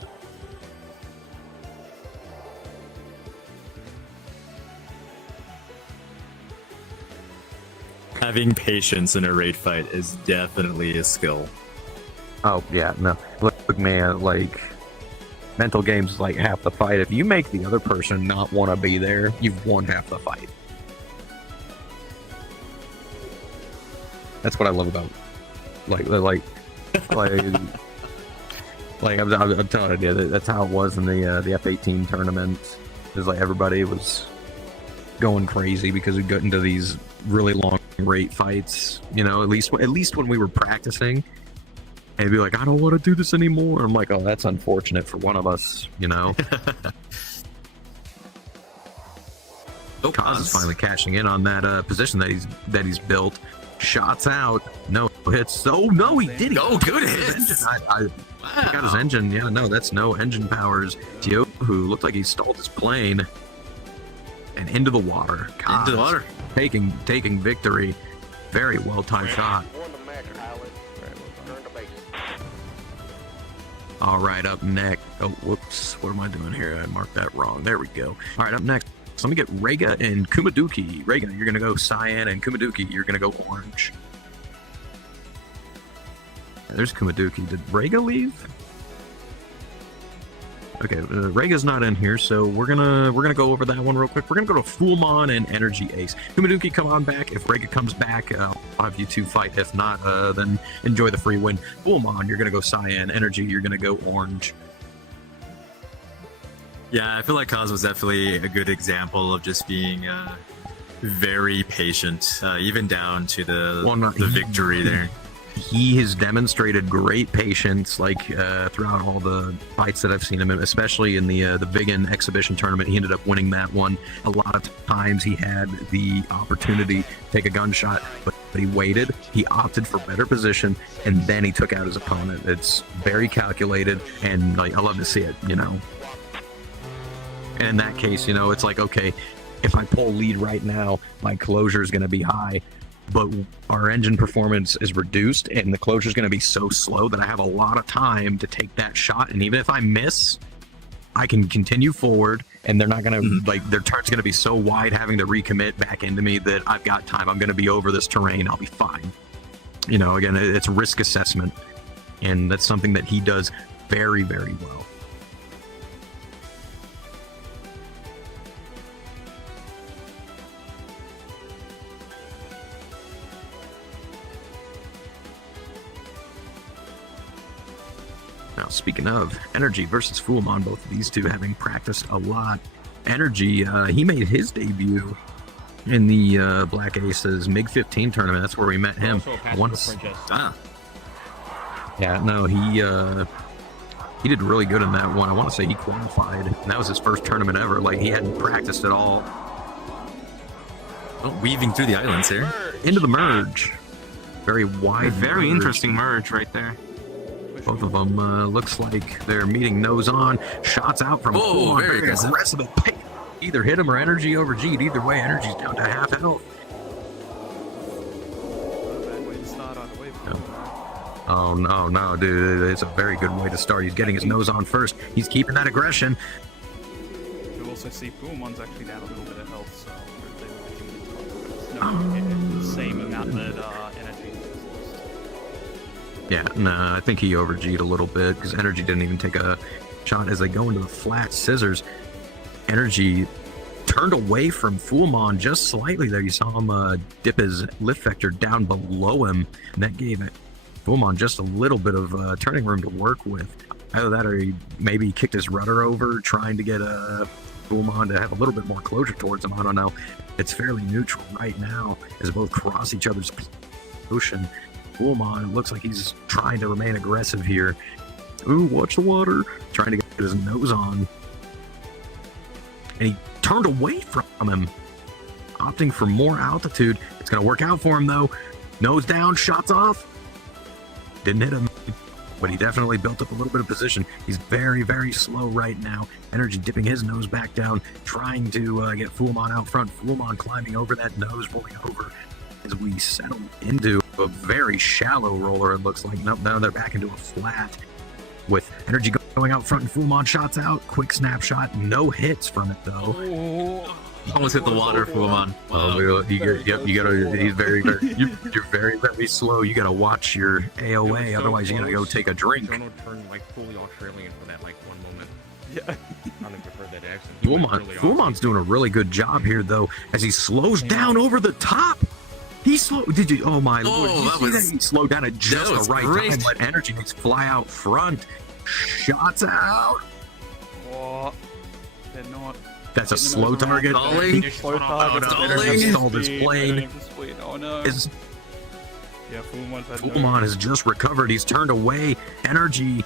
Having patience in a raid fight is definitely a skill. Oh, yeah, no. Look, man, like, mental games is like half the fight. If you make the other person not want to be there, you've won half the fight. That's what I love about, like I'm telling you, that's how it was in the F-18 tournament. It was like everybody was going crazy because we got into these really long rate fights. At least when we were practicing, and it'd be like, I don't want to do this anymore. I'm like, oh, that's unfortunate for one of us. Kaz is finally cashing in on that position that he's built. Shots out, no hits. Oh no, he did. Oh, good hits. I got his engine. Yeah, no, that's no engine powers. Tiohu looked like he stalled his plane and into the water. Kaz Into the water. Taking victory. Very well timed shot. All right, up next. Oh, whoops. What am I doing here? I marked that wrong. There we go. All right, up next. So let me get Rega and Kumaduki. Rega, you're going to go cyan, and Kumaduki, you're going to go orange. There's Kumaduki. Did Rega leave? Okay, Rega's not in here, so we're gonna go over that one real quick. We're gonna go to Fullmon and Energy Ace. Kumaduki, come on back. If Rega comes back, I'll have you two fight. If not, then enjoy the free win. Fullmon, you're gonna go cyan. Energy, you're gonna go orange. Yeah, I feel like Kaz was definitely a good example of just being very patient, even down to the victory there. He has demonstrated great patience, throughout all the fights that I've seen him in, especially in the Vigan exhibition tournament. He ended up winning that one. A lot of times he had the opportunity to take a gunshot, but he waited. He opted for better position, and then he took out his opponent. It's very calculated, and I love to see it. And in that case, it's like, okay, if I pull lead right now, my closure is going to be high. But our engine performance is reduced, and the closure is going to be so slow that I have a lot of time to take that shot. And even if I miss, I can continue forward, and they're not going to, their turn's going to be so wide having to recommit back into me that I've got time. I'm going to be over this terrain. I'll be fine. Again, it's risk assessment, and that's something that he does very, very well. Now, speaking of Energy versus Fullmon, both of these two having practiced a lot. Energy, he made his debut in the Black Aces MiG-15 tournament. That's where we met him. Yeah, no, he did really good in that one. I want to say he qualified, and that was his first tournament ever. Like, he hadn't practiced at all. Oh, weaving through the islands here. Into the merge. Very wide. Very merge. interesting merge right there. Both of them looks like they're meeting nose on. Shots out from Oh, very aggressive. Either hit him or Energy over G'd. Either way, Energy's down to half health. Bad way to start either way. Oh, no, dude. It's a very good way to start. He's getting his nose on first. He's keeping that aggression. You also see Pullman's actually down a little bit of health, so no, the same amount that Energy has lost. Yeah, nah, I think he over G'd a little bit because Energy didn't even take a shot as they go into the flat scissors. Energy turned away from Fullmon just slightly there. You saw him dip his lift vector down below him, and that gave it Fullmon just a little bit of turning room to work with. Either that or he maybe kicked his rudder over, trying to get Fullmon to have a little bit more closure towards him. I don't know. It's fairly neutral right now as both cross each other's ocean. Fullmon looks like he's trying to remain aggressive here. Ooh, watch the water. Trying to get his nose on. And he turned away from him, opting for more altitude. It's going to work out for him, though. Nose down, shots off. Didn't hit him, but he definitely built up a little bit of position. He's very, very slow right now. Energy dipping his nose back down, trying to get Fullmon out front. Fullmon climbing over that nose, rolling over as we settle into a very shallow roller, it looks like. Nope, now they're back into a flat with Energy going out front and Fullmon shots out. Quick snapshot, no hits from it though. Almost hit the water, Fullmon. You gotta. He's very, very. You're very, very slow. You gotta watch your AOA, otherwise you gotta go take a drink. Jono turned like fully Australian for that like one moment. Yeah. I don't know if you've heard that accent. Fullmon's doing a really good job here though, as he slows down over the top. He slowed. Did you? Oh my lord! Did you see that he slowed down at just the right time. Let Energy needs fly out front. Shots out. Oh, they're not. That's a slow target. Stalling. Slow target. Energy stalled his plane. Oh no. Yeah, Fullmon has just recovered. He's turned away. Energy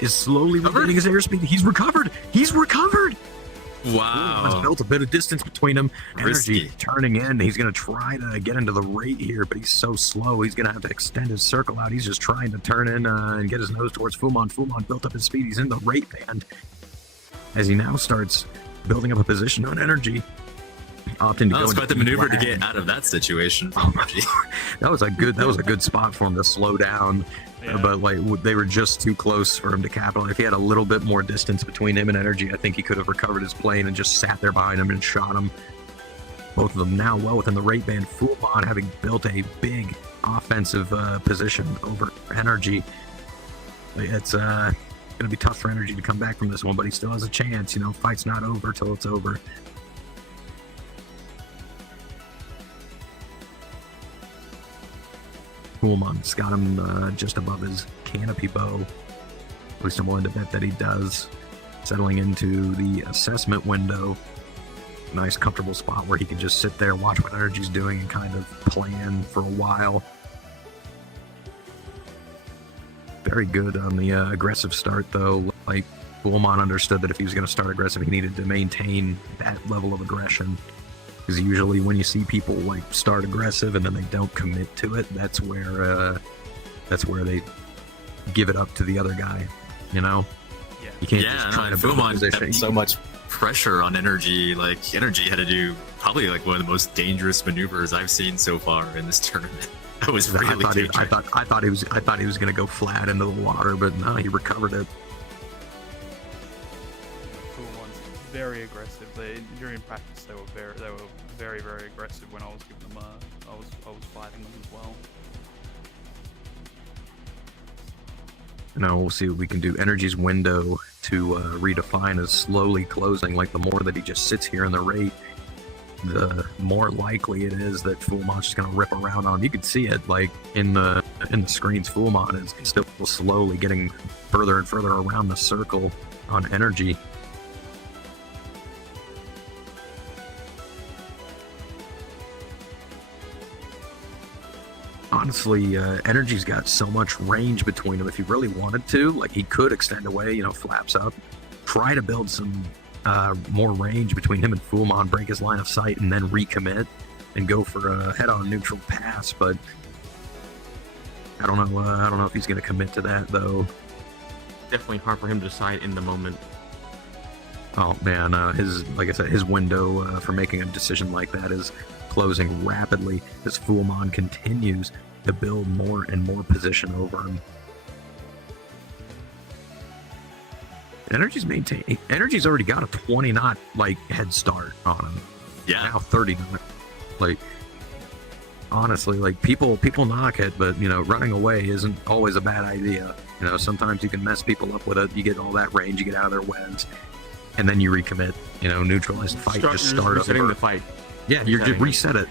is slowly regaining his airspeed. He's recovered. He's recovered. Wow. Has built a bit of distance between him. Risky. Energy turning in. He's going to try to get into the rate here, but he's so slow. He's going to have to extend his circle out. He's just trying to turn in and get his nose towards Fullmon. Fullmon built up his speed. He's in the rate band as he now starts building up a position on Energy. Opting to go it's into quite the maneuver to get out of that situation. that was a good spot for him to slow down. Yeah. But like they were just too close for him to capitalize. If he had a little bit more distance between him and Energy, I think he could have recovered his plane and just sat there behind him and shot him. Both of them now well within the rate band. Fullmon having built a big offensive position over Energy. It's going to be tough for Energy to come back from this one, but he still has a chance. You know, fight's not over till it's over. Fullmon's got him just above his canopy bow. At least I'm willing to bet that he does. Settling into the assessment window. Nice comfortable spot where he can just sit there, watch what Energy's doing, and kind of plan for a while. Very good on the aggressive start, though. Like, Fullmon understood that if he was going to start aggressive, he needed to maintain that level of aggression. Because usually when you see people like start aggressive and then they don't commit to it, that's where they give it up to the other guy. You know, you can't just try to build a position. So much pressure on Energy. Like Energy had to do probably like one of the most dangerous maneuvers I've seen so far in this tournament. That was really dangerous. I thought he was going to go flat into the water, but no, he recovered it. Very aggressive. During practice they were very very aggressive when I was giving them I was fighting them as well. Now we'll see what we can do. Energy's window to redefine is slowly closing. Like the more that he just sits here in the rate, the more likely it is that Fullmon's just gonna rip around on him. You can see it like in the screens. Fullmon is still slowly getting further and further around the circle on energy. Honestly, Energy's got so much range between them. If he really wanted to, like, he could extend away, you know, flaps up, try to build some more range between him and Fullmon, break his line of sight, and then recommit and go for a head-on neutral pass. But I don't know. I don't know if he's going to commit to that, though. Definitely hard for him to decide in the moment. Oh man, like I said, his window for making a decision like that is closing rapidly as Fullmon continues to build more and more position over him. Energy's maintaining. Energy's already got a 20 knot like head start on him. Yeah. Now 30 knot. Like, honestly, like people knock it, but you know, running away isn't always a bad idea. You know, sometimes you can mess people up with it. You get all that range, you get out of their webs, and then you recommit. You know, neutralize the fight, just start resetting over. the fight. Yeah, you're just reset it.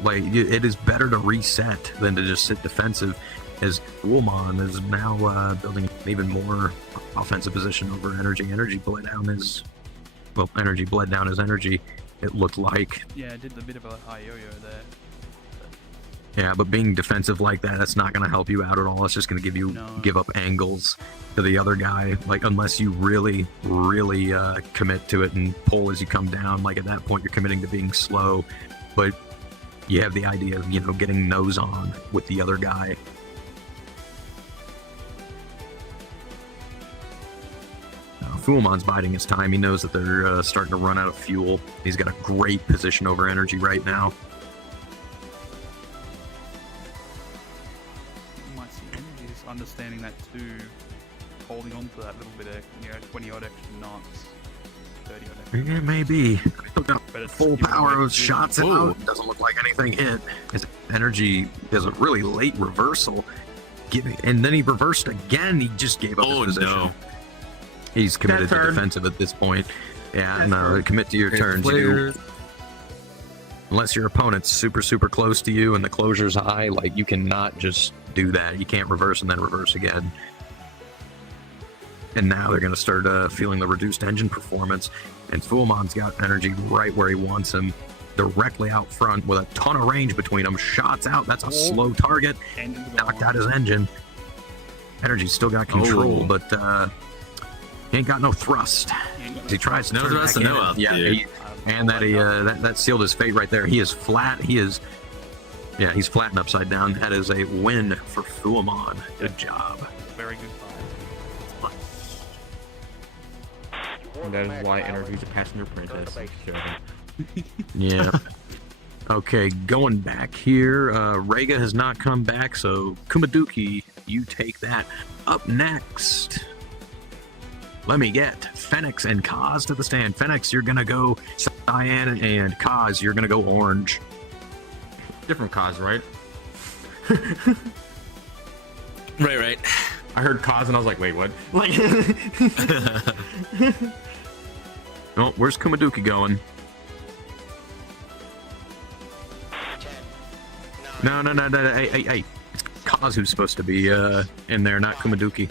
Like, it is better to reset than to just sit defensive, as Fullmon is now building even more offensive position over Energy. Energy bled down his energy, it looked like. Yeah, it did a bit of a high yo-yo there. Yeah, but being defensive like that, that's not going to help you out at all. It's just going to give you give up angles to the other guy. Like, unless you really commit to it and pull as you come down. Like, at that point, you're committing to being slow. But you have the idea of, you know, getting nose on with the other guy. Fullmon's biding his time. He knows that they're starting to run out of fuel. He's got a great position over Energy right now. Understanding that too, holding on to that little bit of, you know, 20 odd extra knots, 30 odd extra knots. It may be. Still got full power of shots Whoa. out. Doesn't look like anything hit. His Energy is a really late reversal. And then he reversed again. He just gave up his position. No. He's committed to defensive at this point. Yeah, and commit to your turns. Unless your opponent's super close to you and the closure's high, like, you cannot just do that. You can't reverse and then reverse again. And now they're going to start feeling the reduced engine performance. And Fullmon's got Energy right where he wants him, directly out front with a ton of range between them. Shots out. That's a slow target. Knocked out his engine. Energy's still got control, but he ain't got no thrust. He tries to turn back in. Yeah, that sealed his fate right there. He is flat. He's flat and upside down. That is a win for Fullmon. Good job. Very good fight. And that is why Energy's a passenger apprentice. Yeah. Okay, going back here. Rega has not come back, so Kumaduki, you take that. Up next, let me get Phoenix and Kaz to the stand. Phoenix, you're gonna go cyan, and Kaz, you're gonna go orange. Different cause, right? Right. I heard cause and I was like, wait, what? Like, oh, where's Kumaduki going? No. Hey. It's Kaz who's supposed to be in there, not Kumaduki.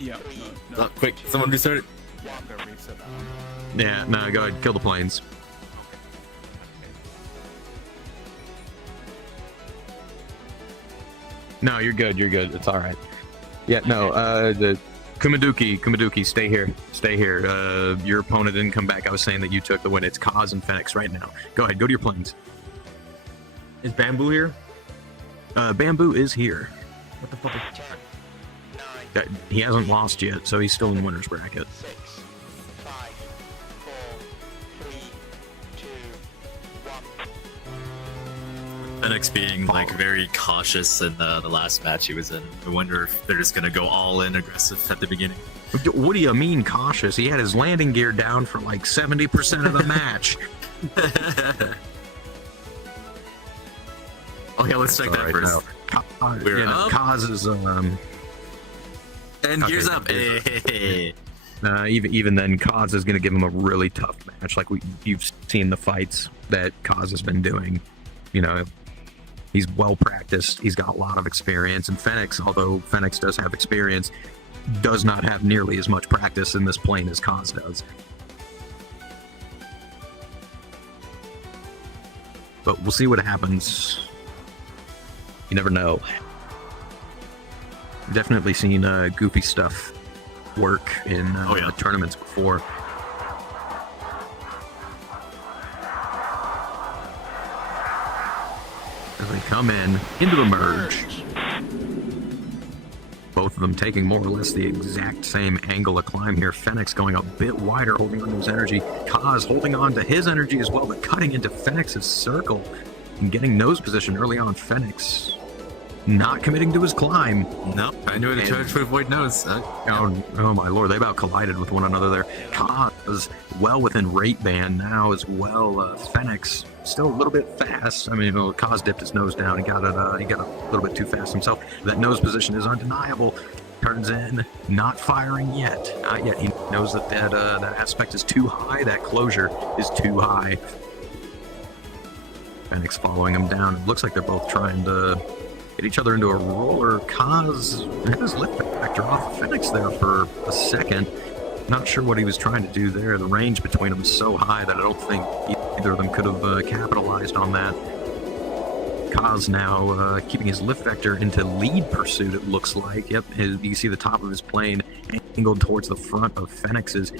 Yeah. No. Quick, someone restart it. Yeah, I'm gonna reset that one. Yeah, no, go ahead, kill the planes. No, you're good. It's all right. Yeah, no. The Kumaduki, stay here. Your opponent didn't come back. I was saying that you took the win. It's Kaz and Phoenix right now. Go ahead, go to your planes. is Bamboo here? Bamboo is here. What the fuck is He hasn't lost yet, so he's still in the winner's bracket. 6, 5, 4, 3, 2, 1. Phoenix being like very cautious in the last match he was in. I wonder if they're just gonna go all in aggressive at the beginning. What do you mean cautious? He had his landing gear down for like 70% of the match. Okay, let's check that first. We're Kaz is and gears up. Hey. even then, Kaz is going to give him a really tough match. Like you've seen the fights that Kaz has been doing. You know, he's well practiced. He's got a lot of experience. And Fenix, although Fenix does have experience, does not have nearly as much practice in this plane as Kaz does. But we'll see what happens. You never know. Definitely seen goofy stuff work in tournaments before. As they come into the merge. Both of them taking more or less the exact same angle of climb here. Fenix going a bit wider, holding on to his energy. Kaz holding on to his energy as well, but cutting into Fenix's circle and getting nose position early on. Fenix not committing to his climb. No, I knew it charge for avoid nose. Oh my lord, they about collided with one another there. Kaz well within rate band now as well. Fenix still a little bit fast. I mean, Kaz dipped his nose down and got it. He got a little bit too fast himself. That nose position is undeniable. Turns in, not firing yet. Not yet. He knows that aspect is too high. That closure is too high. Fenix following him down. It looks like they're both trying to get each other into a roller. Kaz had his lift vector off of Fenix there for a second. Not sure what he was trying to do there. The range between them is so high that I don't think either of them could have capitalized on that. Kaz now keeping his lift vector into lead pursuit, it looks like. Yep, you see the top of his plane angled towards the front of Fenix's.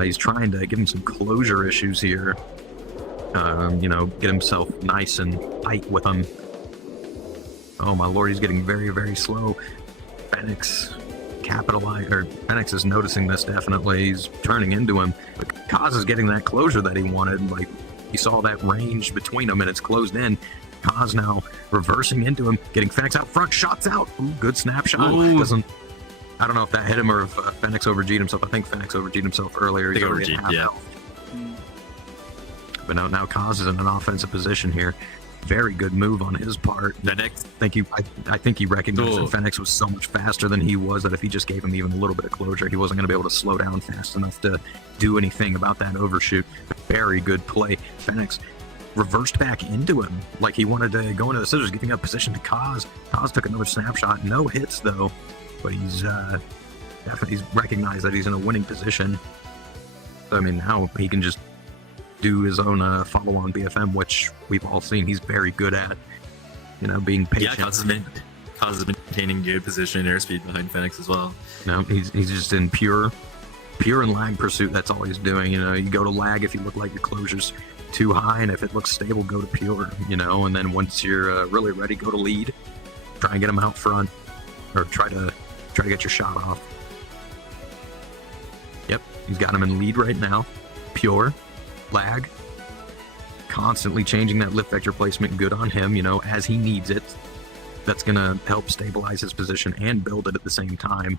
He's trying to give him some closure issues here. Get himself nice and tight with him. Oh my lord, he's getting very, very slow. Fenix is noticing this definitely. He's turning into him. But Kaz is getting that closure that he wanted. Like, he saw that range between them and it's closed in. Kaz now reversing into him, getting Fenix out front, shots out. Ooh, good snapshot. I don't know if that hit him or if Fenix overg'd himself. I think Fenix overg'd himself earlier. He's already at half health. But now Kaz is in an offensive position here. Very good move on his part. I think he recognized that Fenix was so much faster than he was that if he just gave him even a little bit of closure, he wasn't going to be able to slow down fast enough to do anything about that overshoot. Very good play. Fenix reversed back into him like he wanted to go into the scissors, giving up position to Kaz. Kaz took another snapshot. No hits though, but he's recognized that he's in a winning position. So, I mean, now he can just do his own follow-on BFM, which we've all seen he's very good at. Being patient. Yeah, Kaz is maintaining good position and airspeed behind Fenix as well. No, he's just in pure and lag pursuit. That's all he's doing. You go to lag if you look like your closure's too high, and if it looks stable, go to pure. And then once you're really ready, go to lead. Try and get him out front, or try to get your shot off. Yep, he's got him in lead right now. Pure. Lag, constantly changing that lift vector placement. Good on him, as he needs it. That's gonna help stabilize his position and build it at the same time.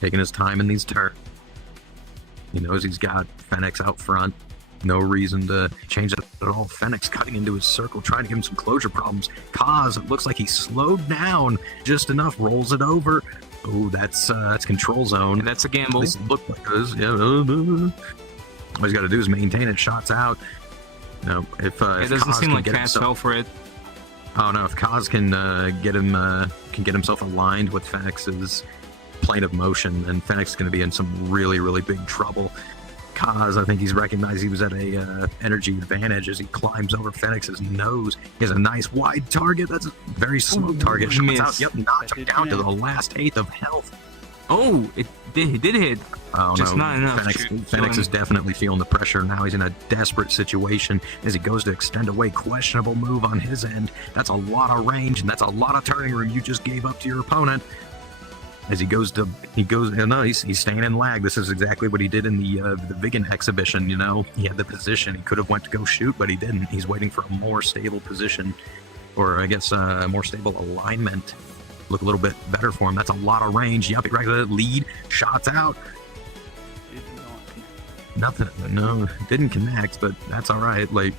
Taking his time in these turns. He knows he's got Fenix out front. No reason to change that at all. Fenix cutting into his circle, trying to give him some closure problems. Kaz, it looks like he slowed down just enough, rolls it over. Oh, that's control zone. That's a gamble. This looked like this. Yeah. All he's got to do is maintain it. Shots out. No, if it doesn't seem like Kaz fell for it. Oh no, if Kaz can get himself aligned with Fenix's plane of motion, then Fenix is going to be in some really, really big trouble. Kaz, I think he's recognized he was at a energy advantage as he climbs over Fenix's nose. He has a nice wide target. That's a very slow target. Shots out. Yep, knocked him down to the last eighth of health. Oh, it did hit. Oh, just no. Not enough. Fenix is definitely feeling the pressure now. He's in a desperate situation as he goes to extend away. Questionable move on his end. That's a lot of range, and that's a lot of turning room you just gave up to your opponent. As he's staying in lag. This is exactly what he did in the Vigan exhibition. He had the position. He could have went to go shoot, but he didn't. He's waiting for a more stable position, or I guess a more stable alignment. Look a little bit better for him. That's a lot of range. Yep, regular lead. Shots out. Nothing. No, didn't connect, but that's all right. Like,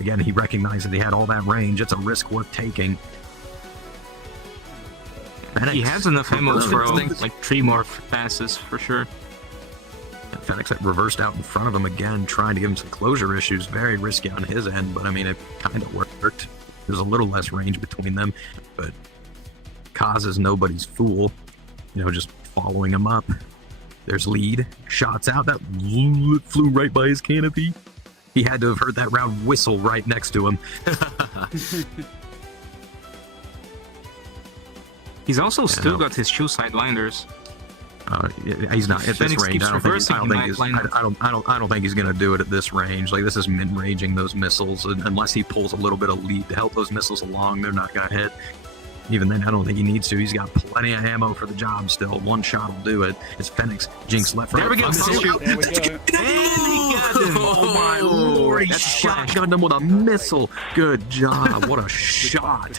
again, he recognized that he had all that range. It's a risk worth taking. He has enough ammo Reversed for things. like 3 more passes for sure. And Fenix had reversed out in front of him again, trying to give him some closure issues. Very risky on his end, but I mean, it kind of worked. There's a little less range between them, but Kaz is nobody's fool. You know, just following him up. There's lead. Shots out. That flew right by his canopy. He had to have heard that round whistle right next to him. He's also still got his 2 sidewinders. He's not at this Fenix range. keeps reversing, he might line up. I don't think he's gonna do it at this range. Like, this is mid-ranging those missiles, unless he pulls a little bit of lead to help those missiles along. They're not gonna hit. Even then, I don't think he needs to. He's got plenty of ammo for the job still. One shot will do it. It's Fenix. Jinx left. There we go. There we go. Oh my lord! He shotgunned him with a missile. Good job. What a shot.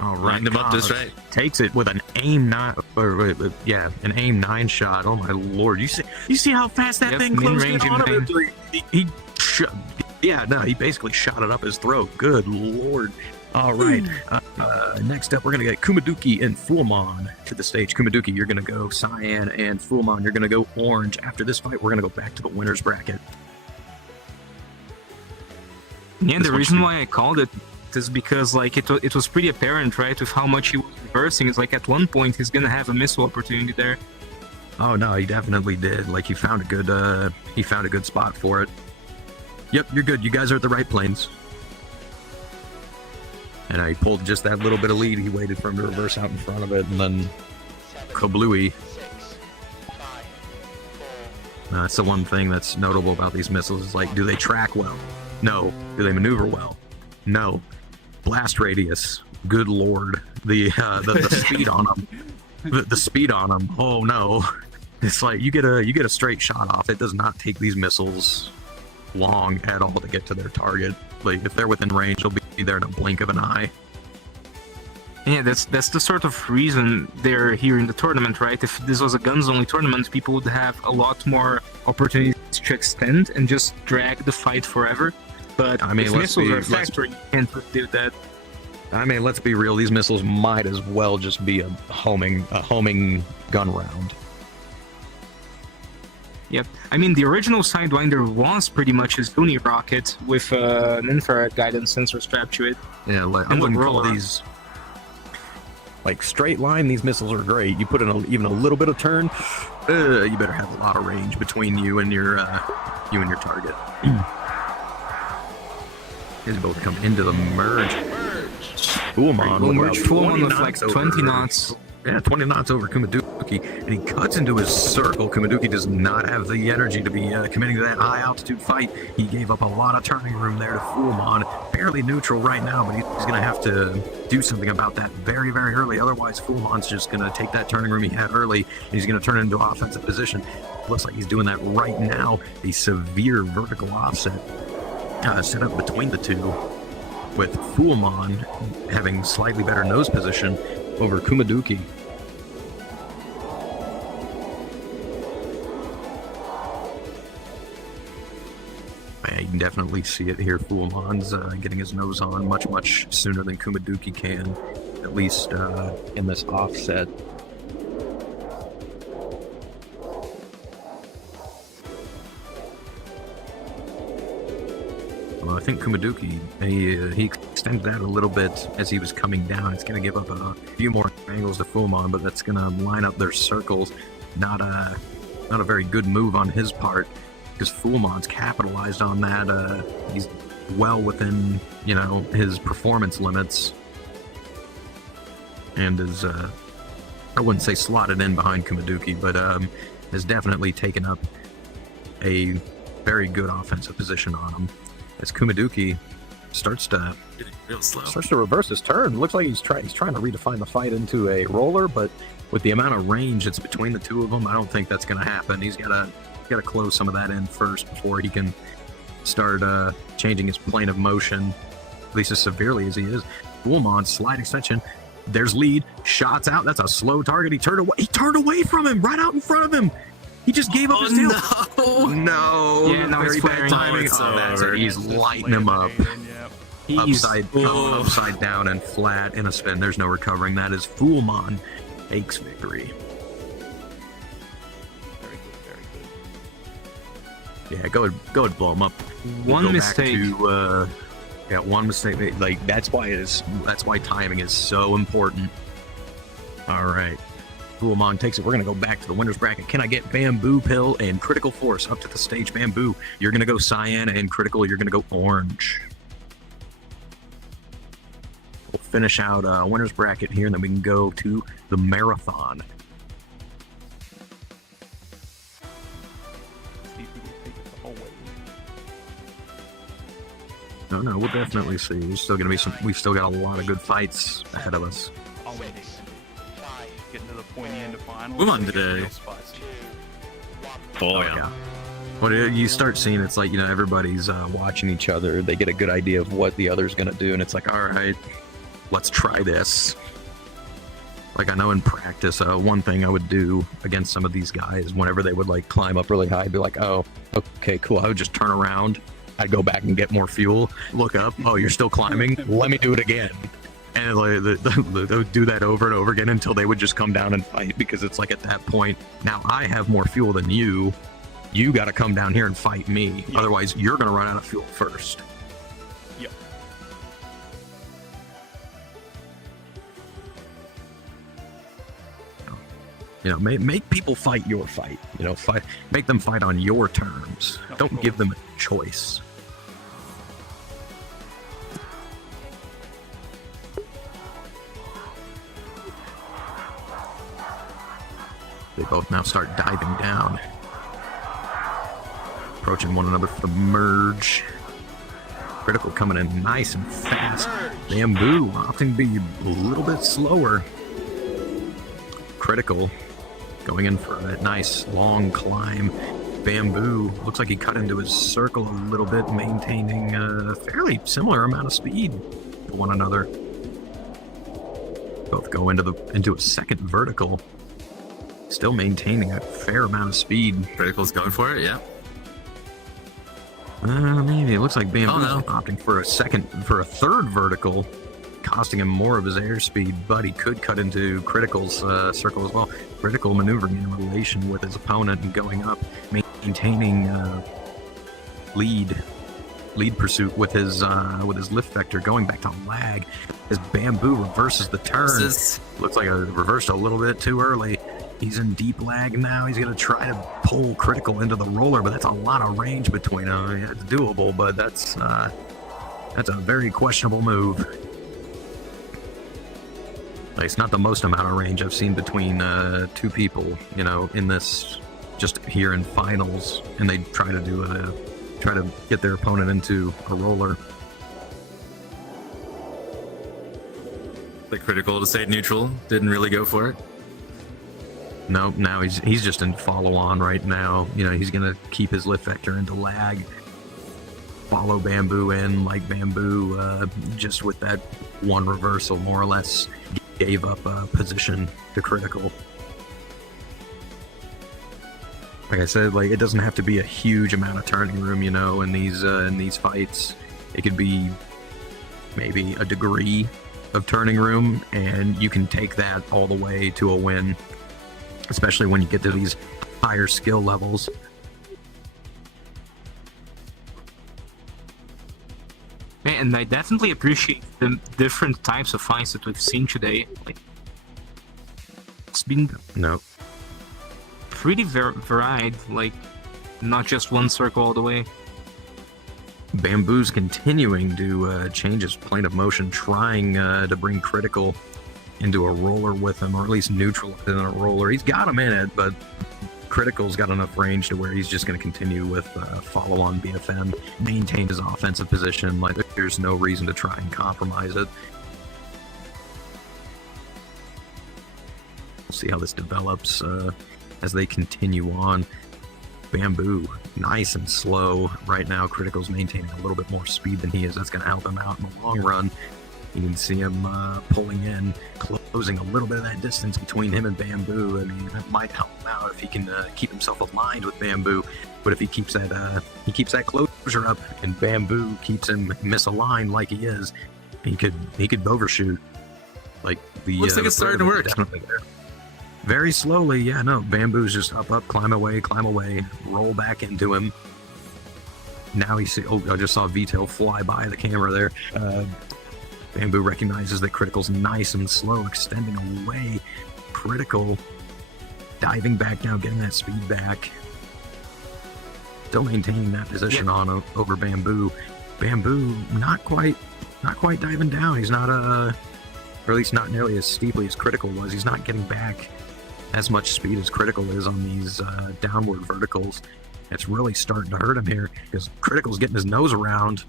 All right, Lined him up just Kaz right. takes it with an aim 9, an aim 9 shot. Oh my lord! You see how fast that Yep, thing closed in mid-range on him? thing. He basically shot it up his throat. Good lord! All right, next up we're gonna get Kumaduki and Fullmon to the stage. Kumaduki, you're gonna go cyan, and Fullmon, you're gonna go orange. After this fight, we're gonna go back to the winners bracket. Yeah, This the one reason should- why I called it is because like it was pretty apparent, right, with how much he was reversing. It's like at one point he's gonna have a missile opportunity there. Oh no, he definitely did. Like, he found a good spot for it. Yep, you're good. You guys are at the right planes. And he pulled just that little bit of lead. He waited for him to reverse out in front of it, and then 7, kablooey. 6, 5, 4, That's the one thing that's notable about these missiles is, like, do they track well? No. Do they maneuver well? No. Blast radius. Good lord. The speed on them. The speed on them. Oh no. It's like you get a straight shot off. It does not take these missiles long at all to get to their target. Like, if they're within range, they'll be there in a blink of an eye. Yeah, that's the sort of reason they're here in the tournament, right? If this was a guns-only tournament, people would have a lot more opportunities to extend and just drag the fight forever. But I mean, if let's missiles be- are let's- faster, you can't do that. I mean, let's be real. These missiles might as well just be a homing gun round. Yep. I mean, the original Sidewinder was pretty much a Zuni rocket with an infrared guidance sensor strapped to it. Yeah, like, I And the wouldn't call roller. these like straight line. These missiles are great. You put in even a little bit of turn, you better have a lot of range between you and your target. These both come into the merge. Fullmon with about Fullmon 20 with like knots 20 over- knots. Yeah, 20 knots over Kumaduki, and he cuts into his circle. Kumaduki does not have the energy to be committing to that high-altitude fight. He gave up a lot of turning room there to Fullmon. Barely neutral right now, but he's going to have to do something about that very, very early. Otherwise, Fullmon's just going to take that turning room he had early, and he's going to turn it into offensive position. Looks like he's doing that right now. A severe vertical offset set up between the two, with Fullmon having slightly better nose position over Kumaduki. Yeah, you can definitely see it here. Fullmon's getting his nose on much, much sooner than Kumaduki can, at least in this offset. Well, I think Kumaduki, he extended that a little bit as he was coming down. It's going to give up a few more angles to Fullmon, but that's going to line up their circles. Not a very good move on his part, because Fullmon's capitalized on that. He's well within, his performance limits, and is, I wouldn't say slotted in behind Kumaduki, but has definitely taken up a very good offensive position on him. As Kumaduki starts to Real slow. reverse his turn. Looks like he's trying to redefine the fight into a roller, but with the amount of range that's between the two of them, I don't think that's going to happen. He's got to close some of that in first before he can start changing his plane of motion, at least as severely as he is. Fullmon, slide extension. There's lead. Shots out. That's a slow target. He turned away. He turned away from him, right out in front of him. He just gave up his deal. No. Yeah, now Very he's bad flaring. timing. It's Oh, that's over. it. He's lighting him up. Yep. upside down and flat in a spin. There's no recovering. That is Foolmon takes victory. Very good. Yeah, go ahead, blow him up. One Go back mistake. to, yeah, one mistake. Like that's why timing is so important. All right. Foolmon takes it. We're going to go back to the winner's bracket. Can I get Bamboo Pill and Critical Force up to the stage? Bamboo, you're going to go Cyan, and Critical, you're going to go Orange. We'll finish out winner's bracket here, and then we can go to the Marathon. See if we can take it the whole way. No, we'll definitely see. There's still going to be we've still got a lot of good fights ahead of us. Oh, indeed. 5, Getting to the pointy end of finals. Move on it's gonna get today. real spicy. 2, 1. Oh, yeah. When you start seeing, it's like, everybody's watching each other. They get a good idea of what the other's going to do, and it's like, all right, let's try this. Like, I know in practice, one thing I would do against some of these guys, whenever they would, like, climb up really high, I'd be like, oh, okay, cool. I would just turn around. I'd go back and get more fuel, look up. Oh, you're still climbing? Let me do it again. And like, they would do that over and over again until they would just come down and fight, because it's like, at that point, now I have more fuel than you. You got to come down here and fight me. Yep. Otherwise, you're going to run out of fuel first. Yep. Make people fight your fight. Make them fight on your terms. Of Don't give course. them a choice. They both now start diving down. Approaching one another for the merge. Critical coming in nice and fast. Bamboo opting to be a little bit slower. Critical going in for that nice long climb. Bamboo looks like he cut into his circle a little bit, maintaining a fairly similar amount of speed to one another. Both go into a second vertical, still maintaining a fair amount of speed. Critical's going for it, yeah. Maybe it looks like Bamboo's Oh, no. opting for a third vertical, costing him more of his airspeed, but he could cut into Critical's circle as well. Critical maneuvering in relation with his opponent and going up, maintaining lead pursuit with his lift vector, going back to lag as Bamboo reverses the turn. Looks like it reversed a little bit too early. He's in deep lag now. He's going to try to pull Critical into the roller, but that's a lot of range between them. It's doable, but that's a very questionable move. Like, it's not the most amount of range I've seen between two people, in this, just here in finals, and they try to get their opponent into a roller. The Critical to stay neutral, didn't really go for it. No, now he's just in follow-on right now. He's going to keep his lift vector into lag. Follow Bamboo in, like Bamboo, just with that one reversal, more or less, gave up position to Critical. Like I said, like, it doesn't have to be a huge amount of turning room, in these fights. It could be maybe a degree of turning room, and you can take that all the way to a win. Especially when you get to these higher skill levels. And I definitely appreciate the different types of fights that we've seen today. Like, it's been pretty varied, like not just one circle all the way. Bamboo's continuing to change his plane of motion, trying to bring Critical into a roller with him, or at least neutral in a roller. He's got him in it, but Critical's got enough range to where he's just going to continue with follow-on BFM, maintain his offensive position. Like, there's no reason to try and compromise it. We'll see how this develops as they continue on. Bamboo, nice and slow right now. Critical's maintaining a little bit more speed than he is. That's going to help him out in the long run. You can see him pulling in, closing a little bit of that distance between him and Bamboo. I mean, that might help him out if he can keep himself aligned with Bamboo. But if he keeps that close closure up, and Bamboo keeps him misaligned like he is. He could overshoot. Like the Looks like it's starting to work. Definitely there. Very slowly, yeah. No, Bamboo's just up, climb away, roll back into him. Now he see. Oh, I just saw Vitail fly by the camera there. Bamboo recognizes that Critical's nice and slow, extending away. Critical diving back now, getting that speed back. Still maintaining that position on over Bamboo. Bamboo not quite diving down. He's not or at least not nearly as steeply as Critical was. He's not getting back as much speed as Critical is on these downward verticals. It's really starting to hurt him here because Critical's getting his nose around.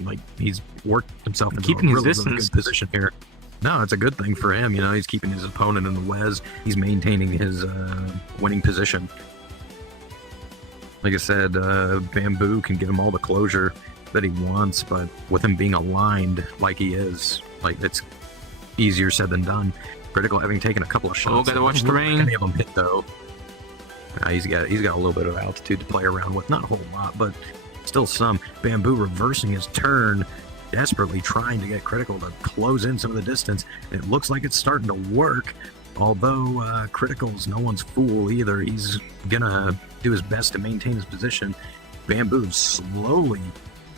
Like he's worked himself into Keeping a his really distance. good position here. No, it's a good thing for him. You know, he's keeping his opponent in the Wes. He's maintaining his winning position. Like I said, Bamboo can give him all the closure that he wants, but with him being aligned like he is, like it's easier said than done. Critical having taken a couple of shots. Oh, gotta watch the rain. Any of them hit though. He's got a little bit of altitude to play around with, not a whole lot, but still some. Bamboo reversing his turn, desperately trying to get Critical to close in some of the distance. It looks like it's starting to work, although Critical's no one's fool either. He's gonna do his best to maintain his position. Bamboo's slowly,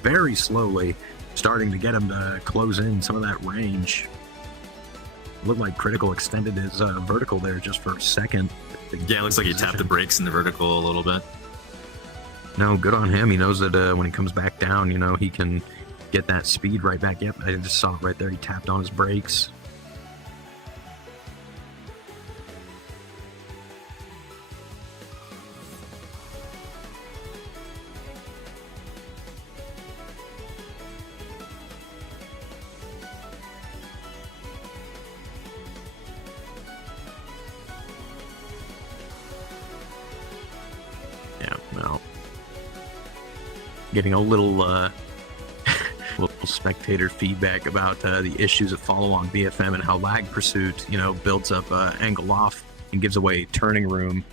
very slowly, starting to get him to close in some of that range. Looked like Critical extended his vertical there just for a second. Yeah, it looks like he tapped the brakes in the vertical a little bit. No, good on him. He knows that when he comes back down, you know, he can get that speed right back. Yep, I just saw it right there. He tapped on his brakes. Yeah, well, getting a little little spectator feedback about the issues of follow-on BFM and how lag pursuit, you know, builds up angle off and gives away turning room.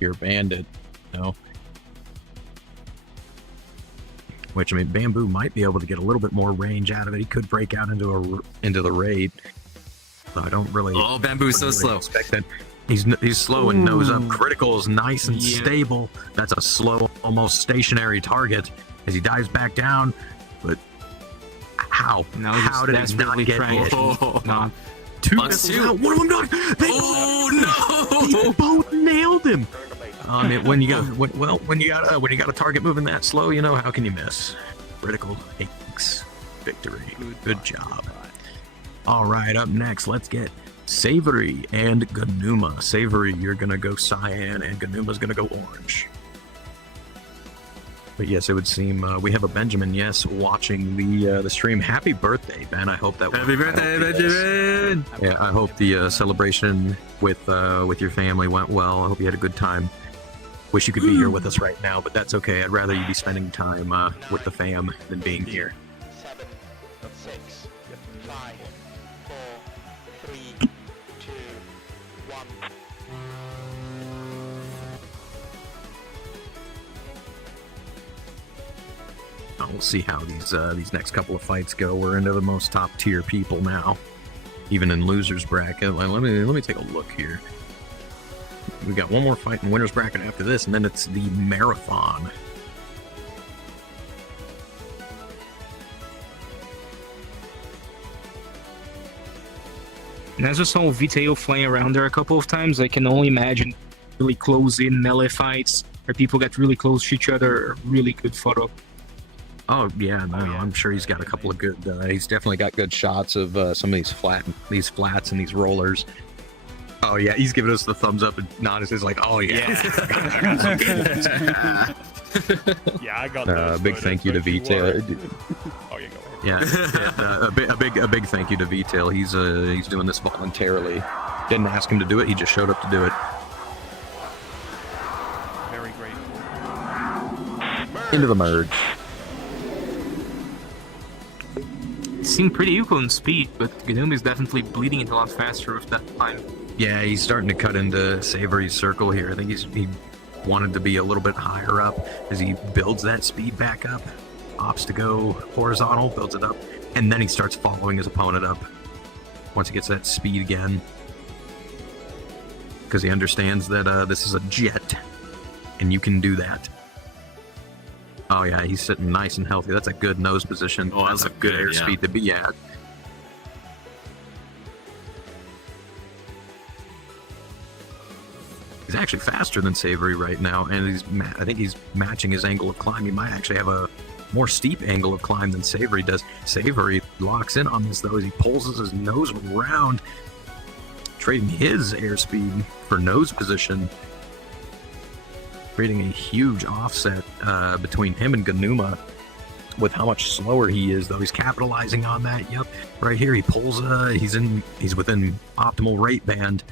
You're bandit, you know. Which, I mean, Bamboo might be able to get a little bit more range out of it. He could break out into the raid. So I don't really. Oh, Bamboo's so really slow. expect that. He's slow and nose up. Critical is nice and stable. That's a slow, almost stationary target as he dives back down. But how? No, How did he not desperately get trying hit? to. No. Two Plus missiles two. out. One of them not. They both nailed him. I mean, when you got a target moving that slow, you know, how can you miss? Critical takes victory. Good job. All right, up next, let's get Savory and Ganuma. Savory, you're gonna go cyan, and Ganuma's gonna go orange. But yes, it would seem we have a Benjamin, yes, watching the stream. Happy birthday, Ben. I hope that. Happy birthday, Benjamin! Yeah, I hope the celebration with your family went well. I hope you had a good time. Wish you could be here with us right now, but that's okay. I'd rather you be spending time with the fam than being here. 7, 6, 5, 4, 3, 2, 1. We'll see how these next couple of fights go. We're into the most top tier people now, even in losers bracket. Let me take a look here. We got one more fight in winners bracket after this, and then it's the marathon. And as I saw Vitail flying around there a couple of times, I can only imagine really close in melee fights where people get really close to each other. Really good photo. Oh yeah, no, I'm sure he's got a couple of good. He's definitely got good shots of some of these flats and these rollers. Oh yeah, he's giving us the thumbs up and nods. He's like, oh yeah. Yeah, I got those big photos, thank you to don't you Vitail. worry. Oh, yeah, go ahead. Yeah, a big thank you to Vitail. He's doing this voluntarily. Didn't ask him to do it. He just showed up to do it. Very grateful. Into the merge. Seemed pretty equal in speed, but Ganuma is definitely bleeding it a lot faster with that time. Yeah, he's starting to cut into Savory's circle here. I think he wanted to be a little bit higher up as he builds that speed back up, opts to go horizontal, builds it up, and then he starts following his opponent up once he gets that speed again. Because he understands that this is a jet, and you can do that. Oh yeah, he's sitting nice and healthy. That's a good nose position. Oh, that's a good airspeed to be at. He's actually faster than Savory right now, and I think he's matching his angle of climb. He might actually have a more steep angle of climb than Savory does. Savory locks in on this though as he pulls his nose around, trading his airspeed for nose position, creating a huge offset between him and Ganuma with how much slower he is, though. He's capitalizing on that. Yep, right here he pulls. He's within optimal rate band.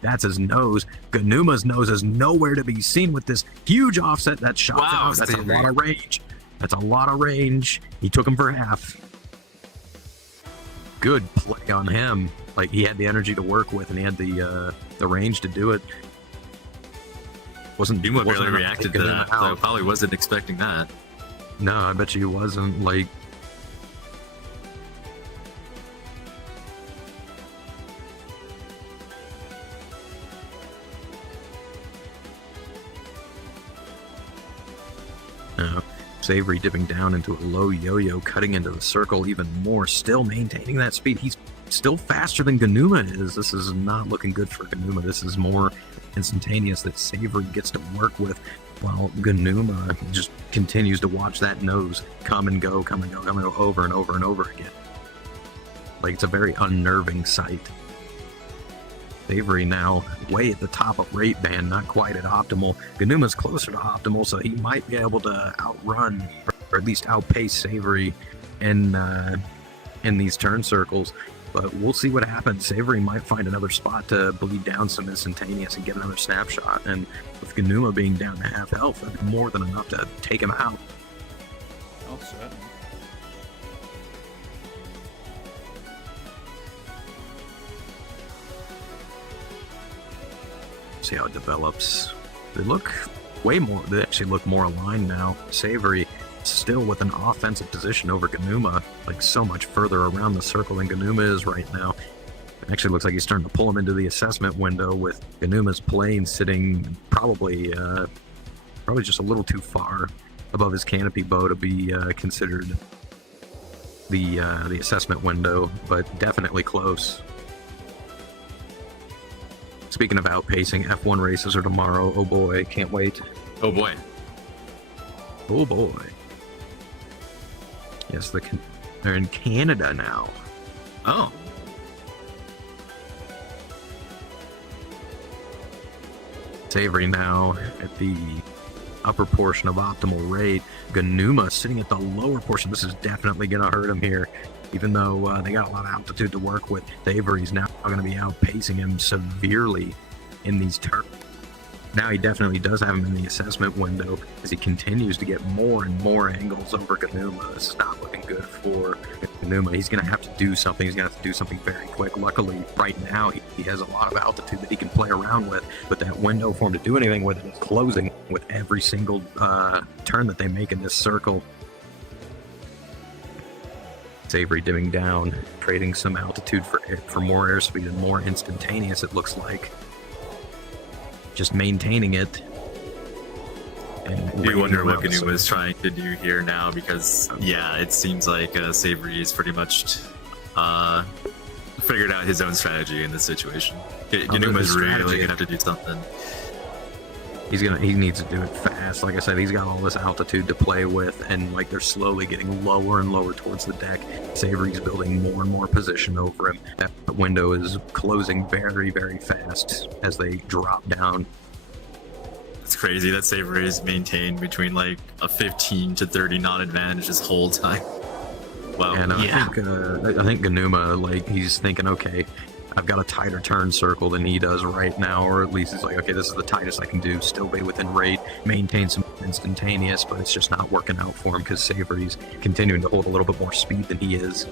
That's his nose. Ganuma's nose is nowhere to be seen with this huge offset that shot out. That's a lot of range. That's a lot of range. He took him for half. Good play on him. Like, he had the energy to work with, and he had the range to do it. Ganuma barely reacted to that, so probably wasn't expecting that. No, I bet you he wasn't. Like, Savory dipping down into a low yo-yo, cutting into the circle even more, still maintaining that speed. He's still faster than Ganuma is. This is not looking good for Ganuma. This is more instantaneous that Savory gets to work with, while Ganuma just continues to watch that nose come and go over and over and over again. Like, it's a very unnerving sight. Savory now way at the top of rate band, not quite at optimal. Ganuma's closer to optimal, so he might be able to outrun or at least outpace Savory in these turn circles. But we'll see what happens. Savory might find another spot to bleed down some instantaneous and get another snapshot. And with Ganuma being down to half health, that's more than enough to take him out. Oh, certainly. See how it develops. They actually look more aligned now. Savory still with an offensive position over Ganuma, like so much further around the circle than Ganuma is right now. It actually looks like he's starting to pull him into the assessment window, with Ganuma's plane sitting probably just a little too far above his canopy bow to be considered the assessment window, but definitely close. Speaking of outpacing, F1 races are tomorrow. Oh boy, can't wait. Oh boy. Oh boy. Yes, they're in Canada now. Oh. Savory now at the upper portion of optimal rate. Ganuma sitting at the lower portion. This is definitely going to hurt him here. Even though they got a lot of altitude to work with, Savory's now going to be outpacing him severely in these turns. Now he definitely does have him in the assessment window as he continues to get more and more angles over Ganuma. This is not looking good for Ganuma. He's going to have to do something. He's going to have to do something very quick. Luckily, right now, he has a lot of altitude that he can play around with, but that window for him to do anything with it is closing with every single turn that they make in this circle. Savory dimming down, trading some altitude for more airspeed and more instantaneous, it looks like. Just maintaining it. And you wonder what Ganuma is trying to do here now, because, yeah, it seems like Savory is pretty much figured out his own strategy in this situation. Ganuma's really going to have to do something. He needs to do it fast. Like I said, he's got all this altitude to play with, and like they're slowly getting lower and lower towards the deck. Savory's building more and more position over him. That window is closing very, very fast as they drop down. It's crazy that Savory is maintained between like a 15 to 30 knot advantage this whole time. Wow. And I think Ganuma, like, he's thinking, okay, I've got a tighter turn circle than he does right now, or at least it's like, okay, this is the tightest I can do, still be within rate, maintain some instantaneous, but it's just not working out for him because Savory's continuing to hold a little bit more speed than he is.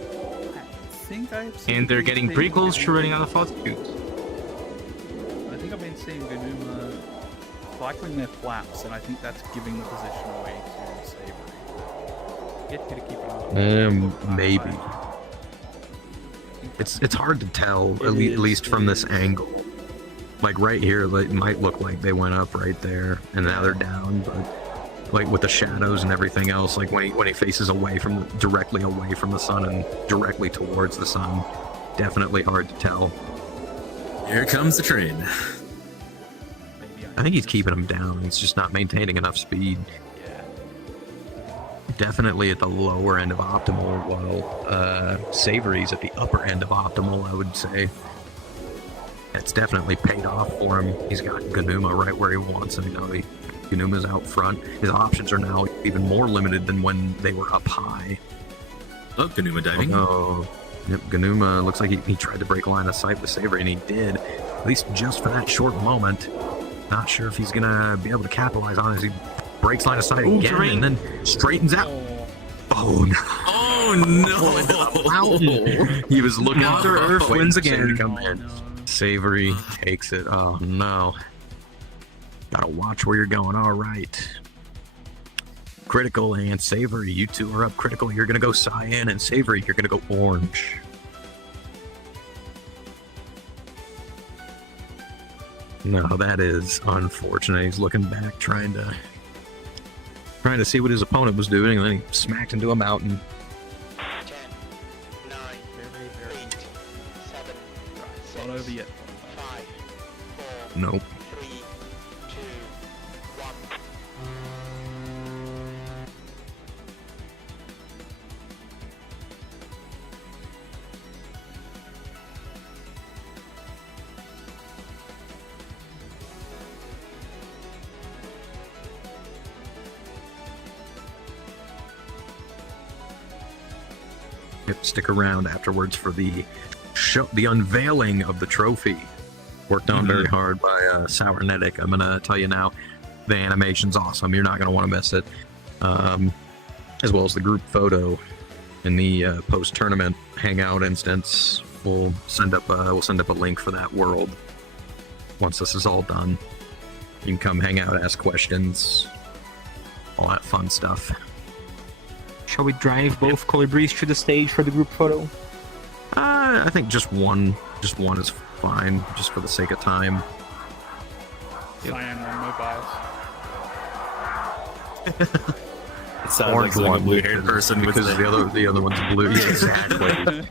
And they're getting pretty close to running out of altitude. I think I've been seeing Ganuma cycling their flaps, and I think that's giving the position away to Savory. Get you to keep an eye. Maybe. It's hard to tell, at least from this angle. Like right here, it might look like they went up right there, and now they're down. But like with the shadows and everything else, like when he faces directly away from the sun and directly towards the sun, definitely hard to tell. Here comes the train. I think he's keeping him down. He's just not maintaining enough speed. Definitely at the lower end of optimal, while Savory's at the upper end of optimal, I would say. It's definitely paid off for him. He's got Ganuma right where he wants him. Ganuma's out front. His options are now even more limited than when they were up high. Oh, Ganuma diving. Oh, yep, Ganuma looks like he tried to break line of sight with Savory, and he did, at least just for that short moment. Not sure if he's going to be able to capitalize on it as he breaks line of sight again and then straightens out. Oh, no. Oh, no. He was looking Mother Earth wins again. Savory takes it. Oh, no. Gotta watch where you're going. All right. Critical and Savory, you two are up. Critical, you're going to go cyan, and Savory, you're going to go orange. No, that is unfortunate. He's looking back, trying to see what his opponent was doing, and then he smacked into a mountain. 10, 9, 8, 7, Not over yet. 5, 4, Nope. 3, 2, 1. Yep, stick around afterwards for the unveiling of the trophy. Worked on very hard by Sournetic. I'm gonna tell you now, the animation's awesome. You're not gonna want to miss it. As well as the group photo in the post-tournament hangout instance. We'll send up a link for that world once this is all done. You can come hang out, ask questions, all that fun stuff. Shall we drive both Colibris to the stage for the group photo? I think just one is fine, just for the sake of time. Cyan one, no bias. It sounds like something a blue-haired person would because say. the other one's blue. Yeah, exactly.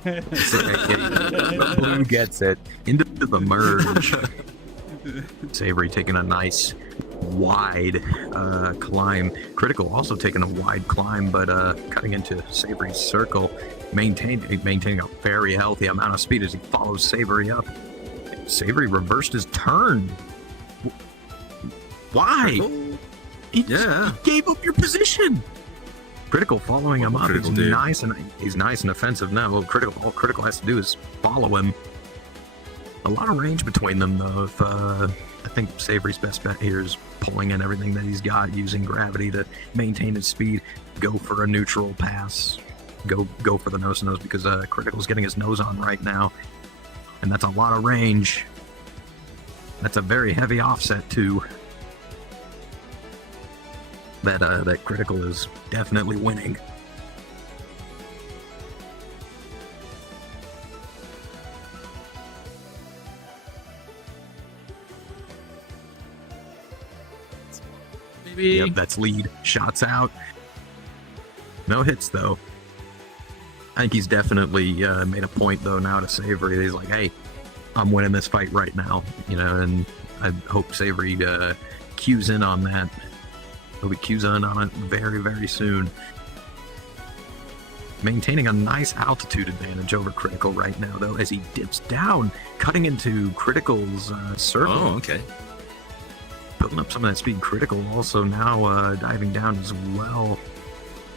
Blue gets it into the merge. Savory taking a nice wide climb. Critical also taking a wide climb, but cutting into Savory's circle, maintaining a very healthy amount of speed as he follows Savory up. Savory reversed his turn. Why? He gave up your position. Critical following him up. He's nice and offensive now. All Critical has to do is follow him. A lot of range between them, though. If I think Savory's best bet here is pulling in everything that he's got, using gravity to maintain his speed. Go for a neutral pass. Go for the nose-to-nose because Critical's getting his nose on right now, and that's a lot of range. That's a very heavy offset too. That Critical is definitely winning. Yep, that's lead. Shots out. No hits, though. I think he's definitely made a point, though, now to Savory. He's like, hey, I'm winning this fight right now. And I hope Savory cues in on that. Hope he cues in on it very, very soon. Maintaining a nice altitude advantage over Critical right now, though, as he dips down, cutting into Critical's circle. Oh, okay. Building up some of that speed. Critical also now diving down as well,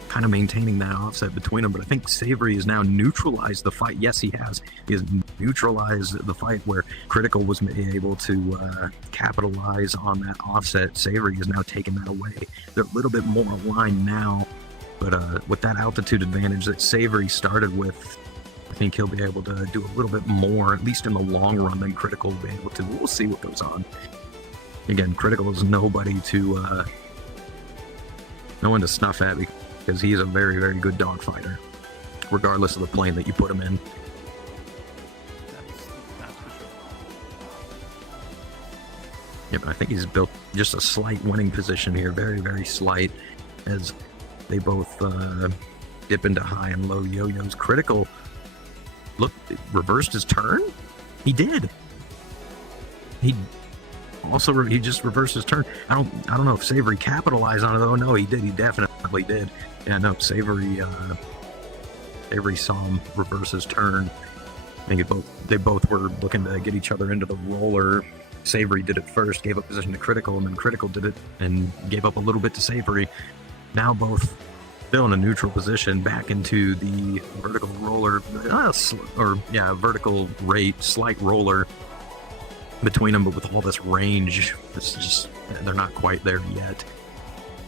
kind of maintaining that offset between them. But I think Savory has now neutralized the fight. Yes, he has. He has neutralized the fight where Critical was able to capitalize on that offset. Savory has now taken that away. They're a little bit more aligned now, but with that altitude advantage that Savory started with, I think he'll be able to do a little bit more, at least in the long run, than Critical will be able to. We'll see what goes on. again, Critical is nobody to no one to snuff at because he's a very, very good dogfighter, regardless of the plane that you put him in. That's for sure. Yeah, but I think he's built just a slight winning position here, very, very slight, as they both dip into high and low yo-yos. Critical, look, reversed his turn? He did. He just reversed his turn. I don't know if Savory capitalized on it though. No, he did. He definitely did. Yeah, no, Savory saw him reverse his turn. I think they both were looking to get each other into the roller. Savory did it first, gave up position to Critical, and then Critical did it and gave up a little bit to Savory. Now both still in a neutral position, back into the vertical roller, vertical rate, slight roller between them, but with all this range, it's just, they're not quite there yet.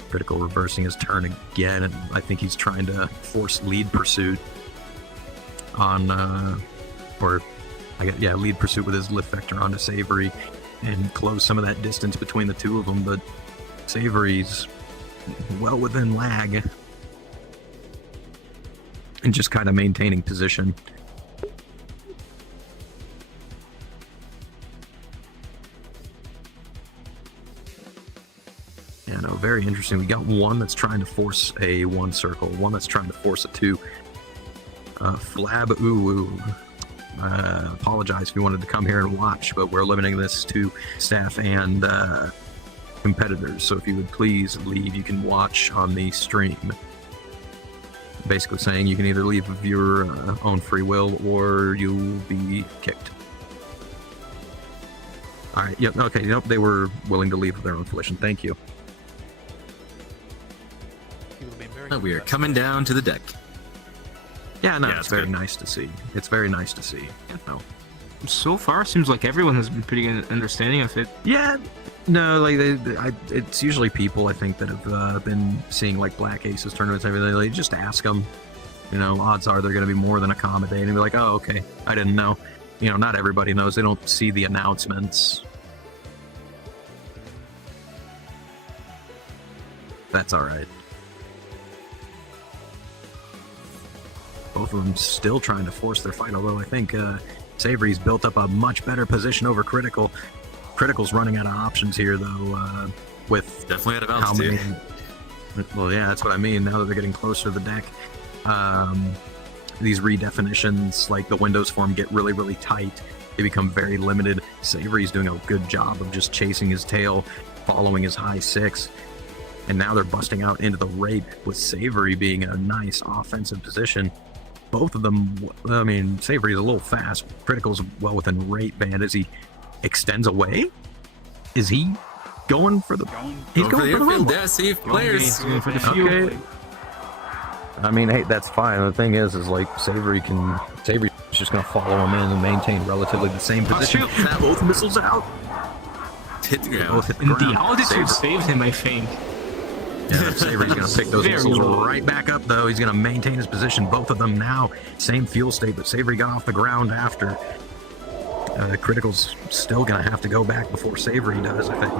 Critical reversing his turn again, and I think he's trying to force lead pursuit on, lead pursuit with his lift vector onto Savory and close some of that distance between the two of them, but Savory's well within lag and just kind of maintaining position. Yeah, no, very interesting. We got one that's trying to force a 1 circle, one that's trying to force a 2. Flab ooh. Apologize if you wanted to come here and watch, but we're limiting this to staff and competitors. So if you would please leave, you can watch on the stream. Basically saying you can either leave of your own free will or you'll be kicked. All right. Yep. Okay. Nope. They were willing to leave of their own volition. Thank you. We are coming down to the deck. Yeah, no, Yeah, it's very nice to see. It's very nice to see. You know. So far, seems like everyone has been pretty understanding of it. Yeah, no, like it's usually people I think that have been seeing like Black Aces tournaments and everything. They just ask them. You know, odds are they're going to be more than accommodating. They're like, oh, okay, I didn't know. You know, not everybody knows. They don't see the announcements. That's all right. Both of them still trying to force their fight, although I think Savory's built up a much better position over Critical. Critical's running out of options here, though, with Definitely out of altitude. Well, yeah, that's what I mean. Now that they're getting closer to the deck, these redefinitions, like the windows for him, get really, really tight. They become very limited. Savory's doing a good job of just chasing his tail, following his high 6. And now they're busting out into the rape, with Savory being in a nice offensive position. Both of them, I mean, Savory's a little fast. Critical's well within rate band as he extends away. Is he going for the... He's going for the airfield. Yeah, see players. Going for the fuel. Okay. I mean, hey, that's fine. The thing is like Savory's just going to follow him in and maintain relatively the same position. Both missiles out. Hit the ground. Both hit the And ground. the altitude saved him, I think. Yeah, Savory's going to pick those missiles right back up, though. He's going to maintain his position. Both of them now, same fuel state, but Savory got off the ground after. Critical's still going to have to go back before Savory does, I think.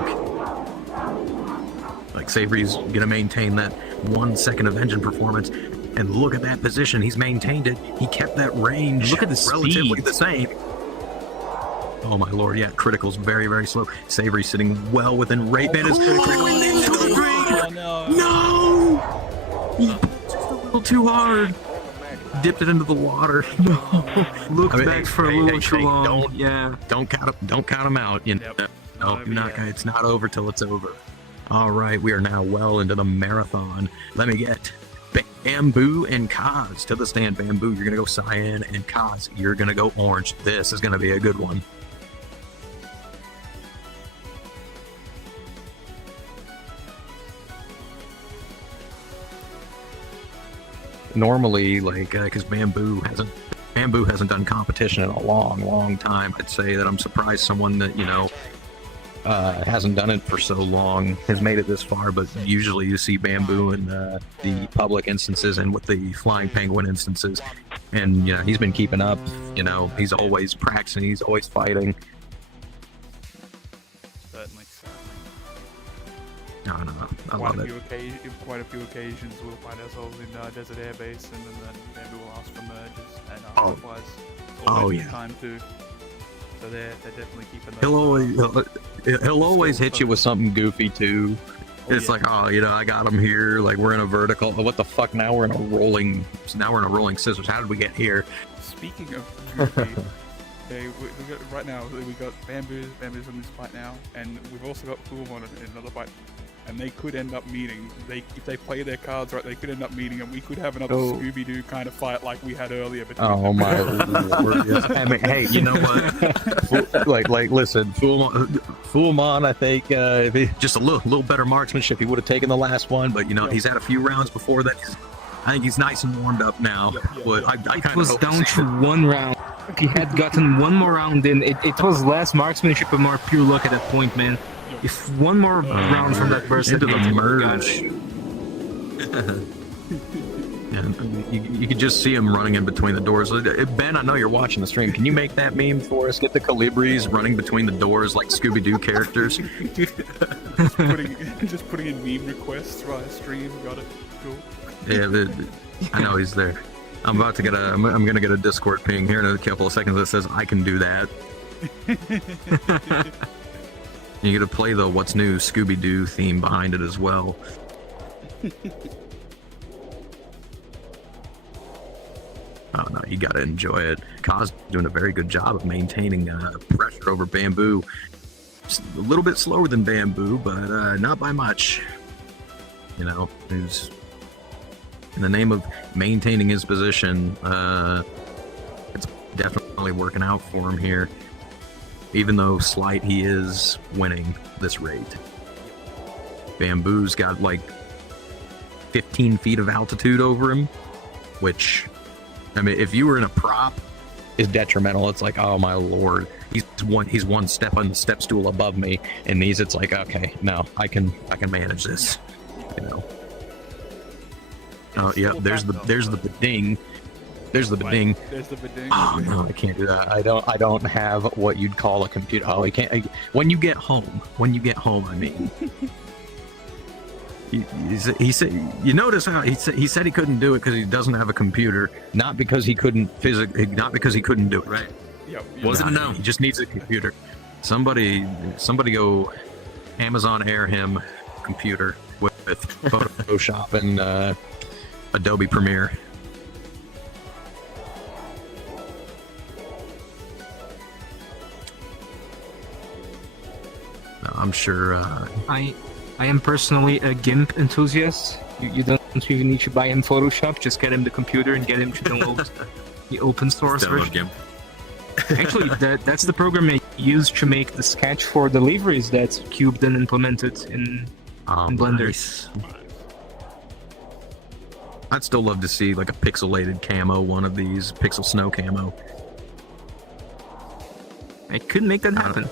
Like, Savory's going to maintain that 1 second of engine performance. And look at that position. He's maintained it. He kept that range Look at the relatively speed. the same. Oh, my lord. Yeah, Critical's very, very slow. Savory's sitting well within rate band. Critical into the green. No! Just a little too hard. Dipped it into the water. No. Looked back for a little too long. Don't count him out. You know, it's not over till it's over. All right, we are now well into the marathon. Let me get Bamboo and Kaz to the stand. Bamboo, you're gonna go cyan, and Kaz, you're gonna go orange. This is gonna be a good one. Normally, like, because Bamboo hasn't done competition in a long time. I'd say that I'm surprised someone that, you know, hasn't done it for so long has made it this far, but usually you see Bamboo in the public instances and with the Flying Penguin instances, and, you know, he's been keeping up. You know, he's always practicing, he's always fighting. Certainly. I love it. Quite a few occasions, we'll find ourselves in Desert Air Base, and then maybe we'll ask for merges, and otherwise, it's always good time too. So they're definitely keeping. He'll always hit you with something goofy too. It's like, oh, you know, I got him here. Like we're in a vertical. What the fuck? Now we're in a rolling. Now we're in a rolling scissors. How did we get here? Speaking of goofy, we got right now. We got Bamboo's in this fight now, and we've also got Fullmon in another fight. And they could end up meeting. If they play their cards right, they could end up meeting, and we could have another Scooby-Doo kind of fight like we had earlier. Oh my lord! I mean, hey, you know what? Listen, Fullmon, I think if he, just a little better marksmanship, he would have taken the last one. But you know, he's had a few rounds before that. I think he's nice and warmed up now. But I was down to 1 round. He had gotten 1 more round in. It was less marksmanship and more pure luck at that point, man. If 1 more round from that burst into the merge. And you could just see him running in between the doors. Ben, I know you're watching the stream. Can you make that meme for us? Get the Colibris running between the doors like Scooby-Doo characters. just putting in meme requests via stream. Got it. Cool. Yeah, I know he's there. I'm about to get I'm gonna get a Discord ping here in a couple of seconds that says I can do that. You get to play the What's New Scooby-Doo theme behind it as well. Oh no, you gotta enjoy it. Kaz doing a very good job of maintaining pressure over Bamboo. Just a little bit slower than Bamboo, but not by much. You know, he's in the name of maintaining his position. It's definitely working out for him here. Even though slight, he is winning this raid. Bamboo's got like 15 feet of altitude over him, which, I mean, if you were in a prop, is detrimental. It's like, oh my lord, he's one step on the step stool above me, and these, it's like, okay, no, I can manage this, you know. Oh yeah, there's the ding. There's the bidding. There's the bidding. Oh no, I can't do that. I don't have what you'd call a computer. Oh, I can't. When you get home, I mean. He said. You notice how he said he couldn't do it because he doesn't have a computer, not because he couldn't not because he couldn't do it. Right? Yep. Wasn't known. He just needs a computer. Somebody go Amazon Air him computer with Photoshop and Adobe Premiere. I'm sure. I am personally a GIMP enthusiast. You don't even need to buy him Photoshop. Just get him the computer and get him to download the open source version. GIMP. Actually, that's the program I used to make the sketch for the liveries that Cube then implemented in Blender. Nice. I'd still love to see like a pixelated camo, one of these pixel snow camo. I could make that happen.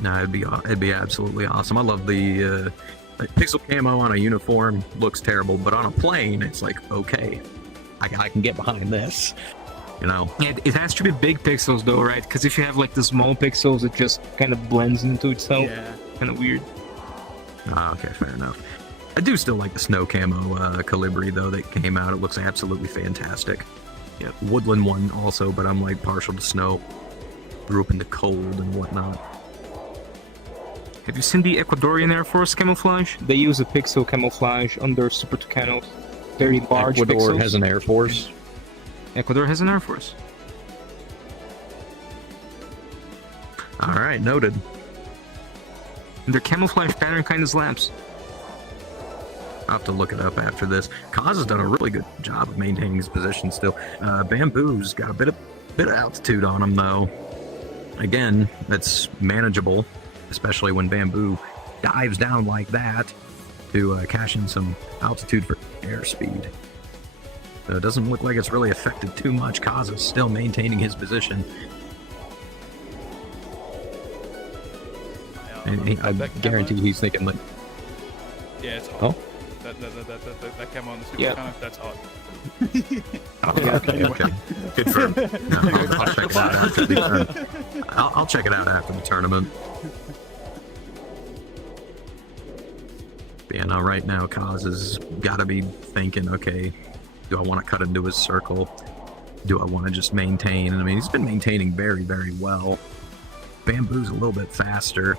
No, it'd be absolutely awesome. I love the pixel camo on a uniform. Looks terrible, but on a plane, it's like, okay, I can get behind this. You know. Yeah, it has to be big pixels though, right? Because if you have like the small pixels, it just kind of blends into itself. Yeah. Kind of weird. Ah, okay, fair enough. I do still like the snow camo Colibri though that came out. It looks absolutely fantastic. Yeah, woodland one also, but I'm like partial to snow. Grew up in the cold and whatnot. Have you seen the Ecuadorian Air Force camouflage? They use a pixel camouflage on their Super Tucanos. Very large Ecuador pixels. has an Air Force. Ecuador has an Air Force. Alright, noted. And their camouflage pattern kind of slaps. I'll have to look it up after this. Kaz has done a really good job of maintaining his position still. Bamboo's got a bit of altitude on him though. Again, that's manageable, especially when Bamboo dives down like that to cash in some altitude for airspeed. So it doesn't look like it's really affected too much. Kaz is still maintaining his position. And I guarantee he's thinking like, yeah, it's hot. Oh? That camo on the Super Yep. Tucano, that's hot. okay. Confirmed. No, I'll check it out after the I'll check it out after the tournament. But yeah, no, right now Kaz has got to be thinking, okay, do I want to cut into his circle? Do I want to just maintain? And I mean, he's been maintaining very, very well. Bamboo's a little bit faster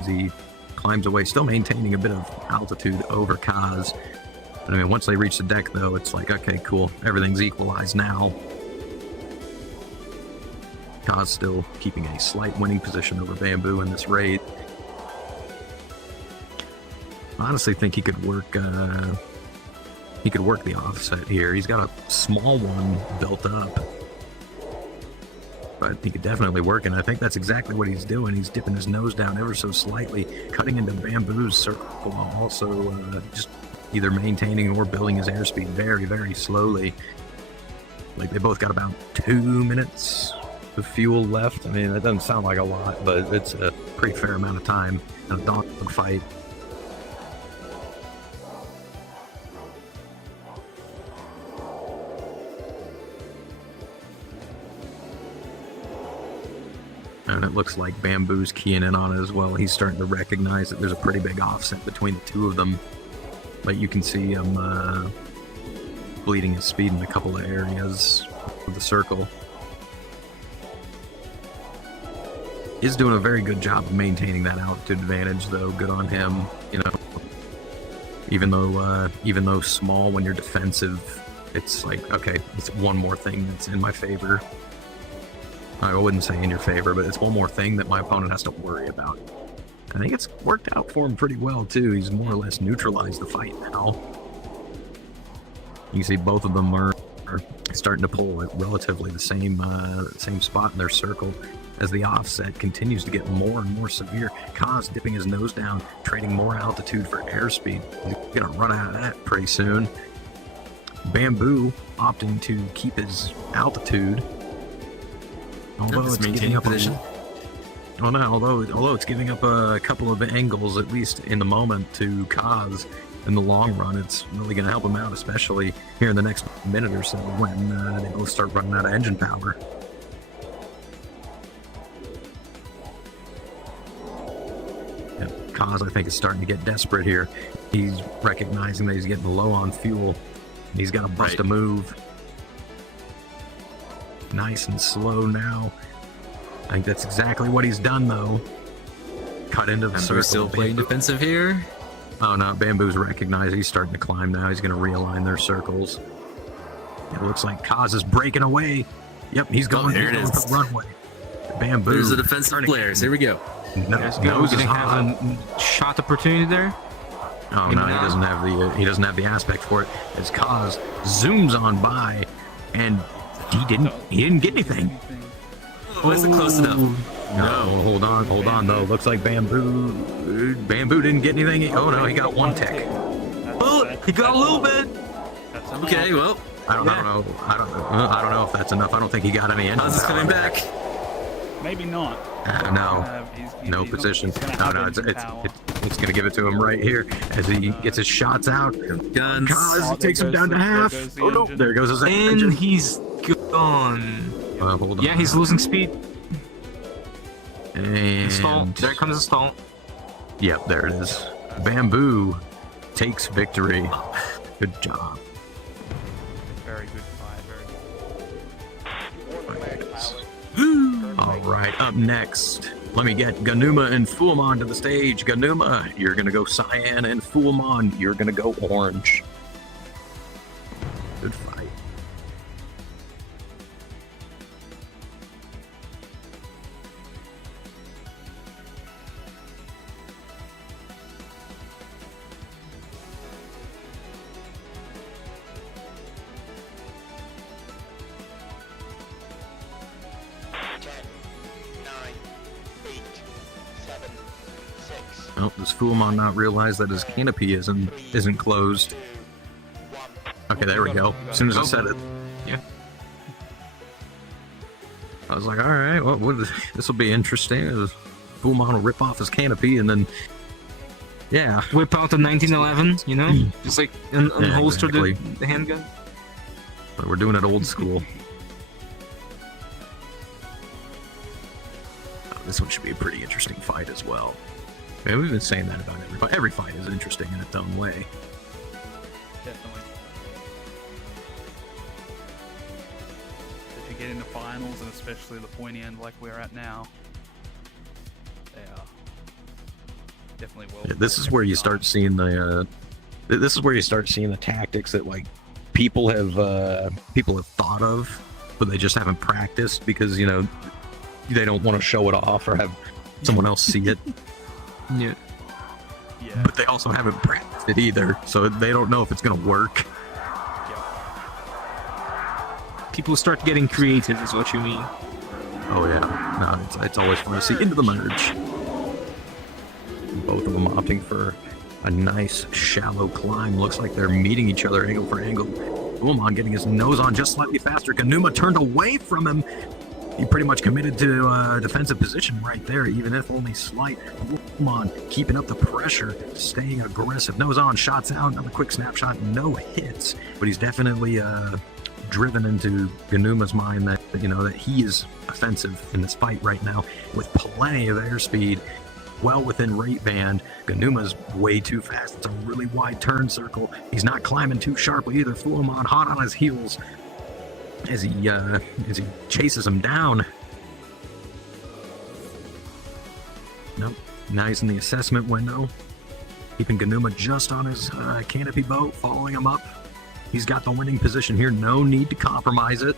as he climbs away, still maintaining a bit of altitude over Kaz. But I mean, once they reach the deck, though, it's like, okay, cool, everything's equalized now. Kaz still keeping a slight winning position over Bamboo in this raid. I honestly think he could work the offset here. He's got a small one built up, but he could definitely work, and I think that's exactly what he's doing. He's dipping his nose down ever so slightly, cutting into Bamboo's circle, while also just either maintaining or building his airspeed very, very slowly. Like, they both got about 2 minutes of fuel left. I mean, that doesn't sound like a lot, but it's a pretty fair amount of time in a dogfight. And it looks like Bamboo's keying in on it as well. He's starting to recognize that there's a pretty big offset between the two of them. Like, you can see him bleeding his speed in a couple of areas of the circle. He's doing a very good job of maintaining that altitude advantage, though. Good on him. You know, even though small when you're defensive, it's like, okay, it's one more thing that's in my favor. I wouldn't say in your favor, but it's one more thing that my opponent has to worry about. I think it's worked out for him pretty well, too. He's more or less neutralized the fight now. You can see both of them are starting to pull at relatively the same spot in their circle as the offset continues to get more and more severe. Kaz dipping his nose down, trading more altitude for airspeed. He's going to run out of that pretty soon. Bamboo opting to keep his altitude. Although it's maintaining position. Although it's giving up a couple of angles, at least in the moment, to Kaz. In the long run, it's really going to help him out, especially here in the next minute or so when they both start running out of engine power. Yeah, Kaz, I think, is starting to get desperate here. He's recognizing that he's getting low on fuel, and he's got to bust a move. Nice and slow now. I think that's exactly what he's done, though. Cut into the circle. Still playing defensive here. Oh no, Bamboo's recognized. He's starting to climb now. He's going to realign their circles. It looks like Kaz is breaking away. Yep, he's going there. It is the runway. Bamboo. There's the defensive players. Here we go. Nose is have a shot opportunity there. Oh no, he doesn't have the aspect for it. As Kaz zooms on by, and he didn't get anything. Wasn't close enough. No, hold on though. Looks like Bamboo didn't get anything. Oh no, he got one tick. Oh, he got a little bit. Okay, well, I don't know if that's enough. I don't think he got any engine Kaz is coming back. Maybe not. No position. No, it's going to give it to him right here as he gets his shots out. Guns. Kaz takes him down to half. Oh no, there goes his engine. And he's gone. Hold on. Yeah, he's losing speed. And Stall. There comes the stall. Yep, there it is. Bamboo takes victory. Good job. Very good fight. Very All right, up next, let me get Ganuma and Fullmon to the stage. Ganuma, you're going to go cyan, and Fullmon, you're going to go orange. Good fight. Oh, does Fullmon not realize that his canopy isn't closed? Okay, there we go. As soon as I said it. Yeah. I was like, all right, well, this will be interesting. Fullmon will rip off his canopy and then, yeah. Whip out the 1911, you know? Just like unholster exactly. the handgun. But we're doing it old school. This one should be a pretty interesting fight as well. Yeah, we've been saying that about every fight. Every fight is interesting in its own way. Definitely. If you get into finals, and especially the pointy end like we're at now, they are definitely well. Yeah, this is where you start seeing the. This is where you start seeing the tactics that like people have thought of, but they just haven't practiced because they don't want to show it off or have someone else see it. Yeah. Yeah. But they also haven't practiced it either, so they don't know if it's gonna work. People start getting creative, is what you mean. Oh yeah, no, it's always fun to see into the merge. Both of them opting for a nice shallow climb. Looks like they're meeting each other angle for angle. Fullmon getting his nose on just slightly faster. Ganuma turned away from him. He pretty much committed to defensive position right there, even if only slight. Fullmon keeping up the pressure, staying aggressive. Nose on, shots out, another quick snapshot, no hits. But he's definitely driven into Ganuma's mind that that he is offensive in this fight right now with plenty of airspeed. Well within rate band. Ganuma's way too fast. It's a really wide turn circle. He's not climbing too sharply either. Fullmon hot on his heels as he chases him down. Nope. Now he's in the assessment window, keeping Ganuma just on his canopy boat, following him up. He's got the winning position here. No need to compromise it.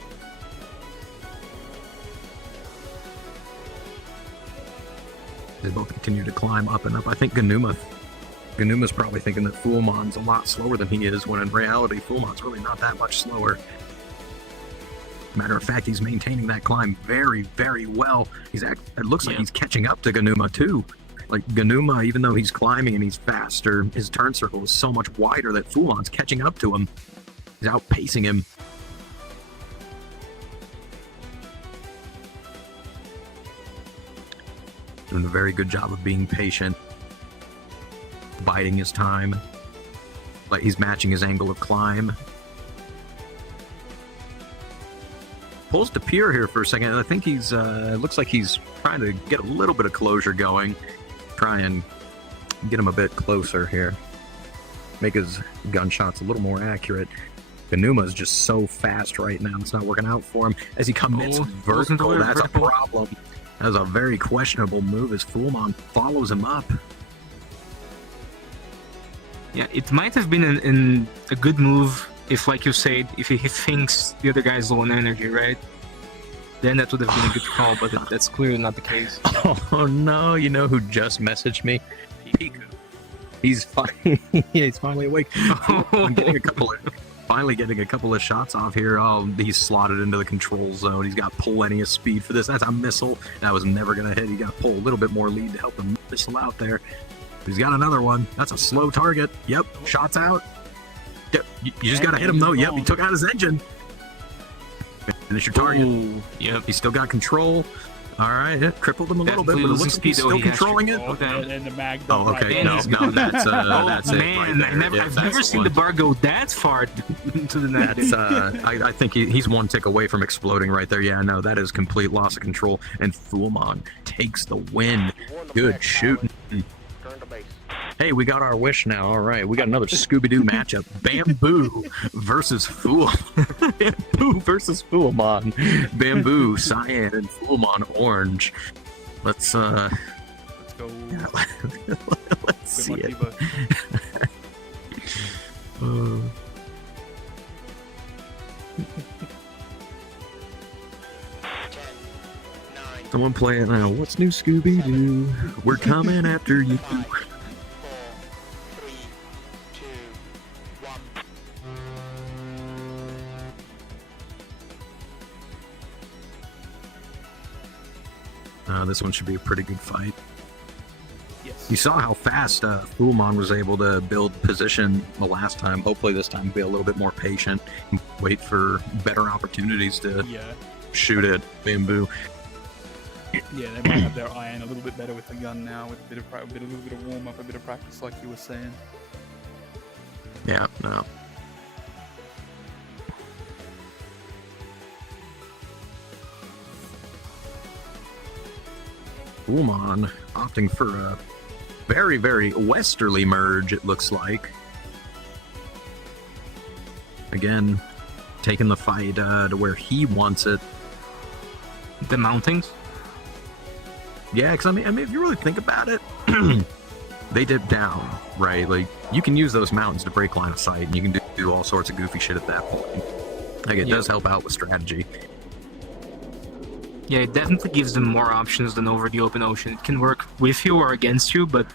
They both continue to climb up and up. I think Ganuma's probably thinking that Fullmon's a lot slower than he is, when in reality, Fullmon's really not that much slower. Matter of fact, he's maintaining that climb very, very well. It looks like he's catching up to Ganuma too. Like Ganuma, even though he's climbing and he's faster, his turn circle is so much wider that Fullmon's catching up to him. He's outpacing him. Doing a very good job of being patient, biding his time. Like he's matching his angle of climb. Pulls to Pure here for a second. I think he's looks like he's trying to get a little bit of closure going. Try and get him a bit closer here. Make his gunshots a little more accurate. Ganuma is just so fast right now. It's not working out for him. As he commits vertical, that's a problem. That was a very questionable move as Fullmon follows him up. Yeah, it might have been a good move if, like you said, if he thinks the other guy's low on energy, right? Then that would have been a good call, but that's clearly not the case. Oh no, you know who just messaged me? Piku. He's finally awake. I'm finally getting a couple of shots off here. Oh, he's slotted into the control zone. He's got plenty of speed for this. That's a missile. That was never going to hit. He got to pull a little bit more lead to help him missile out there. He's got another one. That's a slow target. Yep, shots out. Yep, you just got to hit him though. Yep, he took out his engine. Finish your target. Ooh, yep. He's still got control. All right, it crippled him a little bit, but it looks like he's still controlling it. And the mag. Oh, okay. No, that's Oh it. man, I've never seen the bar go that far to the net. That's I think he's one tick away from exploding right there. Yeah, no, that is complete loss of control, and Fullmon takes the win. Good shooting. Turn to base. Hey, we got our wish now. All right, we got another Scooby-Doo matchup. Bamboo versus Bamboo versus Fullmon. Bamboo, cyan, and Fullmon, orange. Let's go. let's see Good it. luck, Someone play it now. What's new, Scooby-Doo? We're coming after you. 5, 4, 3, 2, 1. This one should be a pretty good fight. Yes. You saw how fast Fullmon was able to build position the last time. Hopefully this time be a little bit more patient and wait for better opportunities to shoot at Bamboo. Yeah, they might have their eye in a little bit better with the gun now, with a little bit of warm up, a bit of practice, like you were saying. Yeah, no. Fullmon opting for a very, very westerly merge, it looks like. Again, taking the fight to where he wants it. The mountings. Yeah, because I mean, if you really think about it, they dip down, right? Like, you can use those mountains to break line of sight, and you can do all sorts of goofy shit at that point. Like, it does help out with strategy. Yeah, it definitely gives them more options than over the open ocean. It can work with you or against you, but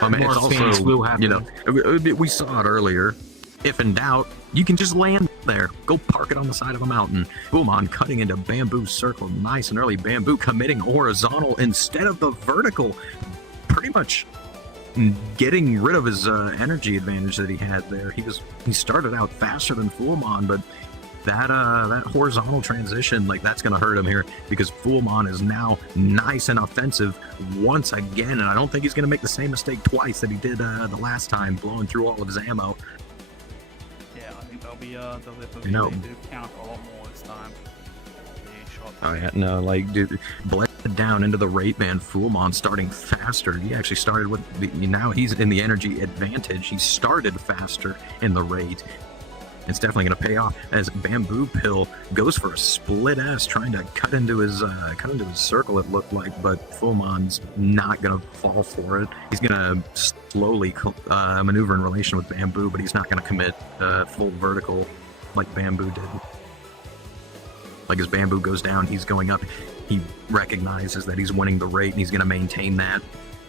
I mean, more it's things also, will happen. you know, we saw it earlier. If in doubt, you can just land there. Go park it on the side of a mountain. Boomon cutting into Bamboo's circle. Nice and early. Bamboo committing horizontal instead of the vertical. Pretty much getting rid of his energy advantage that he had there. He started out faster than Fullmon, but that horizontal transition, like, that's going to hurt him here because Fullmon is now nice and offensive once again, and I don't think he's going to make the same mistake twice that he did the last time, blowing through all of his ammo. Yeah, I think they'll You know. do count a lot more this time. The shots. Oh yeah, no, like, dude, bled down into the rate band. Fullmon starting faster. He actually started with now he's in the energy advantage. He started faster in the rate. It's definitely going to pay off as Bamboo Pill goes for a split S, trying to cut into his circle. It looked like, but Fullmon's not going to fall for it. He's going to slowly maneuver in relation with Bamboo, but he's not going to commit full vertical like Bamboo did. Like, as Bamboo goes down, he's going up. He recognizes that he's winning the rate, and he's going to maintain that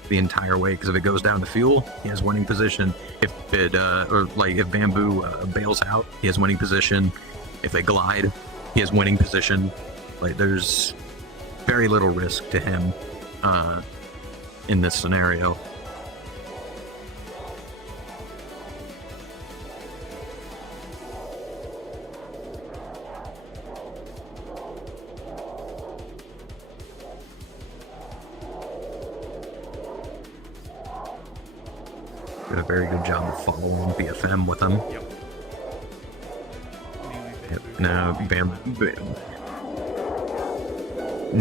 the entire way, because if it goes down to fuel, he has winning position. If it if Bamboo bails out, he has winning position. If they glide, he has winning position. Like, there's very little risk to him in this scenario. Did a very good job of following BFM with him. Yep. Yep. No, Bam.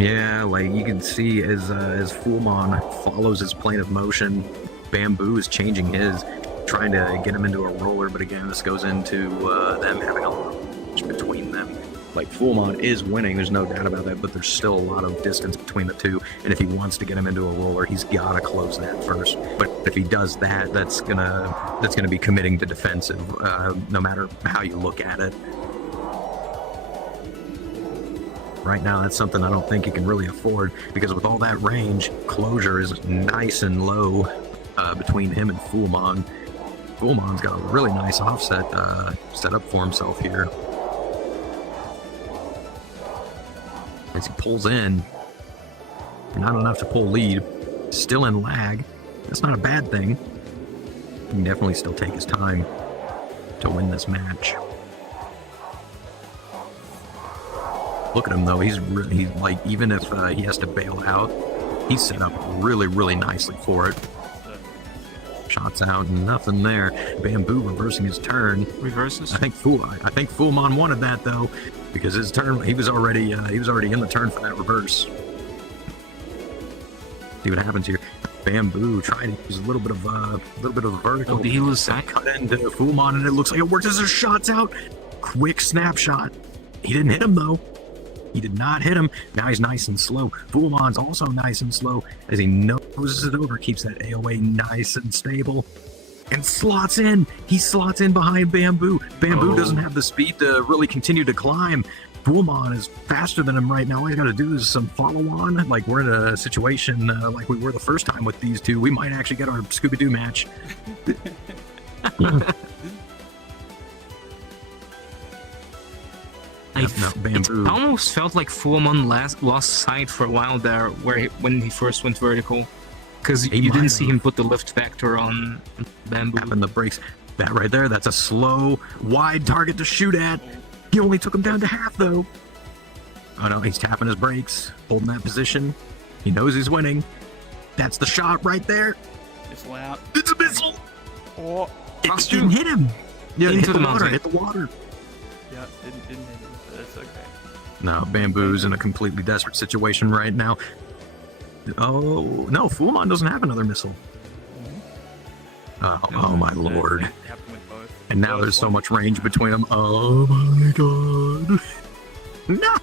Yeah, like, you can see as Fullmon follows his plane of motion, Bamboo is changing his, trying to get him into a roller. But again, this goes into them having a lot between them. Like, Fullmon is winning, there's no doubt about that, but there's still a lot of distance between the two, and if he wants to get him into a roller, he's got to close that first. But if he does that, that's gonna be committing to defensive, no matter how you look at it. Right now, that's something I don't think he can really afford, because with all that range, closure is nice and low between him and Fullmon. Fullmon's got a really nice offset set up for himself here. As he pulls in, not enough to pull lead, still in lag. That's not a bad thing. He can definitely still take his time to win this match. Look at him though, he's like, even if he has to bail out, he's set up really, really nicely for it. Shots out, nothing there. Bamboo reversing his turn. Reverses. I think Fullmon wanted that though, because his turn, he was already in the turn for that reverse. See what happens here. Bamboo trying to use a little bit of vertical. Oh, did he lose sight? Cut into Fullmon, and it looks like it works as his shots out. Quick snapshot. He didn't hit him though. He did not hit him. Now he's nice and slow. Fullmon's also nice and slow as he noses it over, keeps that AOA nice and stable, and slots in. He slots in behind Bamboo. Bamboo doesn't have the speed to really continue to climb. Fullmon is faster than him right now. All he's got to do is some follow-on. Like, we're in a situation like we were the first time with these two. We might actually get our Scooby-Doo match. It almost felt like Fullmon lost sight for a while there, when he first went vertical, because you didn't see him put the lift factor on Bamboo. Tapping the brakes. That right there, that's a slow, wide target to shoot at. He only took him down to half though. Oh no, he's tapping his brakes, holding that position. He knows he's winning. That's the shot right there. It's loud. It's a missile. Oh, It didn't hit him. Yeah, Into hit the the water. mountain. Hit the water. yeah, didn't hit him, but it's okay. No, Bamboo's in a completely desperate situation right now. Oh, no, Fullmon doesn't have another missile. Oh my lord. They have to win both. And now there's so much range between them. Oh my god. No!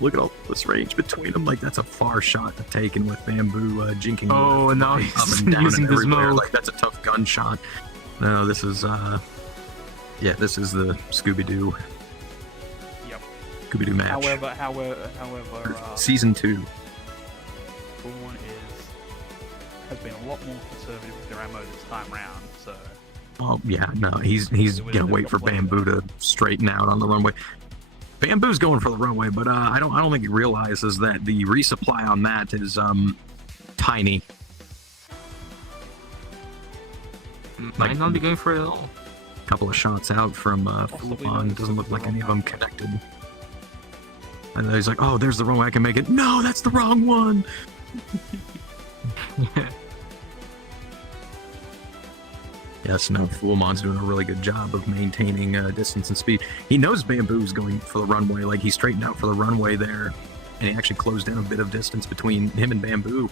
Look at all this range between them. Like, that's a far shot to take, and with Bamboo jinking Oh, left, now right, he's up and down using and the everywhere. smoke. Like, that's a tough gunshot. No, this is yeah, this is the Scooby-Doo. Yep. Scooby-Doo match. However, Season 2. Full-on has been a lot more conservative with their ammo this time round. So Oh yeah, no, he's gonna wait for Bamboo to straighten out on the runway. Bamboo's going for the runway, but I don't think he realizes that the resupply on that is tiny. Might not be going for it at all. Couple of shots out from Possibly Fulfon. not. Doesn't look like any of them connected. And then he's like, "Oh, there's the runway. I can make it." No, that's the wrong one. Yes, no, Fullmon's doing a really good job of maintaining distance and speed. He knows Bamboo's going for the runway. Like, he straightened out for the runway there, and he actually closed in a bit of distance between him and Bamboo.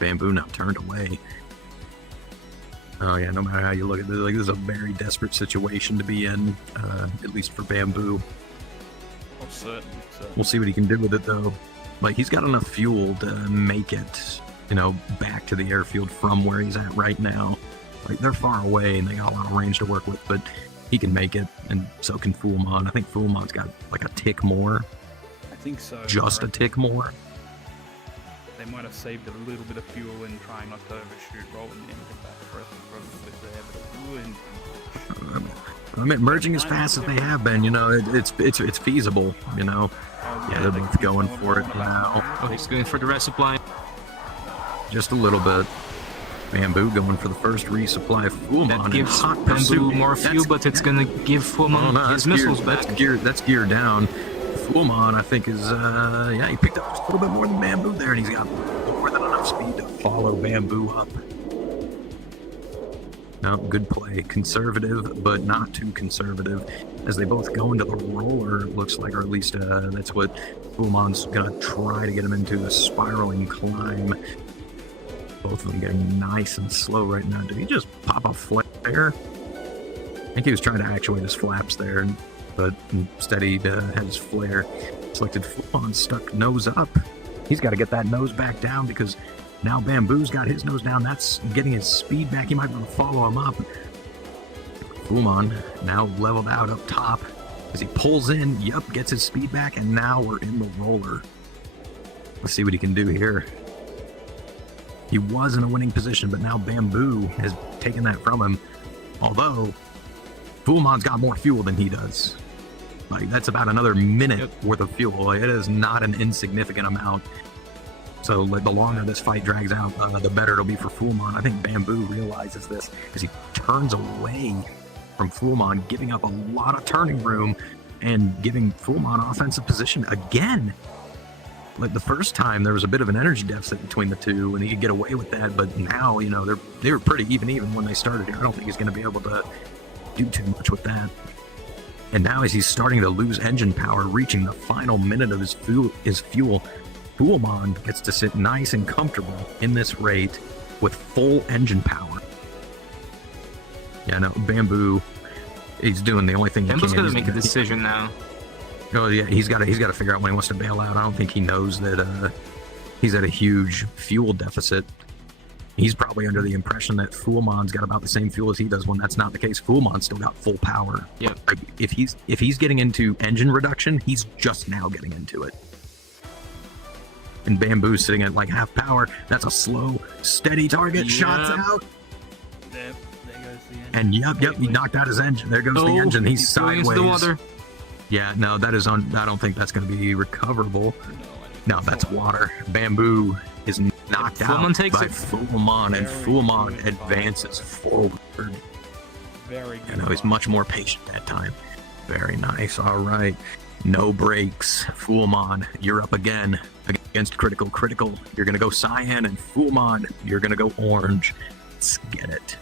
Bamboo now turned away. Oh yeah, no matter how you look at this, like, this is a very desperate situation to be in, at least for Bamboo. oh, certainly. We'll see what he can do with it, though. Like, he's got enough fuel to make it, you know, back to the airfield from where he's at right now. Like, they're far away and they got a lot of range to work with, but he can make it, and so can Fullmon. I think Fullmon's got like a tick more, I think so. just a tick more. They might have saved a little bit of fuel in trying not to overshoot, rolling in get back for a bit there, but I mean, merging as fast as they have been, you know, it's feasible, you know. Yeah, they're both going for it now. Oh, he's going for the resupply. Just a little bit. Bamboo going for the first resupply. Fullmon That in gives hot Bamboo pursuit. more fuel, but it's gonna give Fullmon his missiles back. That's geared down. Fullmon, I think, is yeah, he picked up just a little bit more than Bamboo there, and he's got more than enough speed to follow Bamboo up. No, good play. Conservative, but not too conservative. As they both go into the roller, it looks like, or at least that's what Fullmon's gonna try to get him into, a spiraling climb. Both of them getting nice and slow right now. Did he just pop a flare? I think he was trying to actuate his flaps there, but instead he had his flare. Selected Fullmon stuck nose up. He's got to get that nose back down, because now Bamboo's got his nose down. That's getting his speed back. He might want to follow him up. Fullmon now leveled out up top as he pulls in. Yup, gets his speed back, and now we're in the roller. Let's see what he can do here. He was in a winning position, but now Bamboo has taken that from him. Although, Fullmon's got more fuel than he does. Like, that's about another minute worth of fuel. It is not an insignificant amount. So, like, the longer this fight drags out, the better it'll be for Fullmon. I think Bamboo realizes this because he turns away from Fullmon, giving up a lot of turning room and giving Fullmon offensive position again. Like, the first time, there was a bit of an energy deficit between the two, and he could get away with that. But now, you know, they were pretty even when they started here. I don't think he's going to be able to do too much with that. And now, as he's starting to lose engine power, reaching the final minute of his fuel, Fullmon gets to sit nice and comfortable in this rate with full engine power. Yeah, no, Bamboo, he's doing the only thing he can. Bamboo's gonna make a decision now. Oh yeah, he's got to figure out when he wants to bail out. I don't think he knows that he's at a huge fuel deficit. He's probably under the impression that Fullmon's got about the same fuel as he does, when that's not the case. Fullmon's still got full power. Yep. Like, if he's getting into engine reduction, he's just now getting into it. And Bamboo's sitting at like half power. That's a slow, steady target. Yeah. Shots out. there goes the engine. And yep, he knocked out his engine. There goes the engine. He's going into sideways. the water. Yeah, no, that is on. I don't think that's going to be recoverable. No, No, that's water. Bamboo is knocked Fullmon out takes by it. Fullmon, and Very Fullmon good advances forward. Very good. You know, he's fight. much more patient that time. Very nice. All right. No breaks. Fullmon, you're up again against Critical. Critical, you're going to go cyan, and Fullmon, you're going to go orange. Let's get it.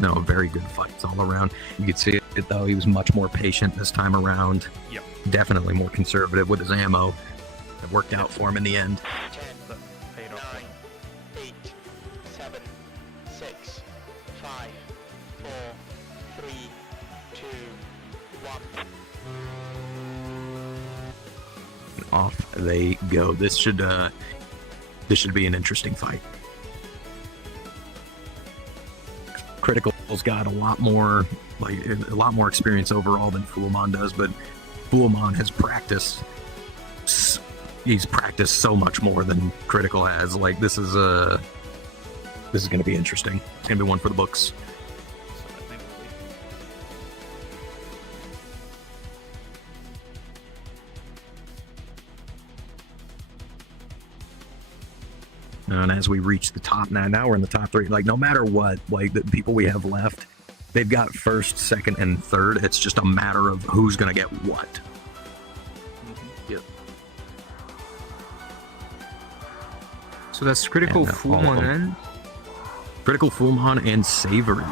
No, very good fights all around. You can see it. though. He was much more patient this time around. Yep. Definitely more conservative with his ammo. It worked out for him in the end. 10, That paid off. 9, 8, 7, 6, 5, 4, 3, 2, 1. Off they go. This should be an interesting fight. Critical's got a lot more experience overall than Fullmon does, but Fullmon has practiced. He's practiced so much more than Critical has. Like this is going to be interesting. It's going to be one for the books. So I think we'll be. And as we reach the top now we're in the top 3. Like no matter what, like the people we have left, they've got first, second, and third. It's just a matter of who's going to get what. Yep. So that's critical And, all of Fullmon them. and Critical, Fullmon, and Savory.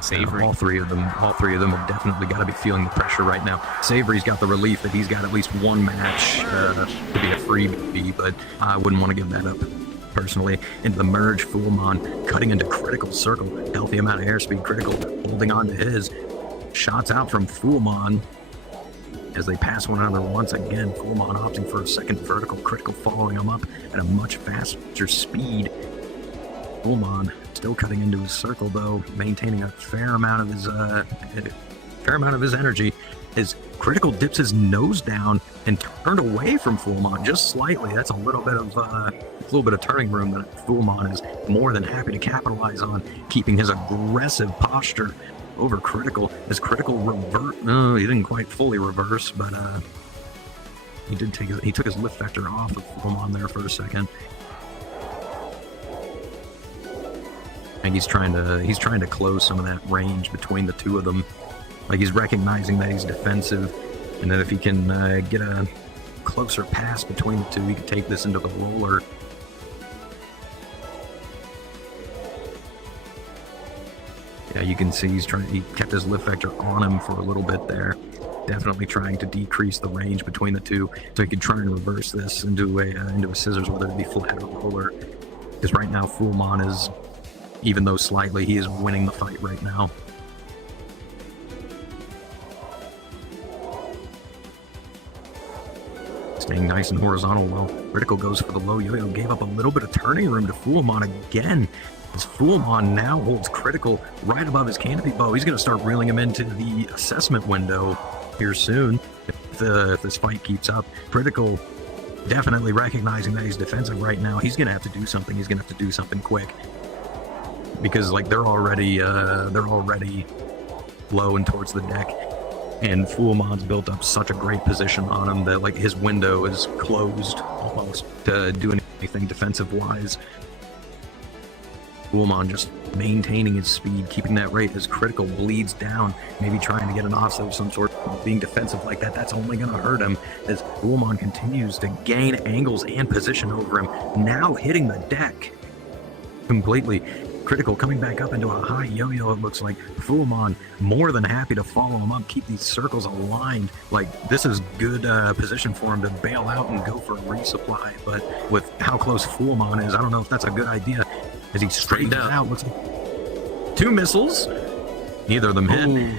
Savory. All three of them have definitely got to be feeling the pressure right now. Savory's got the relief that he's got at least one match to be a freebie, but I wouldn't want to give that up personally. Into the merge, Fullmon cutting into Critical circle. Healthy amount of airspeed. Critical holding on to his. Shots out from Fullmon as they pass one another once again. Fullmon opting for a second vertical. Critical following him up at a much faster speed. Fullmon still cutting into his circle though, maintaining a fair amount of his energy. As Critical dips his nose down and turned away from Fullmon just slightly. That's a little bit of turning room that Fullmon is more than happy to capitalize on, keeping his aggressive posture over Critical. As Critical he didn't quite fully reverse, but he took his lift vector off of Fullmon there for a second. And he's trying to close some of that range between the two of them. Like he's recognizing that he's defensive, and that if he can get a closer pass between the two, he can take this into the roller. Yeah, you can see he kept his lift vector on him for a little bit there. Definitely trying to decrease the range between the two, so he could try and reverse this into a scissors, whether it be flat or roller. Because right now, Fullmon is, even though slightly, he is winning the fight right now. Staying nice and horizontal low. Critical goes for the low yo-yo. Gave up a little bit of turning room to Fullmon again. As Fullmon now holds Critical right above his canopy bow. He's going to start reeling him into the assessment window here soon. If this fight keeps up. Critical definitely recognizing that he's defensive right now. He's going to have to do something. He's going to have to do something quick. Because like they're already low and towards the deck, and Fullmon's built up such a great position on him that like his window is closed almost to do anything defensive wise. Fullmon just maintaining his speed, keeping that rate as Critical bleeds down, maybe trying to get an offset of some sort. Being defensive like that, that's only going to hurt him as Fullmon continues to gain angles and position over him, now hitting the deck completely. Critical coming back up into a high yo-yo, it looks like. Fullmon more than happy to follow him up, keep these circles aligned. Like, this is good position for him to bail out and go for a resupply, but with how close Fullmon is, I don't know if that's a good idea. As he straightens out, looks like 2 missiles. Neither of them hit. Ooh.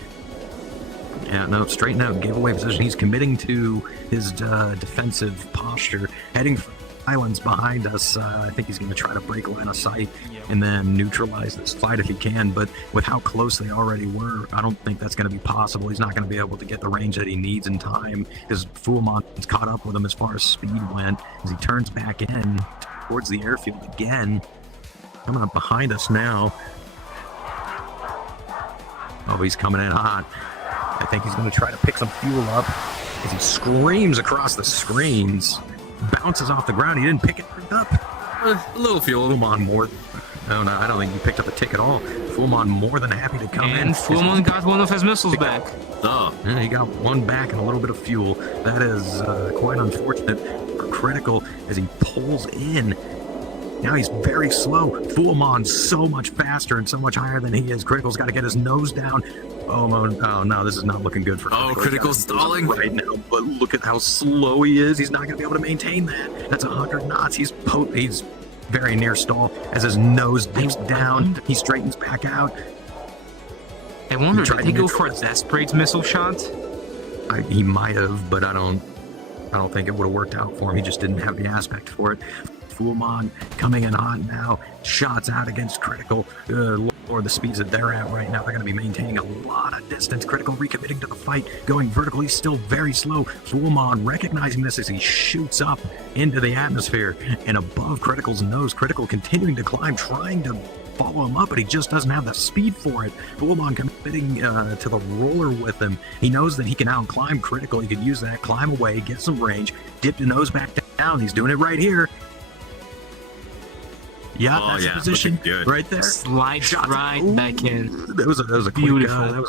Yeah, no, straighten out, gave away position. He's committing to his defensive posture, heading for islands behind us. I think he's going to try to break line of sight and then neutralize this fight if he can, but with how close they already were, I don't think that's going to be possible. He's not going to be able to get the range that he needs in time, because Fullmon's caught up with him as far as speed went, as he turns back in towards the airfield again. Coming up behind us now. Oh, he's coming in hot. I think he's going to try to pick some fuel up as he screams across the screens. Bounces off the ground. He didn't pick it up. A little fuel. Fullmon more. No, I don't think he picked up a tick at all. Fullmon more than happy to come in. And Fullmon got one of his missiles back. Oh, yeah, he got one back and a little bit of fuel. That is quite unfortunate for Critical as he pulls in. Now he's very slow. Fullmon's so much faster and so much higher than he is. Critical's got to get his nose down. Oh no, this is not looking good for Critical. Oh, Critical's stalling right now, but look at how slow he is. He's not going to be able to maintain that. That's 100 knots. He's very near stall as his nose dips down. He straightens back out. I wonder, did he go for a Desperate missile shot? He might have, but I don't think it would have worked out for him. He just didn't have the aspect for it. Fullmon coming in hot now. Shots out against Critical. Or the speeds that they're at right now, they're going to be maintaining a lot of distance. Critical recommitting to the fight, going vertically, still very slow. Fullmon recognizing this as he shoots up into the atmosphere and above Critical's nose. Critical continuing to climb, trying to follow him up, but he just doesn't have the speed for it. Fullmon committing to the roller with him. He knows that he can out-climb Critical. He could use that, climb away, get some range, dip the nose back down. He's doing it right here. Yeah, that's the position right there. Slides right back in. That was a Beautiful.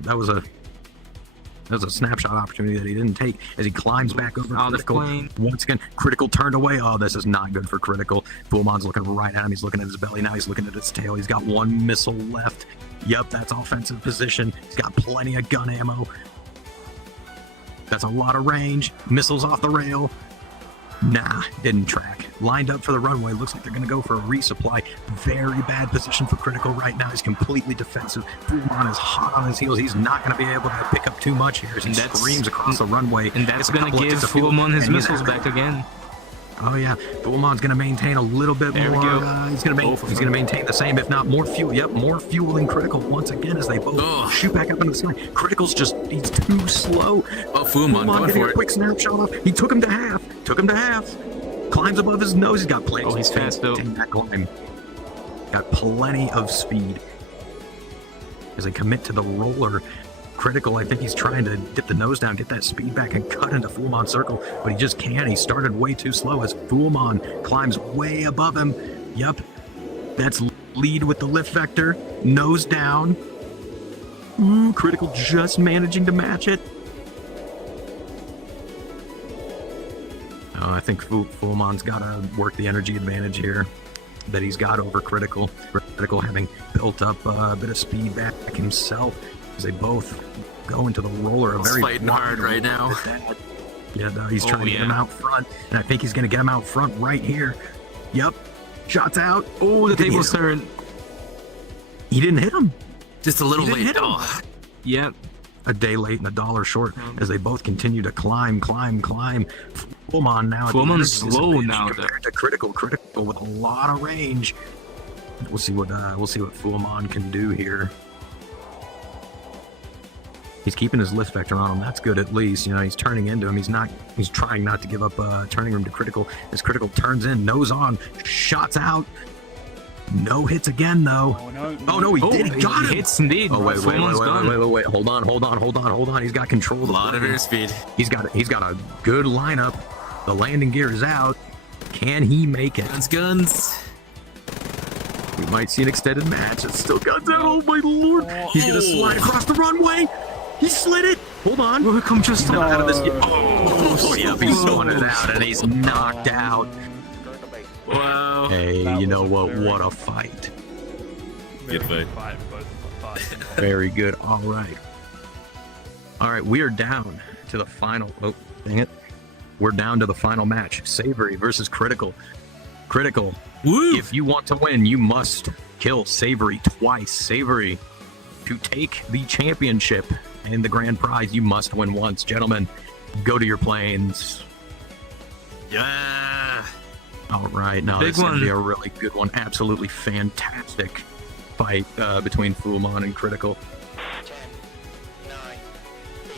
That was a snapshot opportunity that he didn't take as he climbs back over Critical. Once again, Critical turned away. Oh, this is not good for Critical. Fullmon's looking right at him. He's looking at his belly now. He's looking at his tail. He's got one missile left. Yep, that's offensive position. He's got plenty of gun ammo. That's a lot of range. Missiles off the rail. Nah, didn't track. Lined up for the runway. Looks like they're going to go for a resupply. Very bad position for Critical right now. He's completely defensive. Fullmon is hot on his heels. He's not going to be able to pick up too much here as he screams across the runway. And that's going to give Fullmon his missiles back again. Oh yeah, Fullmon's going to maintain a little bit there more. We go. He's going to maintain the same, if not more fuel. Yep, more fuel than Critical once again as they both shoot back up into the sky. Critical's he's too slow. Oh, Fullmon going getting for a it. quick snapshot off. He took him to half. Climbs above his nose. He's got plenty. Oh, he's fast though. That climb. Got plenty of speed. As they commit to the roller. Critical, I think he's trying to dip the nose down, get that speed back, and cut into Fullmon's circle, but he just can't. He started way too slow as Fullmon climbs way above him. Yep, that's lead with the lift vector, nose down. Ooh, Critical just managing to match it. I think Fullmon's got to work the energy advantage here that he's got over Critical. Critical having built up a bit of speed back himself. They both go into the roller. He's fighting hard right now. Yeah, no, he's trying to get him out front, and I think he's going to get him out front right here. Yep, shots out. Oh, the table's turned. He didn't hit him. Just a little late. Oh. Yep. A day late and $1 short as they both continue to climb. Fullmon now. Fullmon's slow now, compared to Critical with a lot of range. We'll see what Fullmon can do here. He's keeping his lift vector on him. That's good at least. You know, he's turning into him. He's trying not to give up turning room to Critical. As Critical turns in, nose on, shots out. No hits again though. Oh no, he did. He got him. Hits indeed. Oh wait. Hold on. He's got control of a lot of airspeed. He's got a good lineup. The landing gear is out. Can he make it? Guns. We might see an extended match. It's still guns out. Oh my lord. He's gonna slide across the runway. He slid it. Hold on. We'll come just out of this. Oh, yeah, he's throwing it out and he's knocked out. Wow. Hey, you know what? What a fight. Good fight. Very good. All right, we are down to the final. Oh, dang it. We're down to the final match. Savory versus Critical. Critical. Woo! If you want to win, you must kill Savory twice. Savory, to take the championship and the grand prize, you must win once. Gentlemen, go to your planes. Yeah. All right, now this is going to be a really good one. Absolutely fantastic fight between Fullmon and Critical. 10, 9, 8,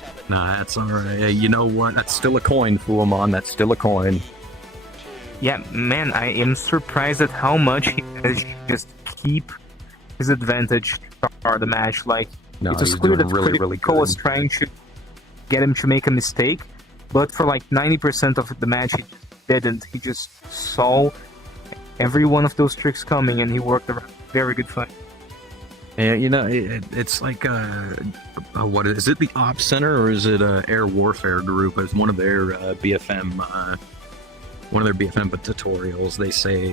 7. Nah, that's all right. Hey, you know what? That's still a coin, Fullmon. That's still a coin. Yeah, man, I am surprised at how much he has just keep his advantage to start the match. Like, No, it was he's clear doing that really Critical good. was trying to get him to make a mistake, but for like 90% of the match, he didn't. He just saw every one of those tricks coming, and he worked a very good fight. Yeah, you know, it's like what is it? The Ops Center or is it Air Warfare Group? It's one of their BFM one of their BFM tutorials,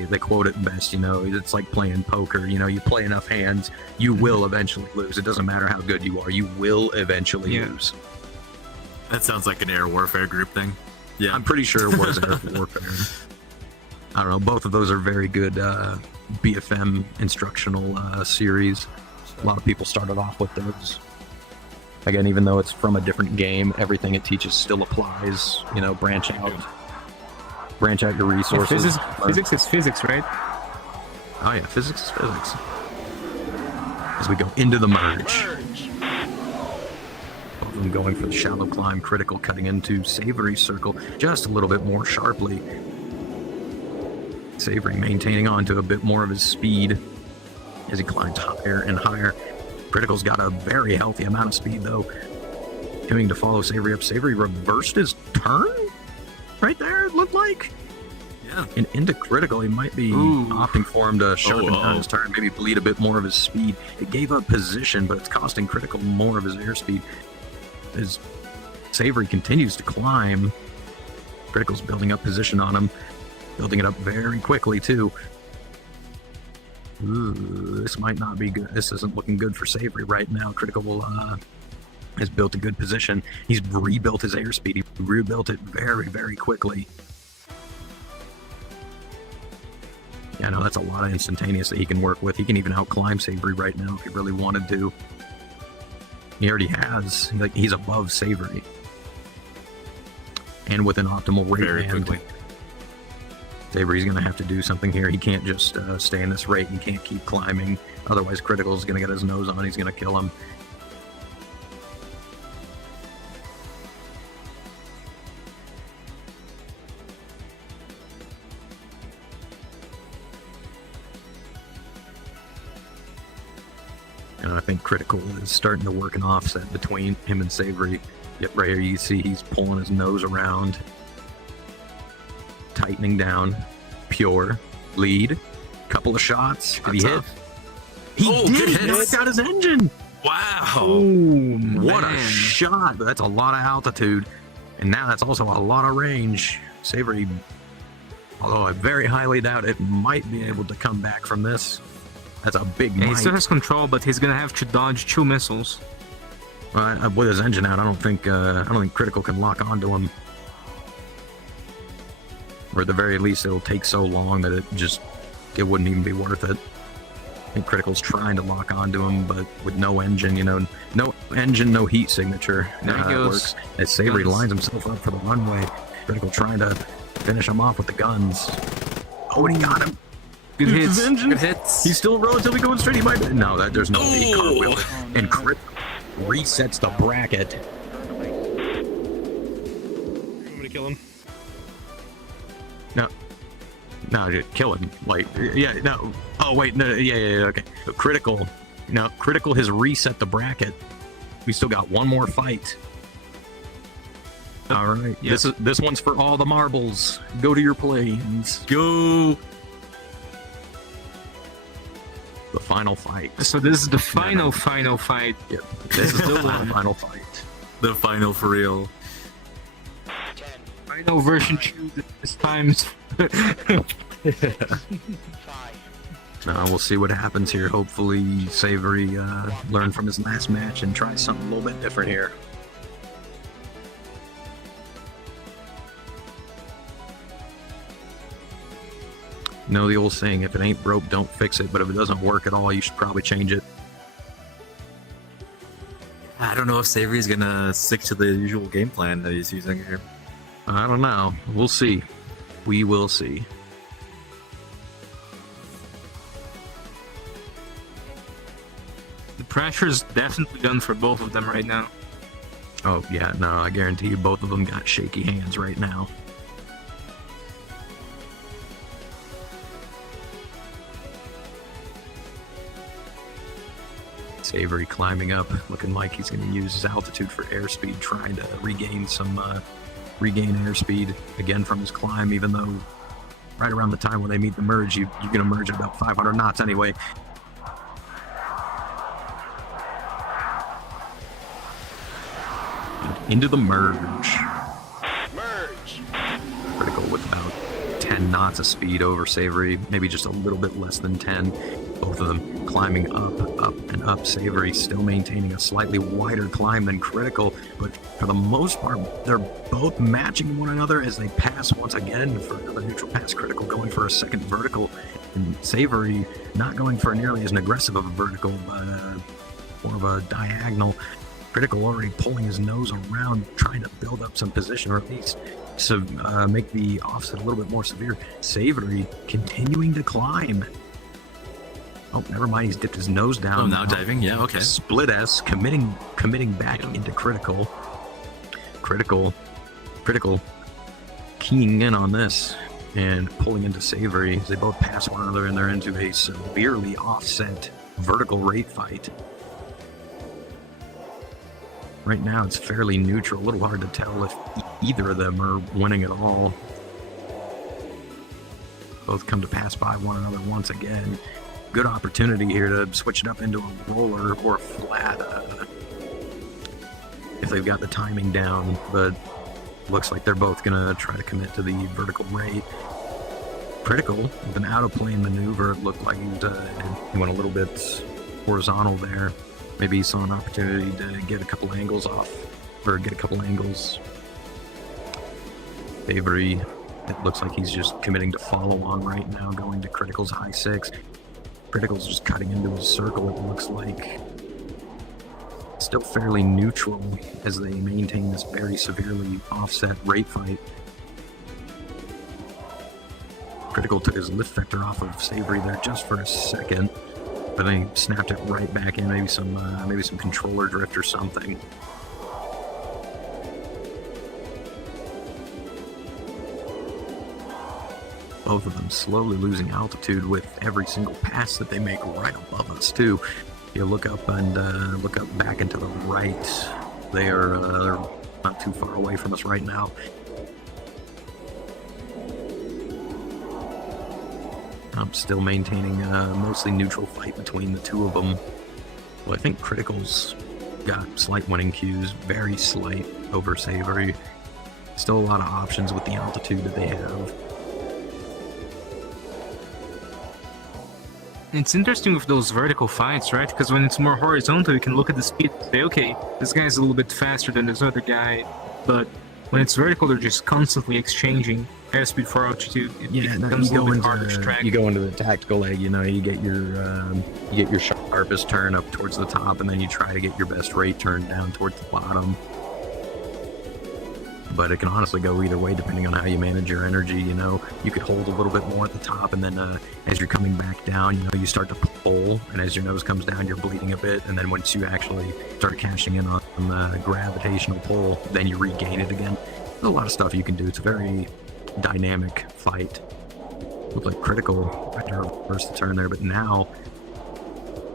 they quote it best, you know, it's like playing poker. You know, you play enough hands, you will eventually lose. It doesn't matter how good you are, you will eventually lose. That sounds like an air warfare group thing. Yeah, I'm pretty sure it was air warfare. I don't know. Both of those are very good BFM instructional series. A lot of people started off with those. Again, even though it's from a different game, everything it teaches still applies. You know, branch out your resources. Physics is physics, right? Oh yeah, physics is physics. As we go into the merge. Both of them going for the shallow climb, critical cutting into Savory's circle just a little bit more sharply. Savory maintaining on to a bit more of his speed as he climbs higher and higher. Critical's got a very healthy amount of speed though. Continuing to follow Savory up. Savory reversed his turn right there, it looked like. Yeah. And into Critical, he might be opting for him to sharpen down his turn, maybe bleed a bit more of his speed. It gave up position, but it's costing Critical more of his airspeed. As Savory continues to climb, Critical's building up position on him. Building it up very quickly, too. Ooh, this might not be good. This isn't looking good for Savory right now. Critical has built a good position. He's rebuilt his airspeed. He rebuilt it very, very quickly. Yeah, no, that's a lot of instantaneous that he can work with. He can even outclimb Savory right now if he really wanted to. He already has. Like, he's above Savory. And with an optimal rate very quickly. Savory's going to have to do something here. He can't just stay in this rate. He can't keep climbing. Otherwise, Critical's going to get his nose on. He's going to kill him. And I think Critical is starting to work an offset between him and Savory. Yep, right here you see he's pulling his nose around. Tightening down. Pure. Lead. Couple of shots. Did he hit? He did! He knocked out his engine! Wow! What a shot! That's a lot of altitude. And now that's also a lot of range. Savory, although I very highly doubt it, might be able to come back from this. That's a big He still has control, but he's gonna have to dodge 2 missiles. With his engine out, I don't think Critical can lock onto him. Or at the very least, it'll take so long that it wouldn't even be worth it. I think Critical's trying to lock onto him, but with no engine, you know, no engine, no heat signature. There he goes. Works. As Savory lines himself up for the runway, Critical trying to finish him off with the guns. Oh, and he got him. Good hits. Good hits. He's still relatively going straight. He might be. No, there's no heat cartwheel. And Critical resets the bracket. I'm gonna kill him. No, just kill him. Like, yeah, no. Oh, wait, no, yeah, okay. So Critical has reset the bracket. We still got one more fight. All right, this one's for all the marbles. Go to your planes. Go! The final fight. So this is the final fight. Yep, this is the final fight. The final for real. 10, Final version 2 this time. 5, We'll see what happens here. Hopefully, Savory learned from his last match and tries something a little bit different here. You know the old saying, if it ain't broke, don't fix it. But if it doesn't work at all, you should probably change it. I don't know if Savory's gonna stick to the usual game plan that he's using here. I don't know. We'll see. We will see. The pressure's definitely done for both of them right now. Oh, yeah, no, I guarantee you both of them got shaky hands right now. Savory climbing up, looking like he's going to use his altitude for airspeed, trying to regain airspeed again from his climb, even though right around the time when they meet the merge, you're going to merge at about 500 knots anyway. Into the merge. merge, Critical with about 10 knots of speed over Savory, maybe just a little bit less than 10. Both of them climbing up, and up. Savory still maintaining a slightly wider climb than Critical, but for the most part, they're both matching one another as they pass once again for another neutral pass. Critical going for a second vertical, and Savory not going for nearly as aggressive of a vertical, but more of a diagonal. Critical already pulling his nose around, trying to build up some position, or at least make the offset a little bit more severe. Savory continuing to climb. Oh, never mind. He's dipped his nose down. Oh, now diving. Yeah, okay. Split S, committing back into Critical. Critical keying in on this and pulling into Savory. They both pass one another and they're into a severely offset vertical rate fight. Right now, it's fairly neutral. A little hard to tell if either of them are winning at all. Both come to pass by one another once again. Good opportunity here to switch it up into a roller or a flat if they've got the timing down, but looks like they're both gonna try to commit to the vertical rate. Critical with an out of plane maneuver. It looked like he went a little bit horizontal there. Maybe he saw an opportunity to get a couple angles off, or get a couple angles. Savory, it looks like he's just committing to follow on right now, going to Critical's high 6. Critical's just cutting into his circle, it looks like. Still fairly neutral as they maintain this very severely offset rate fight. Critical took his lift vector off of Savory there just for a second, but then he snapped it right back in. Maybe some controller drift or something. Both of them slowly losing altitude with every single pass that they make right above us too. You look up and look up back and to the right. They're not too far away from us right now. I'm still maintaining a mostly neutral fight between the two of them. Well, I think Critical's got slight winning cues, very slight over Savory. Still a lot of options with the altitude that they have. It's interesting with those vertical fights, right? Because when it's more horizontal, you can look at the speed and say, okay, this guy's a little bit faster than this other guy. But when it's vertical, they're just constantly exchanging airspeed for altitude. It becomes a little bit harder to track. You go into the tactical leg, you get your sharpest turn up towards the top, and then you try to get your best rate turn down towards the bottom. But it can honestly go either way depending on how you manage your energy. You could hold a little bit more at the top, and then as you're coming back down, you start to pull, and as your nose comes down, you're bleeding a bit, and then once you actually start cashing in on the gravitational pull, then you regain it again. There's a lot of stuff you can do. It's a very dynamic fight. Looked like Critical right to reverse the turn there, but now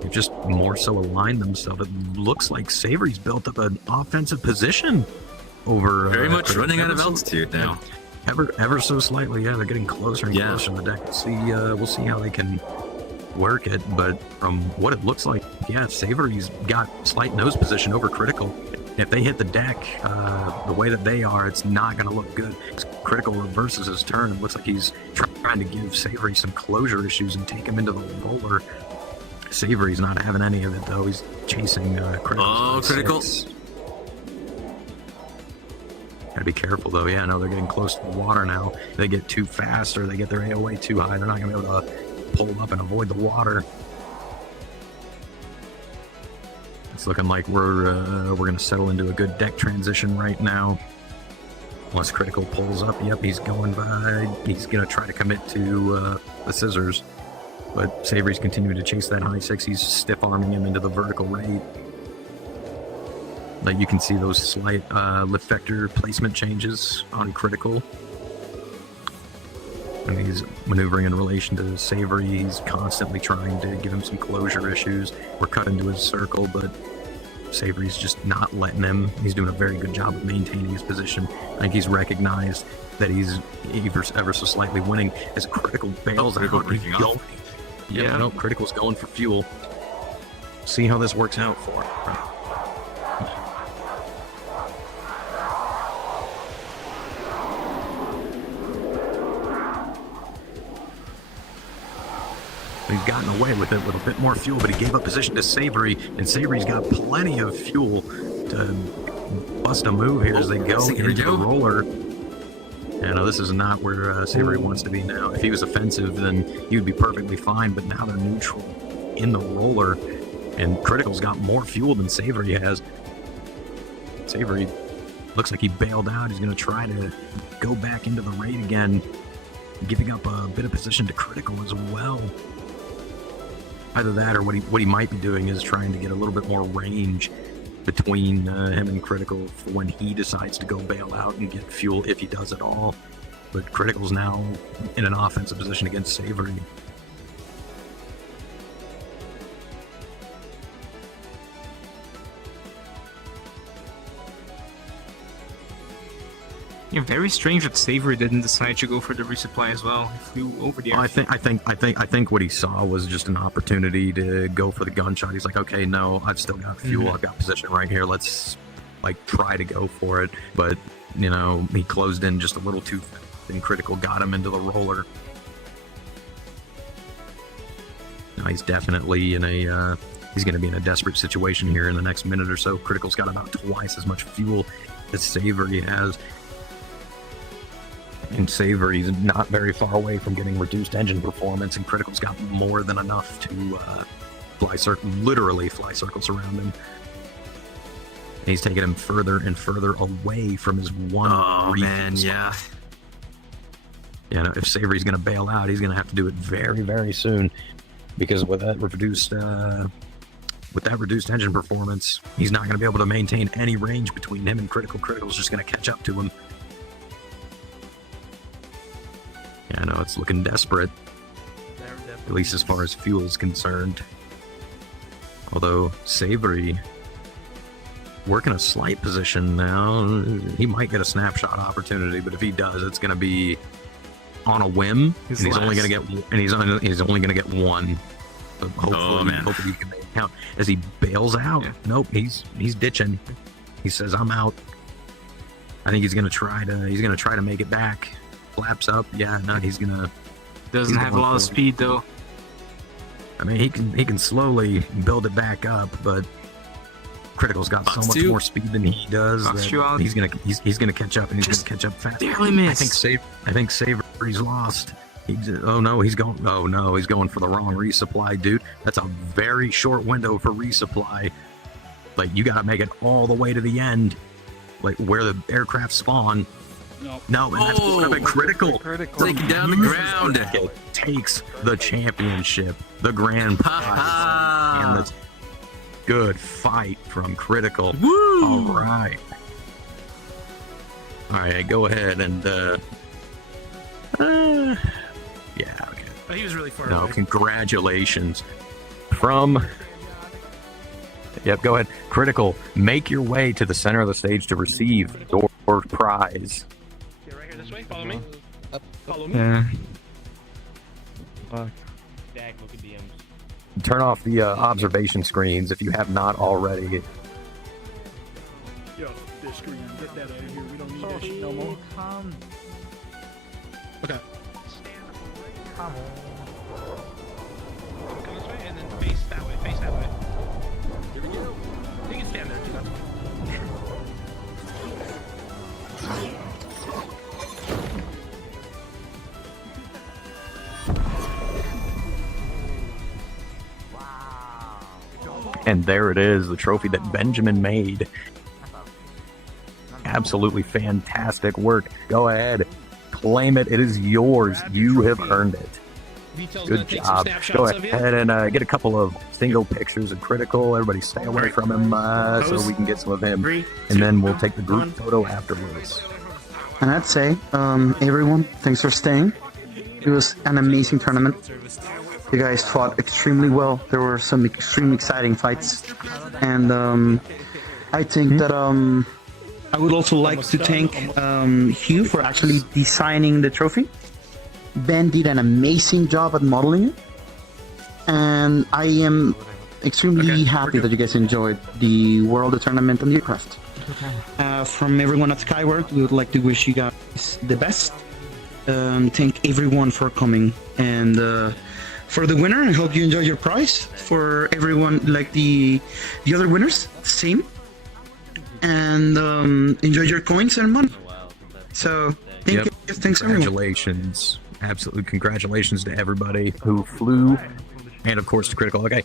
they've just more so aligned themselves. It looks like Savory's built up an offensive position over very much running out of altitude now. Ever so slightly. Yeah, they're getting closer and closer to the deck. We'll see how they can work it, but from what it looks like, yeah, Savory's got slight nose position over Critical. If they hit the deck the way that they are, it's not going to look good. Critical reverses his turn. It looks like he's trying to give Savory some closure issues and take him into the roller. Savory's not having any of it, though. He's chasing Critical. Oh, Critical. Gotta be careful, though. Yeah, no, they're getting close to the water now. If they get too fast or they get their AOA too high, they're not going to be able to pull up and avoid the water. It's looking like we're going to settle into a good deck transition right now. Unless Critical pulls up. Yep, he's going by. He's going to try to commit to the scissors. But Savory's continuing to chase that high 6. He's stiff-arming him into the vertical rate. Like you can see those slight lift vector placement changes on Critical. And he's maneuvering in relation to Savory. He's constantly trying to give him some closure issues. We're cut into his circle, but Savory's just not letting him. He's doing a very good job of maintaining his position. I think he's recognized that he's ever so slightly winning as Critical bails out. Yeah, no, Critical's going for fuel. See how this works out for him. He's gotten away with it with a bit more fuel, but he gave up position to Savory, and Savory's got plenty of fuel to bust a move here as they go into the roller. And this is not where Savory wants to be now. If he was offensive, then he would be perfectly fine, but now they're neutral in the roller, and Critical's got more fuel than Savory has. Savory looks like he bailed out. He's going to try to go back into the raid again, giving up a bit of position to Critical as well. Either that or what he might be doing is trying to get a little bit more range between him and Critical for when he decides to go bail out and get fuel, if he does at all. But Critical's now in an offensive position against Savory. Yeah, very strange that Savory didn't decide to go for the resupply as well. He flew over the airfield. I think what he saw was just an opportunity to go for the gunshot. He's like, okay, no, I've still got fuel. I've got position right here. Let's try to go for it. But he closed in just a little too fast, and Critical got him into the roller. Now he's definitely in a he's going to be in a desperate situation here in the next minute or so. Critical's got about twice as much fuel as Savory has. And Savory's not very far away from getting reduced engine performance, and Critical's got more than enough to literally fly circles around him. And he's taking him further and further away from his one. Oh man, yeah. If Savory's going to bail out, he's going to have to do it very, very soon, because with that reduced engine performance, he's not going to be able to maintain any range between him and Critical. Critical's just going to catch up to him. I know it's looking desperate, at least as far as fuel is concerned. Although Savory working a slight position now, he might get a snapshot opportunity, but if he does, it's going to be on a whim, and he's only going to get one. So hopefully he can make it count as he bails out. Yeah. Nope, he's ditching. He says, "I'm out." I think he's going to try to make it back. Flaps up, yeah. No, doesn't have a lot of speed though. I mean, he can slowly build it back up, but Critical's got so much more speed than he does that he's gonna catch up, and he's gonna catch up fast. Barely missed. I think Savory's lost. He's going for the wrong resupply, dude. That's a very short window for resupply. You gotta make it all the way to the end, where the aircraft spawn. No, and that's would have been Critical. Taking down the ground. Takes the championship, the grand prize, and this good fight from Critical. Woo! All right, go ahead and yeah, okay. But he was really far away. No, congratulations from. Yep, go ahead. Critical, make your way to the center of the stage to receive your prize. Right here this way. Follow me. Follow me. Yeah. Dag, look at DMs. Turn off the observation screens if you have not already. Yo, this screen, get that out of here. We don't need that shit no more. Okay. Come this way and then face that way. Face that way. Here we go. You can stand there too. That's And there it is, the trophy that Benjamin made. Absolutely fantastic work. Go ahead, claim it. It is yours. You have earned it. Good job. Go ahead and get a couple of single pictures of Critical. Everybody stay away from him so we can get some of him. And then we'll take the group photo afterwards. And I'd say, everyone, thanks for staying. It was an amazing tournament. You guys fought extremely well. There were some extremely exciting fights. And I think that I would also like to thank Hugh for actually designing the trophy. Ben did an amazing job at modeling it. And I am extremely happy that you guys enjoyed the World Tournament and the aircraft. From everyone at Skyward, we would like to wish you guys the best. Thank everyone for coming and for the winner. I hope you enjoy your prize. For everyone, like the other winners, same. And enjoy your coins and money. So thank you. Thanks everyone. Congratulations. Absolute congratulations to everybody who flew. And of course to Critical. Okay,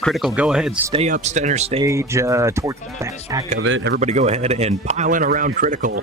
Critical, go ahead. Stay up center stage towards the back of it. Everybody go ahead and pile in around Critical.